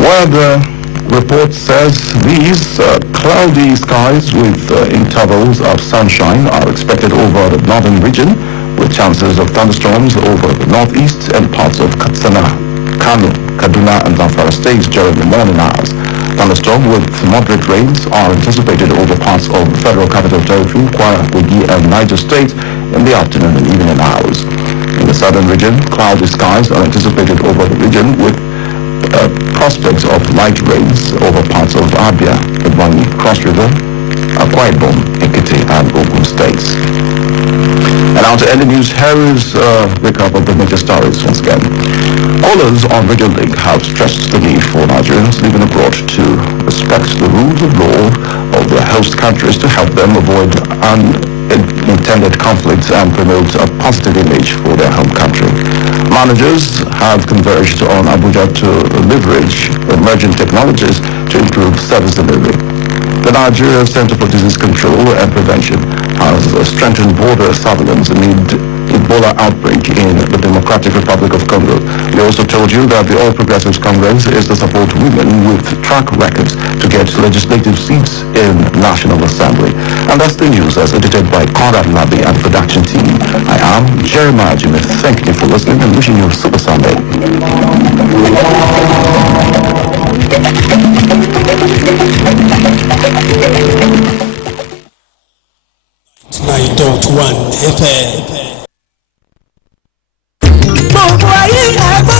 Weather report says these cloudy skies with intervals of sunshine are expected over the northern region, with chances of thunderstorms over the northeast and parts of Katsina, Kano, Kaduna and Zamfara states during the morning hours. Thunderstorms with moderate rains are anticipated over parts of the Federal Capital Territory, Kwara, Kogi and Niger State in the afternoon and evening hours. In the southern region, cloudy skies are anticipated over the region with prospects of light rains over parts of Abia, Ebonyi, Cross River, Akwa Ibom, Ekiti and Ogun states. And now to end the news, here is a recap of the major stories once again. Callers on Radio Link have stressed the need for Nigerians living abroad to respect the rules of law of their host countries to help them avoid unintended conflicts and promote a positive image for their home country. Managers have converged on Abuja to leverage emerging technologies to improve service delivery. The Nigeria Center for Disease Control and Prevention has strengthened border surveillance amid Ebola outbreak in the Democratic Republic of Congo. We also told you that the All Progressives Congress is to support women with track records to get legislative seats in National Assembly. And that's the news as edited by Conrad Nabi and the production team. I am Jeremiah Jimmy. Thank you for listening and wishing you a super Sunday. 99.1 FM. Gbogbo ayé ẹgbẹ́.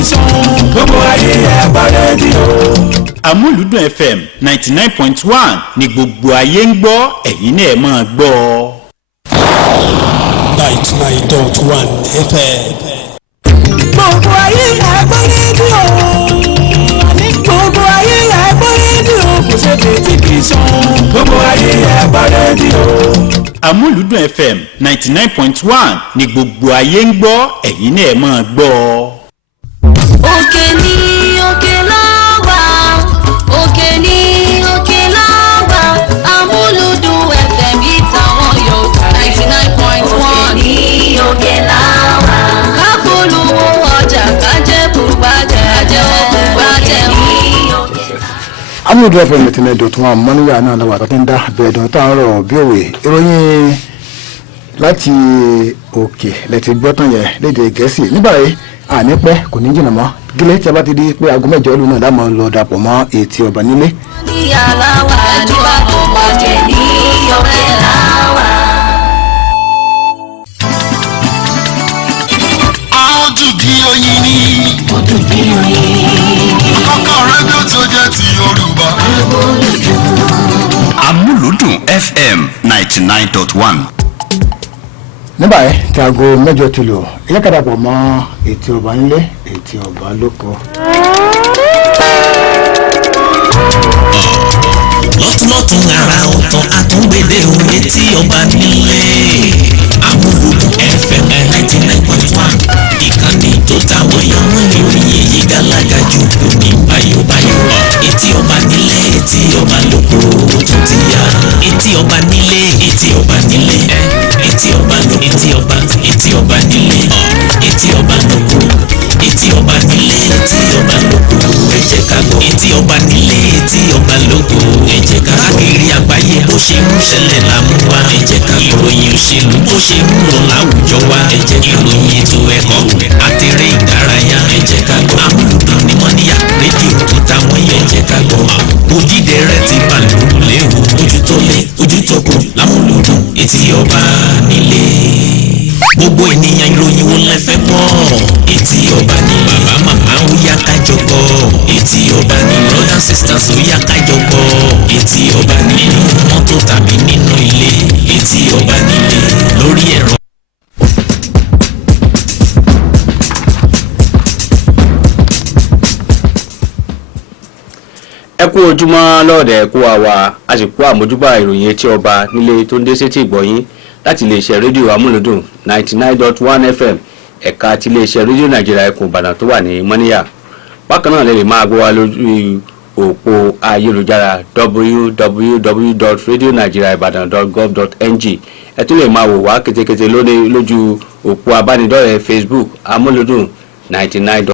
tẹlifíṣàn gbogbo ayé ẹ gbọ́ rédíò. Amuludun FM 99.1 ni gbogbo ayé ń gbọ́, ẹ̀yin náà máa gbọ́. 99.1 FM. gbogbo ayé ẹ gbọ́ rédíò. gbogbo ayé ẹ gbọ́ rédíò. kò ṣe tẹlifíṣàn gbogbo ayé ẹ gbọ́ rédíò. Amuludun FM 99.1 ni gbogbo ayé ń gbọ́, ẹ̀yin náà máa gbọ́. òkè ní òkè lọ́wà, òkè ní òkè lọ́wà. Amuludun FM ìtàwọn Yorùbá 99.1 ní òkè lọ́wà. kápolówó ọjà kájẹ́kù bàjẹ́ àjẹ́wọ́kù bàjẹ́ ní òkè. Amuludun FM 99.1 Moniya náà lọ́wọ́ àtọ́tí ń dá bẹ̀ẹ̀dùn táwọn ọ̀rọ̀ bí òwe ìròyìn láti òkè lẹ́tì gbọ́tàn yẹn lédè Gẹ̀ẹ́sì nígbà yìí ànípẹ́ kò ní jìnnà mọ́ gílé tí a bá ti di pé aago mẹ́jọ ìlú náà dámọ̀ lọ dàpọ̀ mọ́ Etí Ọba nílé. ní aláwà ẹjọ́ àkọ́kọ́ ní òkè láwà. ọdún bí oyin ni. ọdún bí oyin. kọ́kọ́ rédíò tó jẹ́ ti Yorùbá. Amuludun FM 99.1. nígbà yẹn tí aago mẹ́jọ ti lò ilé kadàpọ̀ mọ́ Etí Ọba nílé Etí Ọba lóko. lọ́tún ara ọ̀tọ̀ àtúngbèdè òun Etí Ọba nílé Amuludun FM 99.1 ìkànnì tó táwọn yọ̀wọ̀n ìròyìn èyí gàlágà jù ní báyọ̀báyọ̀ Etí Ọba nílé Etí Ọba lóko tó ti yá Etí Ọba nílé Etí Ọba nílé Etí Ọba lóko Etí Ọba nílé Etí Ọba lóko Etí Ọba nílé Etí Ọba lóko ẹ jẹ́ ká gbọ́ Etí Ọba nílé Etí Ọba lóko ẹ jẹ́ ká káàkiri àgbáyé bó ṣe ń ṣẹlẹ̀ lámú wa ẹ jẹ́ ká ìròyìn òṣèlú bó ṣe ń lọ láwùjọ wa ẹ jẹ́ ìròyìn ètò ẹ̀kọ́ àtẹrẹ ìdárayá ẹ jẹ́ ká gbọ́ Amuludun ní Moniya rédíò tó táwọn yẹ ẹ jẹ́ ká gbọ́ òdìdẹ rẹ ti bà lóòlé o ojú tó lé ojú tó kù l'Amuludun Etí Ọba nílé gbogbo ènìyàn ìròyìn wo lẹ fẹ́ gbọ́ Etí Ọba ní bàbá màmá ó yá kájọ gbọ́ Etí Ọba ní brothers sisters ó yá kájọ gbọ́ Etí Ọba ní nínú mọ́tò tàbí nínú ilé Etí Ọba nílé lórí ẹ̀rọ. ẹ kú ojúmọ́ lọ́ọ̀dẹ̀ kú àwa a sì kú àmójúbà ìròyìn Etí Ọba nílé tó ń dé sétí ìgbọ̀yìn láti iléeṣẹ́ rédíò Amuludun 99.1 FM ẹ̀ka ti iléeṣẹ́ rédíò Nàìjíríà ẹkùn Ìbàdàn tó wà ní Mọ́níyà. bákan náà lè lè máa gbọ́ wa lójú òpó ayélujára www.radionigeriaibadan.gov.ng ẹ tún lè máa wò wá kétékété lójú òpó abánidọ́rẹ̀ẹ́ Facebook Amuludun 99.